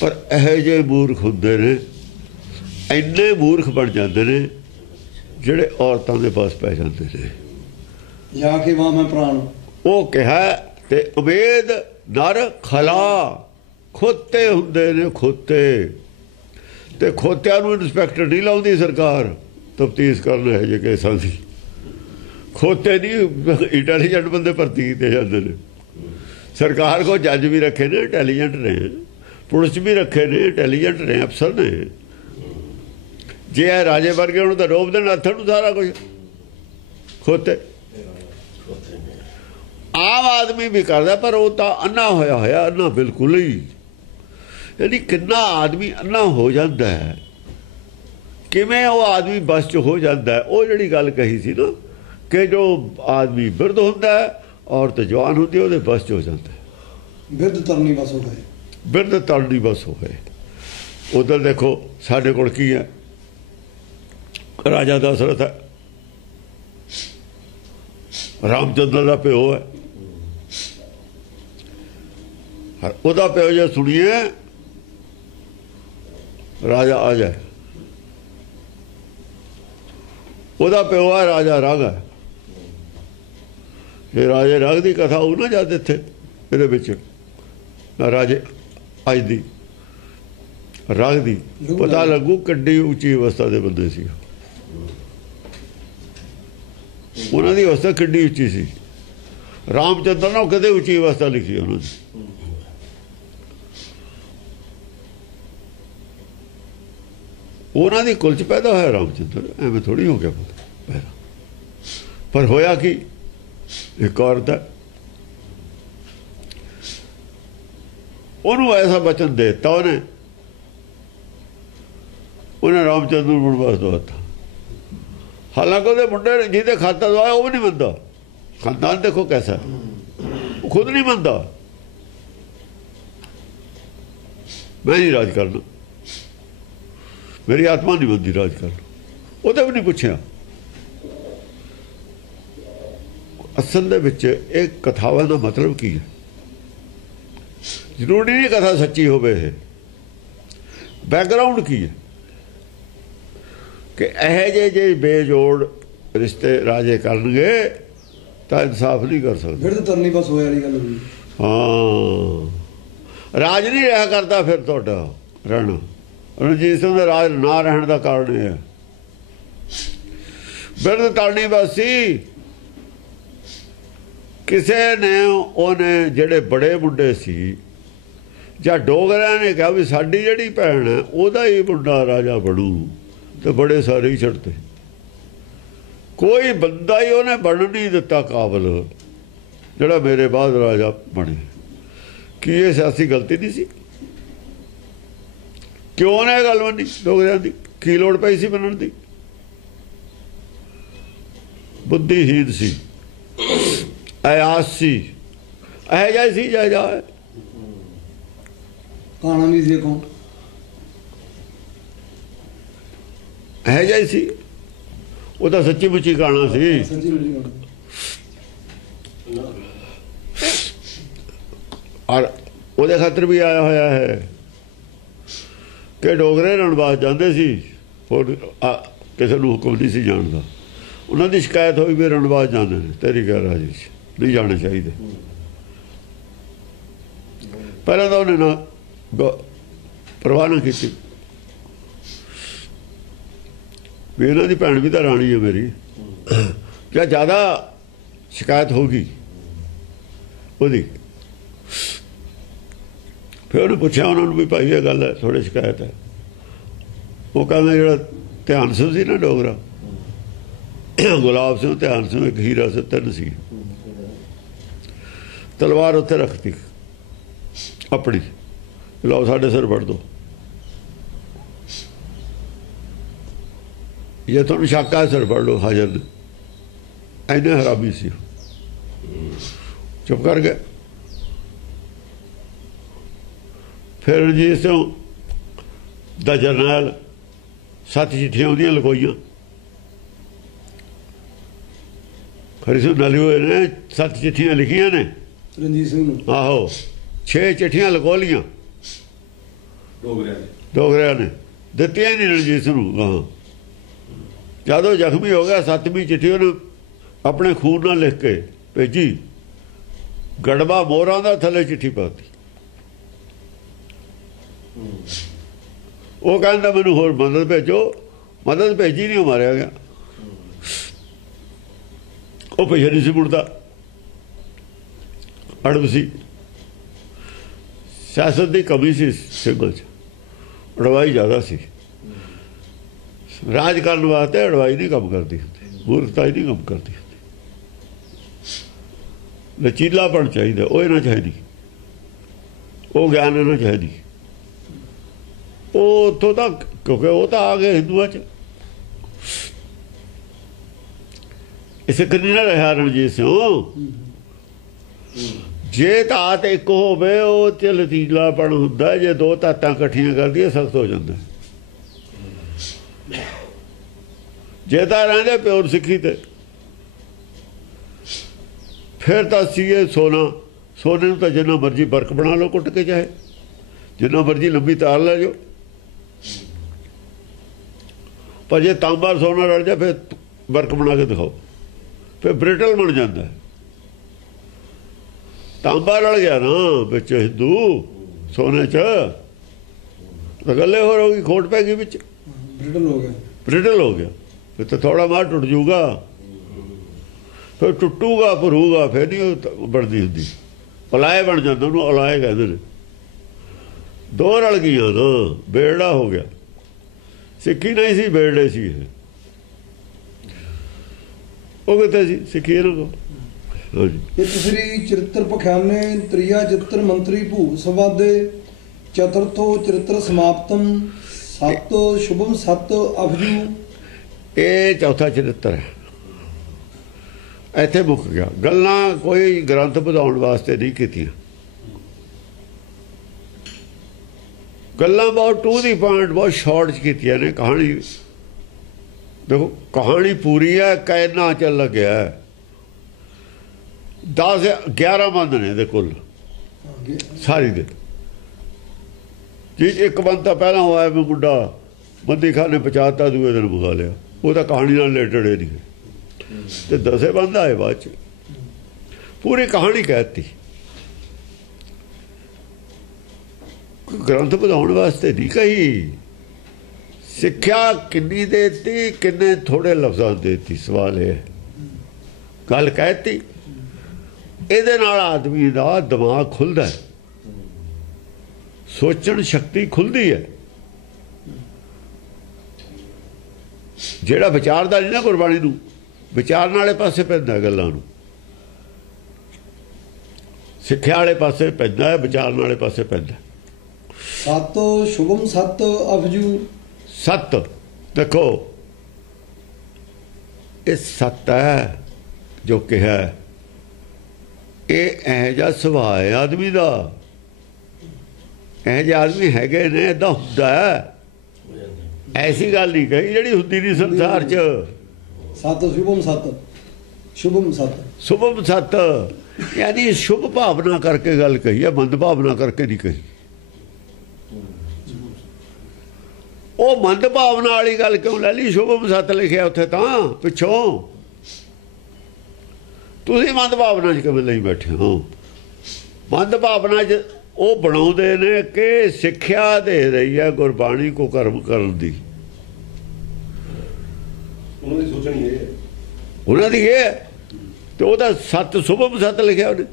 ਪਰ ਇਹੋ ਜਿਹੇ ਮੂਰਖ ਹੁੰਦੇ ਨੇ, ਇੰਨੇ ਮੂਰਖ ਬਣ ਜਾਂਦੇ ਨੇ ਜਿਹੜੇ ਔਰਤਾਂ ਦੇ ਪਾਸ ਪੈ ਜਾਂਦੇ ਨੇ। ਜਾ ਕੇ ਵਾਹ ਮੈਂ ਪ੍ਰਾਣ ਉਹ ਕਿਹਾ ਤੇ ਉਮੀਦ ਨਰ ਖਲਾ ਖੋਤੇ ਹੁੰਦੇ ਨੇ, ਖੋਤੇ। ਤੇ ਖੋਤਿਆਂ ਨੂੰ ਇੰਸਪੈਕਟਰ ਨਹੀਂ ਲਾਉਂਦੀ ਸਰਕਾਰ ਤਫਤੀਸ਼ ਕਰਨ ਹੈ ਜੇ ਕੇਸਾਂ ਦੀ। ਖੋਤੇ ਨਹੀਂ, ਇੰਟੈਲੀਜੈਂਟ ਬੰਦੇ ਭਰਤੀ ਕੀਤੇ ਜਾਂਦੇ ਨੇ। ਸਰਕਾਰ ਕੋ ਜੱਜ ਵੀ ਰੱਖੇ ਨੇ, ਇੰਟੈਲੀਜੈਂਟ ਨੇ, ਪੁਲਿਸ ਵੀ ਰੱਖੇ ਨੇ, ਇੰਟੈਲੀਜੈਂਟ ਨੇ, ਅਫਸਰ ਨੇ। ਜੇ ਇਹ ਰਾਜੇ ਵਰਗੇ ਉਹਨੂੰ ਤਾਂ ਰੋਬ ਦੇਣ ਹੱਥਾਂ ਨੂੰ ਸਾਰਾ ਕੁਝ। ਖੋਤੇ ਆਮ ਆਦਮੀ ਵੀ ਕਰਦਾ, ਪਰ ਉਹ ਤਾਂ ਅੰਨਾ ਹੋਇਆ ਅੰਨਾ ਬਿਲਕੁਲ ਹੀ। ਯਾਨੀ ਕਿੰਨਾ ਆਦਮੀ ਅੰਨਾ ਹੋ ਜਾਂਦਾ ਹੈ, ਕਿਵੇਂ ਉਹ ਆਦਮੀ ਬਸ 'ਚ ਹੋ ਜਾਂਦਾ ਹੈ। ਉਹ ਜਿਹੜੀ ਗੱਲ ਕਹੀ ਸੀ ਨਾ ਕਿ ਜੋ ਆਦਮੀ ਬਿਰਧ ਹੁੰਦਾ ਹੈ, ਔਰਤ ਜਵਾਨ ਹੁੰਦੀ ਉਹਦੇ ਬਸ 'ਚ ਹੋ ਜਾਂਦਾ ਹੈ। ਬਿਰਧ ਤਰਨੀ ਬਸ ਹੋ ਗਏ, ਬਿਰਧ ਤਰਨੀ ਬਸ ਹੋ ਗਏ। ਉਧਰ ਦੇਖੋ ਸਾਡੇ ਕੋਲ ਕੀ ਹੈ, ਰਾਜਾ ਦਸ਼ਰਥ ਹੈ, ਰਾਮਚੰਦਰ ਦਾ ਪਿਓ ਹੈ। ਉਹਦਾ ਪਿਓ ਜੇ ਸੁਣੀਏ ਰਾਜਾ ਆ ਜਾਏ, ਉਹਦਾ ਪਿਓ ਹੈ ਰਾਜਾ ਰਘ ਹੈ। ਜੇ ਰਾਜੇ ਰਘ ਦੀ ਕਥਾ ਉਹ ਨਾ ਜਦ ਇੱਥੇ ਇਹਦੇ ਵਿੱਚ ਰਾਜੇ ਅੱਜ ਦੀ ਰਘ ਦੀ ਪਤਾ ਲੱਗੂ ਕਿੱਡੀ ਉੱਚੀ ਅਵਸਥਾ ਦੇ ਬੰਦੇ ਸੀ। ਉਹਨਾਂ ਦੀ ਅਵਸਥਾ ਕਿੱਡੀ ਉੱਚੀ ਸੀ। ਰਾਮਚੰਦਰ ਨੇ ਕਦੇ ਉੱਚੀ ਅਵਸਥਾ ਲਿਖੀ ਉਹਨਾਂ ਦੀ। ਉਹਨਾਂ ਦੀ ਕੁਲ 'ਚ ਪੈਦਾ ਹੋਇਆ ਰਾਮਚੰਦਰ, ਐਵੇਂ ਥੋੜ੍ਹੀ ਹੋ ਗਿਆ ਪੈਦਾ। ਪਰ ਹੋਇਆ ਕੀ, ਇੱਕ ਔਰਤ ਹੈ, ਉਹਨੂੰ ਐਸਾ ਬਚਨ ਦੇ ਦਿੱਤਾ ਉਹਨੇ ਰਾਮਚੰਦਰ ਨੂੰ ਬਨਵਾਸ ਦਵਾਤਾ। ਹਾਲਾਂਕਿ ਉਹਦੇ ਮੁੰਡੇ ਨੇ ਜਿਹਦੇ ਖਾਤਾ ਦਵਾਇਆ ਉਹ ਵੀ ਨਹੀਂ ਮੰਨਦਾ। ਖਾਨਦਾਨ ਦੇਖੋ ਕੈਸਾ, ਉਹ ਖੁਦ ਨਹੀਂ ਮੰਨਦਾ। ਮੈਂ ਨਹੀਂ ਰਾਜ ਕਰਨਾ, ਮੇਰੀ ਆਤਮਾ ਨਹੀਂ ਮੰਨਦੀ ਰਾਜ ਕਰਨਾ। ਉਹਦਾ ਵੀ ਨਹੀਂ ਪੁੱਛਿਆ। ਅਸਲ ਦੇ ਵਿੱਚ ਇਹ ਕਥਾਵਾਂ ਦਾ ਮਤਲਬ ਕੀ ਹੈ? ਜ਼ਰੂਰੀ ਨਹੀਂ ਕਥਾ ਸੱਚੀ ਹੋਵੇ। ਇਹ ਬੈਕਗਰਾਊਂਡ ਕੀ ਹੈ ਕਿ ਇਹੋ ਜਿਹੇ ਬੇਜੋੜ ਰਿਸ਼ਤੇ ਰਾਜੇ ਕਰਨਗੇ ਤਾਂ ਇਨਸਾਫ ਨਹੀਂ ਕਰ ਸਕਦੇ। ਫਿਰ ਤਾਂ ਤਰਨੀ ਬਸ ਹੋਇਆ ਵਾਲੀ ਗੱਲ ਹੋਈ। ਹਾਂ, ਰਾਜ ਨਹੀਂ ਰਿਹਾ ਕਰਦਾ ਫਿਰ ਤੁਹਾਡਾ ਰਹਿਣਾ। ਰਣਜੀਤ ਸਿੰਘ ਦਾ ਰਾਜ ਨਾ ਰਹਿਣ ਦਾ ਕਾਰਨ ਇਹ ਹੈ, ਬਿਰਧ ਤਰਨੀ ਬਸ ਸੀ। ਕਿਸੇ ਨੇ ਉਹਨੇ ਜਿਹੜੇ ਬੜੇ ਮੁੰਡੇ ਸੀ ਜਾਂ ਡੋਗਰਿਆਂ ਨੇ ਕਿਹਾ ਵੀ ਸਾਡੀ ਜਿਹੜੀ ਭੈਣ ਹੈ ਉਹਦਾ ਹੀ ਮੁੰਡਾ ਰਾਜਾ ਬਣੂ, ਤੇ ਬੜੇ ਸਾਰੇ ਹੀ ਛੱਡਤੇ। ਕੋਈ ਬੰਦਾ ਹੀ ਉਹਨੇ ਬਣਨ ਨਹੀਂ ਦਿੱਤਾ ਕਾਬਲ ਜਿਹੜਾ ਮੇਰੇ ਬਾਅਦ ਰਾਜਾ ਬਣੇ। ਕੀ ਇਹ ਸਿਆਸੀ ਗਲਤੀ ਨਹੀਂ ਸੀ? ਕਿਉਂ ਨੇ ਗੱਲ ਮੰਨੀ ਡੋਗਰਿਆਂ ਦੀ? ਕੀ ਲੋੜ ਪਈ ਸੀ ਬਣਨ ਦੀ? ਬੁੱਧੀਹੀਨ ਸੀ, ਅਯਾਸ ਸੀ, ਇਹ ਜਿਹਾ ਸੀ ਜਾ ਕਾਣਾ ਵੀ ਦੇਖੋ ਇਹ ਜਿਹਾ ਸੀ। ਉਹ ਤਾਂ ਸੱਚੀ ਮੁੱਚੀ ਕਾਣਾ ਸੀ। ਔਰ ਉਹਦੇ ਖਾਤਰ ਵੀ ਆਇਆ ਹੋਇਆ ਹੈ ਕਿ ਡੋਗਰੇ ਰਣਬਾਸ ਜਾਂਦੇ ਸੀ, ਹੋਰ ਕਿਸੇ ਨੂੰ ਹੁਕਮ ਨਹੀਂ ਸੀ ਜਾਣ ਦਾ। ਉਹਨਾਂ ਦੀ ਸ਼ਿਕਾਇਤ ਹੋਈ ਵੀ ਰਣਬਾਸ ਜਾਂਦੇ ਨੇ, ਤੇਰੀ ਗੈਰ ਹਾਜ਼ਰੀ 'ਚ ਨਹੀਂ ਜਾਣੇ ਚਾਹੀਦੇ। ਪਹਿਲਾਂ ਤਾਂ ਉਹਨੇ ਨਾ ਪਰਵਾਹ ਨਾ ਕੀਤੀ ਵੀ ਇਹਨਾਂ ਦੀ ਭੈਣ ਵੀ ਤਾਂ ਰਾਣੀ ਹੈ ਮੇਰੀ। ਜਾਂ ਜ਼ਿਆਦਾ ਸ਼ਿਕਾਇਤ ਹੋ ਗਈ ਉਹਦੀ। ਫਿਰ ਉਹਨੇ ਪੁੱਛਿਆ ਉਹਨਾਂ ਨੂੰ ਵੀ ਭਾਈ ਇਹ ਗੱਲ ਹੈ, ਥੋੜ੍ਹੀ ਸ਼ਿਕਾਇਤ ਹੈ। ਉਹ ਕਹਿੰਦਾ ਜਿਹੜਾ ਧਿਆਨ ਸਿੰਘ ਸੀ ਨਾ ਡੋਗਰਾ, ਗੁਲਾਬ ਸਿੰਘ, ਧਿਆਨ ਸਿੰਘ, ਇੱਕ ਹੀਰਾ ਸਿੰਘ, ਤਿੰਨ ਸੀ। ਤਲਵਾਰ ਉੱਥੇ ਰੱਖਤੀ ਆਪਣੀ, ਲਓ ਸਾਡੇ ਸਿਰ ਵੜ ਦੋ, ਜੇ ਤੁਹਾਨੂੰ ਸ਼ੱਕ ਆ ਸਿਰ ਫੜ ਲਓ, ਹਾਜ਼ਰ ਨੇ। ਇੰਨੇ ਹਰਾਮੀ ਸੀ, ਚੁੱਪ ਕਰ ਗਏ। ਫਿਰ ਰਣਜੀਤ ਸਿੰਘ ਦਾ ਜਰਨੈਲ 7 ਚਿੱਠੀਆਂ ਉਹਦੀਆਂ ਲਕੋਈਆਂ, ਖਰੀ ਸਿੰਘ ਨਾਲੀ ਹੋਏ ਨੇ 7 ਚਿੱਠੀਆਂ ਲਿਖੀਆਂ ਨੇ ਰਣਜੀਤ ਸਿੰਘ ਨੂੰ। ਆਹੋ 6 ਚਿੱਠੀਆਂ ਲਕੋ ਲੀਆਂ ਡੋਗਰਿਆਂ ਨੇ, ਦਿੱਤੀਆਂ ਨਹੀਂ ਰਣਜੀਤ ਸਿੰਘ ਨੂੰ। ਹਾਂ, ਜਦੋਂ ਜ਼ਖਮੀ ਹੋ ਗਿਆ 7ਵੀਂ ਚਿੱਠੀ ਉਹਨੇ ਆਪਣੇ ਖੂਨ ਨਾਲ ਲਿਖ ਕੇ ਭੇਜੀ, ਗੜਬਾ ਮੋਹਰਾਂ ਦਾ ਥੱਲੇ ਚਿੱਠੀ ਪਾਤੀ। ਉਹ ਕਹਿੰਦਾ ਮੈਨੂੰ ਹੋਰ ਮਦਦ ਭੇਜੋ, ਮਦਦ ਭੇਜੀ ਨਹੀਂ, ਉਹ ਮਾਰਿਆ ਗਿਆ। ਉਹ ਪਿੱਛੇ ਨਹੀਂ ਸੀ ਮੁੜਦਾ, ਅੜਬ ਸੀ, ਸਿਆਸਤ ਦੀ ਕਮੀ ਸੀ ਸਿੰਘਾਂ 'ਚ, ਅੜਵਾਈ ਜ਼ਿਆਦਾ ਸੀ। ਰਾਜ ਕਰਨ ਵਾਸਤੇ ਅੜਵਾਈ ਨਹੀਂ ਕੰਮ ਕਰਦੀ ਹੁੰਦੀ, ਮੂਰਖਤਾਈ ਨਹੀਂ ਕੰਮ ਕਰਦੀ ਹੁੰਦੀ, ਲਚੀਲਾਪਣ ਚਾਹੀਦਾ। ਉਹ ਇਹਨਾਂ 'ਚ ਹੈ ਨਹੀਂ, ਉਹ ਗਿਆਨ ਇਹਨਾਂ 'ਚ ਹੈ ਨਹੀਂ। ਉਹ ਉੱਥੋਂ ਤੱਕ, ਕਿਉਂਕਿ ਉਹ ਤਾਂ ਆ ਗਏ ਹਿੰਦੂਆਂ 'ਚ, ਇਸੇ ਕਰੀ ਨਾ ਰਿਹਾ ਰਣਜੀਤ ਸਿੰਘ। ਜੇ ਧਾਤ ਇੱਕ ਹੋਵੇ ਉਹ 'ਚ ਲਚੀਲਾਪਣ ਹੁੰਦਾ, ਜੇ ਦੋ ਧਾਤਾਂ ਇਕੱਠੀਆਂ ਕਰਦੀਆਂ ਸਖਤ ਹੋ ਜਾਂਦਾ। ਜੇ ਤਾਂ ਰਹਿੰਦੇ ਪਿਓਰ ਸਿੱਖੀ ਤੇ, ਫਿਰ ਤਾਂ ਸੀਏ ਸੋਨਾ, ਸੋਨੇ ਨੂੰ ਤਾਂ ਜਿੰਨਾ ਮਰਜ਼ੀ ਬਰਕ ਬਣਾ ਲਓ ਕੁੱਟ ਕੇ, ਚਾਹੇ ਜਿੰਨਾ ਮਰਜ਼ੀ ਲੰਬੀ ਤਾਰ ਲੈ ਜਾਓ, ਪਰ ਜੇ ਤਾਂਬਾ ਸੋਨਾ ਰਲ ਜਾ ਫਿਰ ਬਰਕ ਬਣਾ ਕੇ ਦਿਖਾਓ, ਫਿਰ ਬ੍ਰਿਟਲ ਬਣ ਜਾਂਦਾ। ਤਾਂਬਾ ਰਲ ਗਿਆ ਨਾ ਵਿੱਚ ਹਿੰਦੂ ਸੋਨੇ 'ਚ, ਤਾਂ ਗੱਲੇ ਹੋਰ ਹੋ ਗਈ, ਖੋਟ ਪੈ ਗਈ ਵਿੱਚ, ਬ੍ਰਿਟਲ ਹੋ ਗਿਆ, ਬ੍ਰਿਟਲ ਹੋ ਗਿਆ। ਫਿਰ ਤਾਂ ਥੋੜਾ ਮਾਰ ਟੁੱਟ ਜੂਗਾ, ਫਿਰ ਟੁੱਟੂਗਾ, ਭਰੂਗਾ, ਫਿਰ ਨਹੀਂ ਉਹ ਬਣਦੀ ਹੁੰਦੀ, ਪਲਾਏ ਬਣ ਜਾਂਦਾ, ਉਹਨੂੰ ਅਲਾਏ ਕਹਿੰਦੇ ਨੇ। ਦੋ ਰਲ ਗਈਆਂ ਨਾ, ਬੇੜਾ ਹੋ ਗਿਆ। ਸਿੱਖੀ ਨਹੀਂ ਸੀ, ਬੇੜੇ ਸੀ ਇਹ। ਉਹ ਕਿਤੇ ਸੀ ਸਿੱਖੀ ਇਹਨਾਂ ਕੋਲ। ਹਾਂਜੀ, ਇਹ ਤੀਸਰੀ ਚਰਿੱਤਰ ਪਖਿਆਨੇ, ਤ੍ਰਿਆ ਚਿੱਤਰ ਮੰਤਰੀ ਭੂਪ ਸਵਾਦੇ, ਚਤੁਰਥੋ ਚਰਿੱਤਰ ਸਮਾਪਤਮ, ਸੱਤ ਸ਼ੁਭਮ ਸੱਤ ਅਫਜੂ। ਇਹ ਚੌਥਾ ਚਰਿੱਤਰ ਹੈ। ਇੱਥੇ ਮੁੱਕ ਗਿਆ। ਗੱਲਾਂ ਕੋਈ ਗ੍ਰੰਥ ਵਧਾਉਣ ਵਾਸਤੇ ਨਹੀਂ ਕੀਤੀਆਂ, ਗੱਲਾਂ ਬਹੁਤ ਟੂ ਦੀ ਪੁਆਇੰਟ, ਬਹੁਤ ਸ਼ਾਰਟ 'ਚ ਕੀਤੀਆਂ ਨੇ। ਕਹਾਣੀ ਦੇਖੋ, ਕਹਾਣੀ ਪੂਰੀ ਹੈ, ਕਹਿਣਾ ਚੱਲ ਲੱਗਿਆ 10-11 ਬੰਦ ਨੇ ਇਹਦੇ ਕੁੱਲ ਸਾਰੀ ਦੇ। ਜੀ ਇੱਕ ਬੰਦ ਤਾਂ ਪਹਿਲਾਂ ਹੋਇਆ ਵੀ ਮੁੰਡਾ ਬੰਦੀ ਖਾਨੇ ਪਹੁੰਚਾਤਾ, ਦੂਏ ਦਿਨ ਮੰਗਾ ਲਿਆ, ਉਹ ਤਾਂ ਕਹਾਣੀ ਨਾਲ ਰਿਲੇਟਡ ਹੀ ਨਹੀਂ। ਤੇ 10 ਬੰਦ ਆਏ ਬਾਅਦ 'ਚ, ਪੂਰੀ ਕਹਾਣੀ ਕਹਿਤੀ। ਗ੍ਰੰਥ ਵਧਾਉਣ ਵਾਸਤੇ ਨਹੀਂ ਕਹੀ। ਸਿੱਖਿਆ ਕਿੰਨੀ ਦੇਤੀ, ਕਿੰਨੇ ਥੋੜੇ ਲਫ਼ਜ਼ਾਂ ਦੇਤੀ, ਸਵਾਲ ਇਹ। ਗੱਲ ਕਹਿਤੀ, ਇਹਦੇ ਨਾਲ ਆਦਮੀ ਦਾ ਦਿਮਾਗ ਖੁੱਲਦਾ, ਸੋਚਣ ਸ਼ਕਤੀ ਖੁੱਲਦੀ ਹੈ। ਜਿਹੜਾ ਵਿਚਾਰਦਾ ਨਹੀਂ ਨਾ ਗੁਰਬਾਣੀ ਨੂੰ, ਵਿਚਾਰਨ ਵਾਲੇ ਪਾਸੇ ਪੈਂਦਾ, ਗੱਲਾਂ ਨੂੰ ਸਿੱਖਿਆ ਵਾਲੇ ਪਾਸੇ ਪੈਂਦਾ, ਵਿਚਾਰਨ ਵਾਲੇ ਪਾਸੇ ਪੈਂਦਾ। ਸੱਤ ਸ਼ੁਭਮ ਸੱਤ ਅਫਜੂ। ਸੱਤ ਦੇਖੋ, ਇਹ ਸੱਤ ਹੈ ਜੋ ਕਿਹਾ, ਇਹ ਇਹੋ ਜਿਹਾ ਸੁਭਾਅ ਹੈ ਆਦਮੀ ਦਾ। ਇਹੋ ਜਿਹੇ ਆਦਮੀ ਹੈਗੇ ਨੇ, ਏਦਾਂ ਹੁੰਦਾ। ਐਸੀ ਗੱਲ ਨਹੀਂ ਕਹੀ ਜਿਹੜੀ ਹੁੰਦੀ ਨਹੀਂ ਸੰਸਾਰ 'ਚ। ਸੱਤ ਸ਼ੁਭਮ ਸੱਤ, ਸ਼ੁਭਮ ਸੱਤ, ਸ਼ੁਭਮ ਸੱਤ, ਯਾਨੀ ਸ਼ੁਭ ਭਾਵਨਾ ਕਰਕੇ ਗੱਲ ਕਹੀ ਹੈ, ਮੰਦ ਭਾਵਨਾ ਕਰਕੇ ਨਹੀਂ ਕਹੀ। ਉਹ ਮੰਦ ਭਾਵਨਾ ਵਾਲੀ ਗੱਲ ਕਿਉਂ ਲੈ ਲਈ? ਸ਼ੁਭਮ ਸੱਤ ਲਿਖਿਆ ਉੱਥੇ ਤਾਂ ਪਿੱਛੋਂ। ਤੁਸੀਂ ਮੰਦ ਭਾਵਨਾ 'ਚ ਕਿਵੇਂ ਲਈ ਬੈਠੇ ਹੋ? ਮੰਦ ਭਾਵਨਾ 'ਚ ਉਹ ਬਣਾਉਂਦੇ ਨੇ ਕਿ ਸਿੱਖਿਆ ਦੇ ਰਹੀ ਹੈ ਗੁਰਬਾਣੀ ਕੋ ਕਰਮ ਕਰਨ ਦੀ। ਉਹਨਾਂ ਦੀ ਸੋਚਣੀ ਇਹ, ਉਹਨਾਂ ਦੀ ਇਹ, ਤੇ ਉਹਦਾ ਸੱਤ ਸ਼ੁਭਮ ਸੱਤ ਲਿਖਿਆ ਉਹਨੇ।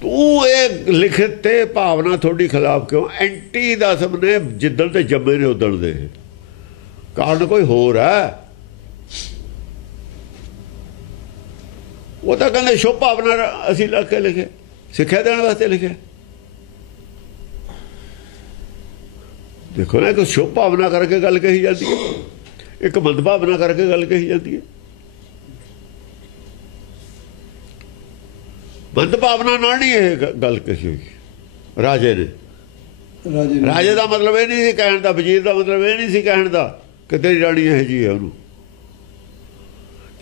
तू ये लिखते भावना थोड़ी खिलाफ क्यों? एंटी दसम ने जिदन ते जम्मे ने उदण दे कारण कोई होर है। वो तो कहते शुभ भावना असी लग के लिखे, सिक्ख्या देने वास्ते लिखे। देखो ना, एक शुभ भावना करके गल कही जाती है, एक मंद भावना करके गल कही जाती है। मंद भावना नाल नहीं ये गल कही हुई राजे ने। राजे का मतलब ये नहीं सी कहण दा, वजीर का मतलब ये नहीं सी कहण दा कि तेरी राणी यह जी है। उन्होंने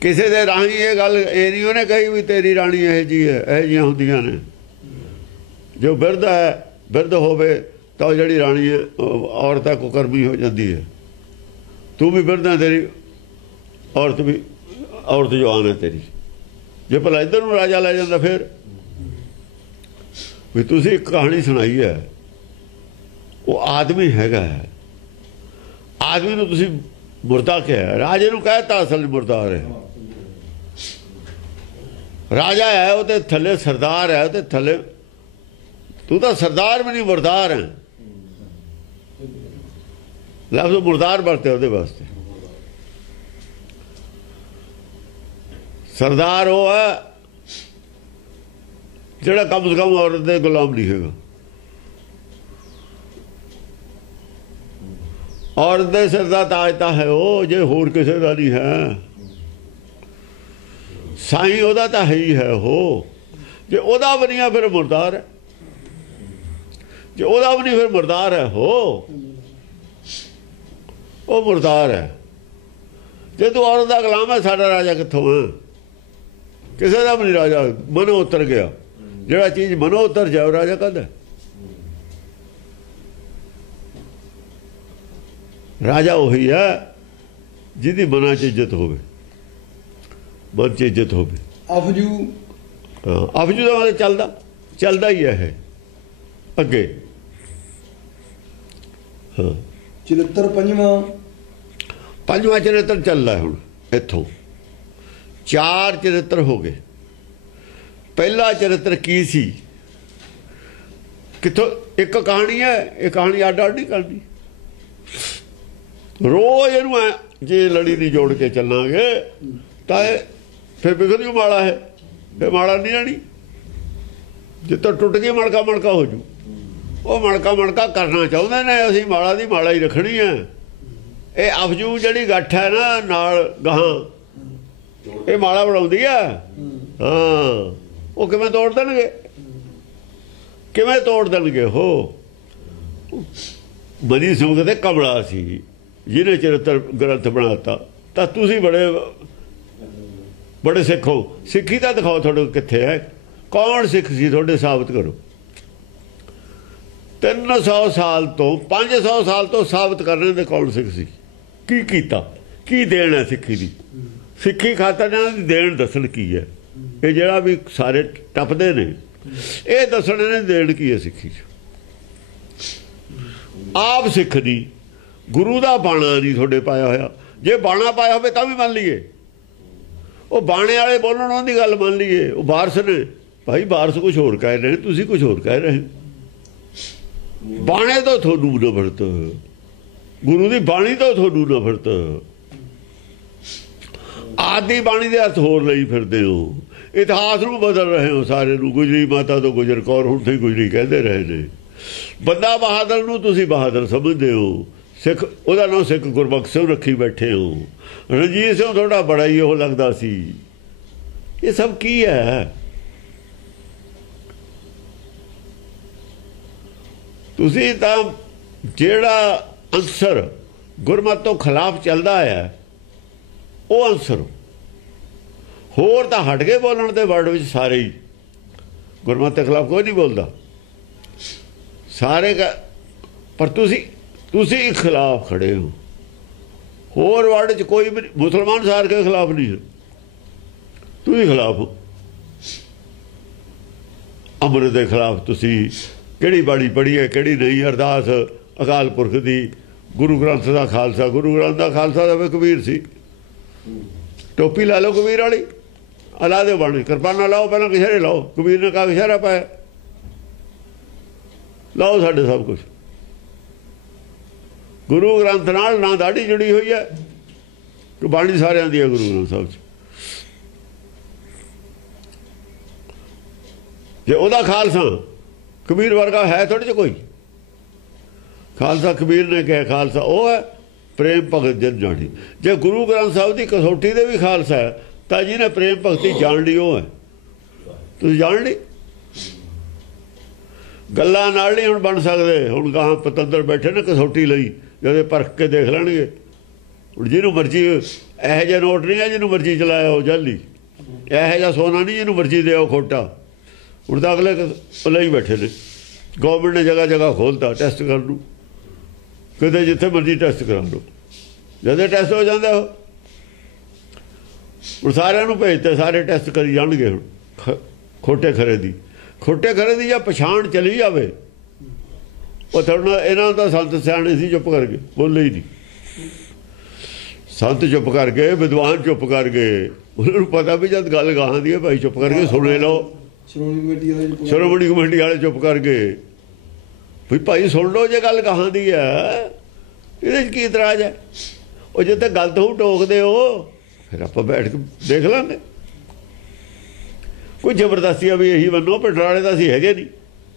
किसी दे राही ये गल ये नहीं उन्हें कही भी तेरी राणी यह जी है, यह जिहियां हुंदियां ने। जो बिरध है, बिरध होवे तो जिहड़ी राणी है औरत है कुकर्मी हो जाती है। तू भी बिरध है, तेरी औरत भी औरत जवान है तेरी। जे भला इधर नूं राजा लै जांदा फिर भी तुसीं एक कहानी सुनाई है, वो आदमी हैगा है, आदमी नूं तुसीं मुर्दा कहा, राजे नूं कहता असल मुर्दार है। राजा है वो तो थले सरदार है, तो थले तू तो सरदार भी नहीं मुर्दार है। लफ्ज़ मुर्दार बरते ਉਹਦੇ वास्ते। सरदार वो है ਜਿਹੜਾ कम से कम औरत ਦੇ गुलाम नहीं हैगा। औरत ਦੇ सिर ਦਾ ਤਾਜ ਤਾਂ ਹੈ ਉਹ, ਜੇ ਹੋਰ ਕਿਸੇ ਦਾ नहीं है। ਸਾਈਂ ਉਹਦਾ ਤਾਂ ਹੈ ਹੀ ਹੈ ਉਹ। ਜੇ ਉਹਦਾ ਵੀ ਨਹੀਂ ਫਿਰ ਮੁਰਦਾਰ ਹੈ, ਜੇ ਉਹਦਾ ਵੀ ਨਹੀਂ ਫਿਰ ਮੁਰਦਾਰ ਹੈ ਉਹ ਮੁਰਦਾਰ ਹੈ। ਜੇ ਤੂੰ औरत ਦਾ ਗੁਲਾਮ ਹੈ, ਸਾਡਾ ਰਾਜਾ ਕਿੱਥੋਂ ਹੈ? ਕਿਸੇ ਦਾ ਵੀ ਨਹੀਂ ਰਾਜਾ। ਮਨੋਂ ਉਤਰ ਗਿਆ, ਜਿਹੜਾ ਚੀਜ਼ ਮਨੋਂ ਉਤਰ ਜਾਏ ਰਾਜਾ ਕਹਿੰਦਾ। ਰਾਜਾ ਉਹੀ ਹੈ ਜਿਹਦੀ ਮਨਾਂ 'ਚ ਇੱਜ਼ਤ ਹੋਵੇ, ਮਨ 'ਚ ਇੱਜ਼ਤ ਹੋਵੇ। ਅਫਜੂ ਅਫਜੂ ਦਾ ਮਤਲਬ ਚੱਲਦਾ ਹੀ ਹੈ ਅੱਗੇ। ਹਾਂ, ਚਰਿੱਤਰ ਪੰਜਵਾਂ ਚਰਿੱਤਰ ਚੱਲਦਾ ਹੁਣ। ਇੱਥੋਂ 4 ਚਰਿੱਤਰ ਹੋ ਗਏ। ਪਹਿਲਾ ਚਰਿੱਤਰ ਕੀ ਸੀ? ਕਿੱਥੋਂ? ਇੱਕ ਕਹਾਣੀ ਹੈ, ਇਹ ਕਹਾਣੀ ਅੱਡ ਅੱਡ ਨਹੀਂ ਕਰਨੀ। ਰੋਜ਼ ਇਹਨੂੰ ਜੇ ਲੜੀ ਨਹੀਂ ਜੋੜ ਕੇ ਚੱਲਾਂਗੇ ਤਾਂ ਫਿਰ ਵਿਗੜ ਜੂ ਮਾੜਾ ਹੈ, ਫਿਰ ਮਾੜਾ ਨਹੀਂ ਜਾਣੀ। ਜਿੱਤੋਂ ਟੁੱਟ ਗਈ ਮਣਕਾ ਮਣਕਾ ਹੋ ਜੂ। ਉਹ ਮਣਕਾ ਕਰਨਾ ਚਾਹੁੰਦੇ ਨੇ, ਅਸੀਂ ਮਾੜਾ ਦੀ ਮਾੜਾ ਹੀ ਰੱਖਣੀ ਹੈ। ਇਹ ਅਫਜੂ ਜਿਹੜੀ ਗੱਠ ਹੈ ਨਾ ਨਾਲ ਗਾਹਾਂ, ਇਹ ਮਾਲਾ ਬਣਾਉਂਦੀ ਆ। ਹਾਂ, ਉਹ ਕਿਵੇਂ ਤੋੜ ਦੇਣਗੇ? ਕਿਵੇਂ ਤੋੜ ਦੇਣਗੇ? ਮਨੀ ਸਿੰਘ ਤੇ ਕਮਲਾ ਸੀ ਜਿਹਨੇ ਚਰਿੱਤਰ ਗ੍ਰੰਥ ਬਣਾਤਾ। ਤਾਂ ਤੁਸੀਂ ਬੜੇ ਸਿੱਖ ਹੋ। ਸਿੱਖੀ ਤਾਂ ਦਿਖਾਓ ਤੁਹਾਡੇ ਕਿੱਥੇ ਹੈ। ਕੌਣ ਸਿੱਖ ਸੀ ਤੁਹਾਡੇ? ਸਾਬਤ ਕਰੋ। 300 ਸਾਲ ਤੋਂ 500 ਸਾਲ ਤੋਂ ਸਾਬਤ ਕਰਨੇ ਦੇ ਕੌਣ ਸਿੱਖ ਸੀ? ਕੀ ਕੀਤਾ? ਕੀ ਦੇਣ ਹੈ ਸਿੱਖੀ ਦੀ? ਸਿੱਖੀ ਖਾਤਰ ਇਹਨਾਂ ਦੀ ਦੇਣ ਦੱਸਣ ਕੀ ਹੈ? ਇਹ ਜਿਹੜਾ ਵੀ ਸਾਰੇ ਟੱਪਦੇ ਨੇ ਇਹ ਦੱਸਣ ਨੇ ਦੇਣ ਕੀ ਹੈ ਸਿੱਖੀ 'ਚ। ਆਪ ਸਿੱਖ ਦੀ ਗੁਰੂ ਦਾ ਬਾਣਾ ਨਹੀਂ ਤੁਹਾਡੇ ਪਾਇਆ ਹੋਇਆ। ਜੇ ਬਾਣਾ ਪਾਇਆ ਹੋਵੇ ਤਾਂ ਵੀ ਮੰਨ ਲਈਏ। ਉਹ ਬਾਣੇ ਵਾਲੇ ਬੋਲਣ ਉਹਦੀ ਗੱਲ ਮੰਨ ਲਈਏ। ਉਹ ਵਾਰਸ ਨੇ ਭਾਈ, ਵਾਰਸ ਕੁਛ ਹੋਰ ਕਹਿ ਰਹੇ, ਤੁਸੀਂ ਕੁਛ ਹੋਰ ਕਹਿ ਰਹੇ। ਬਾਣੇ ਤੋਂ ਤੁਹਾਨੂੰ ਨਫ਼ਰਤ, ਗੁਰੂ ਦੀ ਬਾਣੀ ਤੋਂ ਤੁਹਾਨੂੰ ਨਫ਼ਰਤ। ਆਦੀ ਬਾਣੀ ਦੇ ਅਰਥ ਹੋਰ ਲਈ ਫਿਰਦੇ ਹੋ। ਇਤਿਹਾਸ ਨੂੰ ਬਦਲ ਰਹੇ ਹੋ ਸਾਰੇ ਨੂੰ। ਗੁਜਰੀ ਮਾਤਾ ਤੋਂ ਗੁਜਰ ਕੌਰ ਹੁਣ ਤੇ ਗੁਜਰੀ ਕਹਿੰਦੇ ਰਹੇ ਨੇ। ਬੰਦਾ ਬਹਾਦਰ ਨੂੰ ਤੁਸੀਂ ਬਹਾਦਰ ਸਮਝਦੇ ਹੋ। ਸਿੱਖ ਉਹਦਾ ਨਾਂ ਸਿੱਖ ਗੁਰਬਖਸ਼ ਸਿੰਘ ਰੱਖੀ ਬੈਠੇ ਹੋ। ਰਣਜੀਤ ਸਿੰਘ ਤੁਹਾਡਾ ਬੜਾ ਹੀ ਉਹ ਲੱਗਦਾ ਸੀ। ਇਹ ਸਭ ਕੀ ਹੈ? ਤੁਸੀਂ ਤਾਂ ਜਿਹੜਾ ਅੰਸਰ ਗੁਰਮਤਿ ਤੋਂ ਖਿਲਾਫ ਚੱਲਦਾ ਹੈ ਉਹ ਅੰਸਰ ਹੋਰ ਤਾਂ ਹਟ ਕੇ ਬੋਲਣ ਦੇ ਵਰਡ ਵਿੱਚ ਸਾਰੇ ਹੀ ਗੁਰਮਤਿ ਦੇ ਖਿਲਾਫ ਕੋਈ ਨਹੀਂ ਬੋਲਦਾ ਸਾਰੇ ਪਰ ਤੁਸੀਂ ਖਿਲਾਫ ਖੜੇ ਹੋ। ਹੋਰ ਵਰਡ 'ਚ ਕੋਈ ਵੀ ਮੁਸਲਮਾਨ ਸਾਰ ਕੇ ਖਿਲਾਫ ਨਹੀਂ ਹੈ, ਤੁਸੀਂ ਖਿਲਾਫ ਹੋ। ਅੰਮ੍ਰਿਤ ਦੇ ਖਿਲਾਫ ਤੁਸੀਂ ਕਿਹੜੀ ਬਾਣੀ ਪੜ੍ਹੀ ਹੈ ਕਿਹੜੀ ਨਹੀਂ? ਅਰਦਾਸ ਅਕਾਲ ਪੁਰਖ ਦੀ, ਗੁਰੂ ਗ੍ਰੰਥ ਦਾ ਖਾਲਸਾ। ਗੁਰੂ ਗ੍ਰੰਥ ਦਾ ਖਾਲਸਾ ਦਾ ਵੀ ਕਬੀਰ ਸੀ। ਟੋਪੀ ਲਾ ਲਓ ਕਬੀਰ ਵਾਲੀ, ਅਲਾ ਦੇ ਬਾਣੀ। ਕਿਰਪਾਨਾ ਲਾਓ ਪਹਿਲਾਂ, ਕਛਹਿਰੇ ਲਾਓ। ਕਬੀਰ ਨੇ ਕਹਾ ਕਛਹਿਰਾ ਪਾਇਆ। ਲਾਓ ਸਾਡੇ ਸਭ ਕੁਝ। ਗੁਰੂ ਗ੍ਰੰਥ ਨਾਲ ਨਾ ਦਾੜੀ ਜੁੜੀ ਹੋਈ ਹੈ ਕਿ ਬਾਣੀ ਸਾਰਿਆਂ ਦੀ ਹੈ ਗੁਰੂ ਗ੍ਰੰਥ ਸਾਹਿਬ 'ਚ। ਜੇ ਉਹਦਾ ਖਾਲਸਾ ਕਬੀਰ ਵਰਗਾ ਹੈ ਥੋੜ੍ਹੇ ਜਿਹੇ ਕੋਈ। ਖਾਲਸਾ ਕਬੀਰ ਨੇ ਕਿਹਾ ਖਾਲਸਾ ਉਹ ਹੈ ਪ੍ਰੇਮ ਭਗਤ ਜਨ ਜਾਣੀ। ਜੇ ਗੁਰੂ ਗ੍ਰੰਥ ਸਾਹਿਬ ਦੀ ਕਸੌਟੀ ਦੇ ਵੀ ਖਾਲਸਾ ਹੈ ਤਾਂ ਜਿਹਨੇ ਪ੍ਰੇਮ ਭਗਤੀ ਜਾਣ ਲਈ ਉਹ ਹੈ। ਤੁਸੀਂ ਜਾਣ ਲਈ ਗੱਲਾਂ ਨਾਲ ਨਹੀਂ ਹੁਣ ਬਣ ਸਕਦੇ। ਹੁਣ ਗਾਹਾਂ ਪਤੰਦਰ ਬੈਠੇ ਨੇ ਕਸੌਟੀ ਲਈ, ਜਦੋਂ ਪਰਖ ਕੇ ਦੇਖ ਲੈਣਗੇ। ਹੁਣ ਜਿਹਨੂੰ ਮਰਜ਼ੀ ਇਹੋ ਜਿਹਾ ਨੋਟ ਨਹੀਂ ਹੈ ਜਿਹਨੂੰ ਮਰਜ਼ੀ ਚਲਾਇਆ ਉਹ ਜਾਲੀ, ਇਹੋ ਜਿਹਾ ਸੋਨਾ ਨਹੀਂ ਜਿਹਨੂੰ ਮਰਜ਼ੀ ਦਿਓ ਖੋਟਾ। ਹੁਣ ਤਾਂ ਅਗਲੇ ਲਈ ਬੈਠੇ ਨੇ। ਗੌਰਮੈਂਟ ਨੇ ਜਗ੍ਹਾ ਜਗ੍ਹਾ ਖੋਲ੍ਹਤਾ ਟੈਸਟ ਕਰਨ ਨੂੰ, ਕਿਤੇ ਜਿੱਥੇ ਮਰਜ਼ੀ ਟੈਸਟ ਕਰਾ ਲਓ। ਜਦੋਂ ਟੈਸਟ ਹੋ ਜਾਂਦਾ ਹੁਣ ਸਾਰਿਆਂ ਨੂੰ ਭੇਜਤੇ, ਸਾਰੇ ਟੈਸਟ ਕਰੀ ਜਾਣਗੇ। ਹੁਣ ਖੋਟੇ ਖਰੇ ਦੀ ਜਾਂ ਪਛਾਣ ਚਲੀ ਜਾਵੇ ਉਹ ਥੋੜ੍ਹਾ। ਇਹਨਾਂ ਦਾ ਸੰਤ ਸਿਆਣੇ ਸੀ, ਚੁੱਪ ਕਰ ਗਏ, ਬੋਲੇ ਹੀ ਨਹੀਂ। ਸੰਤ ਚੁੱਪ ਕਰ ਗਏ, ਵਿਦਵਾਨ ਚੁੱਪ ਕਰ ਗਏ। ਉਹਨਾਂ ਨੂੰ ਪਤਾ ਵੀ ਜਦ ਗੱਲ ਗਾਹਾਂ ਦੀ ਹੈ ਭਾਈ ਚੁੱਪ ਕਰਕੇ ਸੁਣੇ ਲਓ। ਸ਼੍ਰੋਮਣੀ ਕਮੇਟੀ ਵਾਲੇ ਚੁੱਪ ਕਰ ਗਏ ਵੀ ਭਾਈ ਸੁਣ ਲਓ, ਜੇ ਗੱਲ ਗਾਹਾਂ ਦੀ ਹੈ ਇਹਦੇ 'ਚ ਕੀ ਇਤਰਾਜ਼ ਹੈ। ਉਹ ਜੇ ਤਾਂ ਗਲਤ ਹੋਊ ਟੋਕਦੇ ਹੋ ਫਿਰ ਆਪਾਂ ਬੈਠ ਕੇ ਦੇਖ ਲਾਂਗੇ। ਕੋਈ ਜ਼ਬਰਦਸਤੀ ਆ ਵੀ ਇਹੀ ਮੰਨੋ, ਪਿੰਡ ਵਾਲੇ ਤਾਂ ਅਸੀਂ ਹੈਗੇ ਨਹੀਂ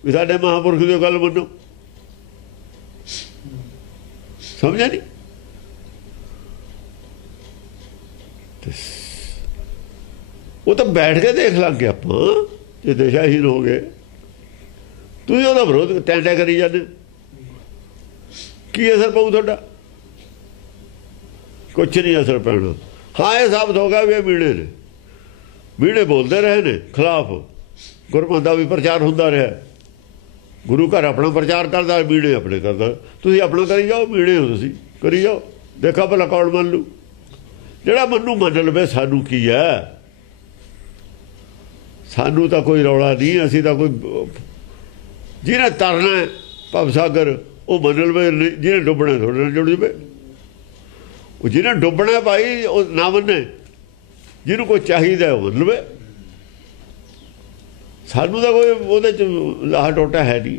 ਵੀ ਸਾਡੇ ਮਹਾਂਪੁਰਖ ਦੀ ਗੱਲ ਮੰਨੋ। ਸਮਝਿਆ ਨਹੀਂ। ਉਹ ਤਾਂ ਬੈਠ ਕੇ ਦੇਖ ਲਾਂਗੇ ਆਪਾਂ। ਜੇ ਦਿਸ਼ਾਹੀਨ ਹੋ ਗਏ ਤੁਸੀਂ ਉਹਦਾ ਵਿਰੋਧ ਟੈਂਟਾ ਕਰੀ ਜਾਂਦੇ, ਕੀ ਅਸਰ ਪਊ ਤੁਹਾਡਾ? ਕੁਛ ਨਹੀਂ ਅਸਰ ਪੈਣਾ। ਹਾਂ ਇਹ ਸਾਬਤ ਹੋ ਗਿਆ ਵੀ ਇਹ ਮੀਣੇ ਨੇ, ਮੀਣੇ ਬੋਲਦੇ ਰਹੇ ਨੇ ਖਿਲਾਫ। ਗੁਰਮਤਿ ਦਾ ਵੀ ਪ੍ਰਚਾਰ ਹੁੰਦਾ ਰਿਹਾ। ਗੁਰੂ ਘਰ ਆਪਣਾ ਪ੍ਰਚਾਰ ਕਰਦਾ, ਮੀਣੇ ਆਪਣੇ ਕਰਦਾ। ਤੁਸੀਂ ਆਪਣਾ ਕਰੀ ਜਾਓ, ਮੀਣੇ ਹੋ ਤੁਸੀਂ ਕਰੀ ਜਾਓ। ਦੇਖਾ ਭਲਾ ਕੌਣ ਮੰਨ ਲੂ। ਜਿਹੜਾ ਮੰਨੂ ਮੰਨ ਲਵੇ, ਸਾਨੂੰ ਕੀ ਹੈ? ਸਾਨੂੰ ਤਾਂ ਕੋਈ ਰੌਲਾ ਨਹੀਂ। ਅਸੀਂ ਤਾਂ ਕੋਈ ਜਿਹਨੇ ਤਰਨਾ ਭਵਸਾਗਰ ਉਹ ਮੰਨ ਲਵੇ, ਜਿਹਨੇ ਡੁੱਬਣਾ ਥੋੜ੍ਹੇ ਨਾਲ ਜੁੜ ਜਾਵੇ। ਉਹ ਜਿਹਨੇ ਡੁੱਬਣਾ ਭਾਈ ਉਹ ਨਾ ਮੰਨੇ, ਜਿਹਨੂੰ ਕੋਈ ਚਾਹੀਦਾ ਉਹ ਮੰਨ ਲਵੇ। ਸਾਨੂੰ ਤਾਂ ਕੋਈ ਉਹਦੇ 'ਚ ਲਾਹ ਟੋਟਾ ਹੈ ਨਹੀਂ।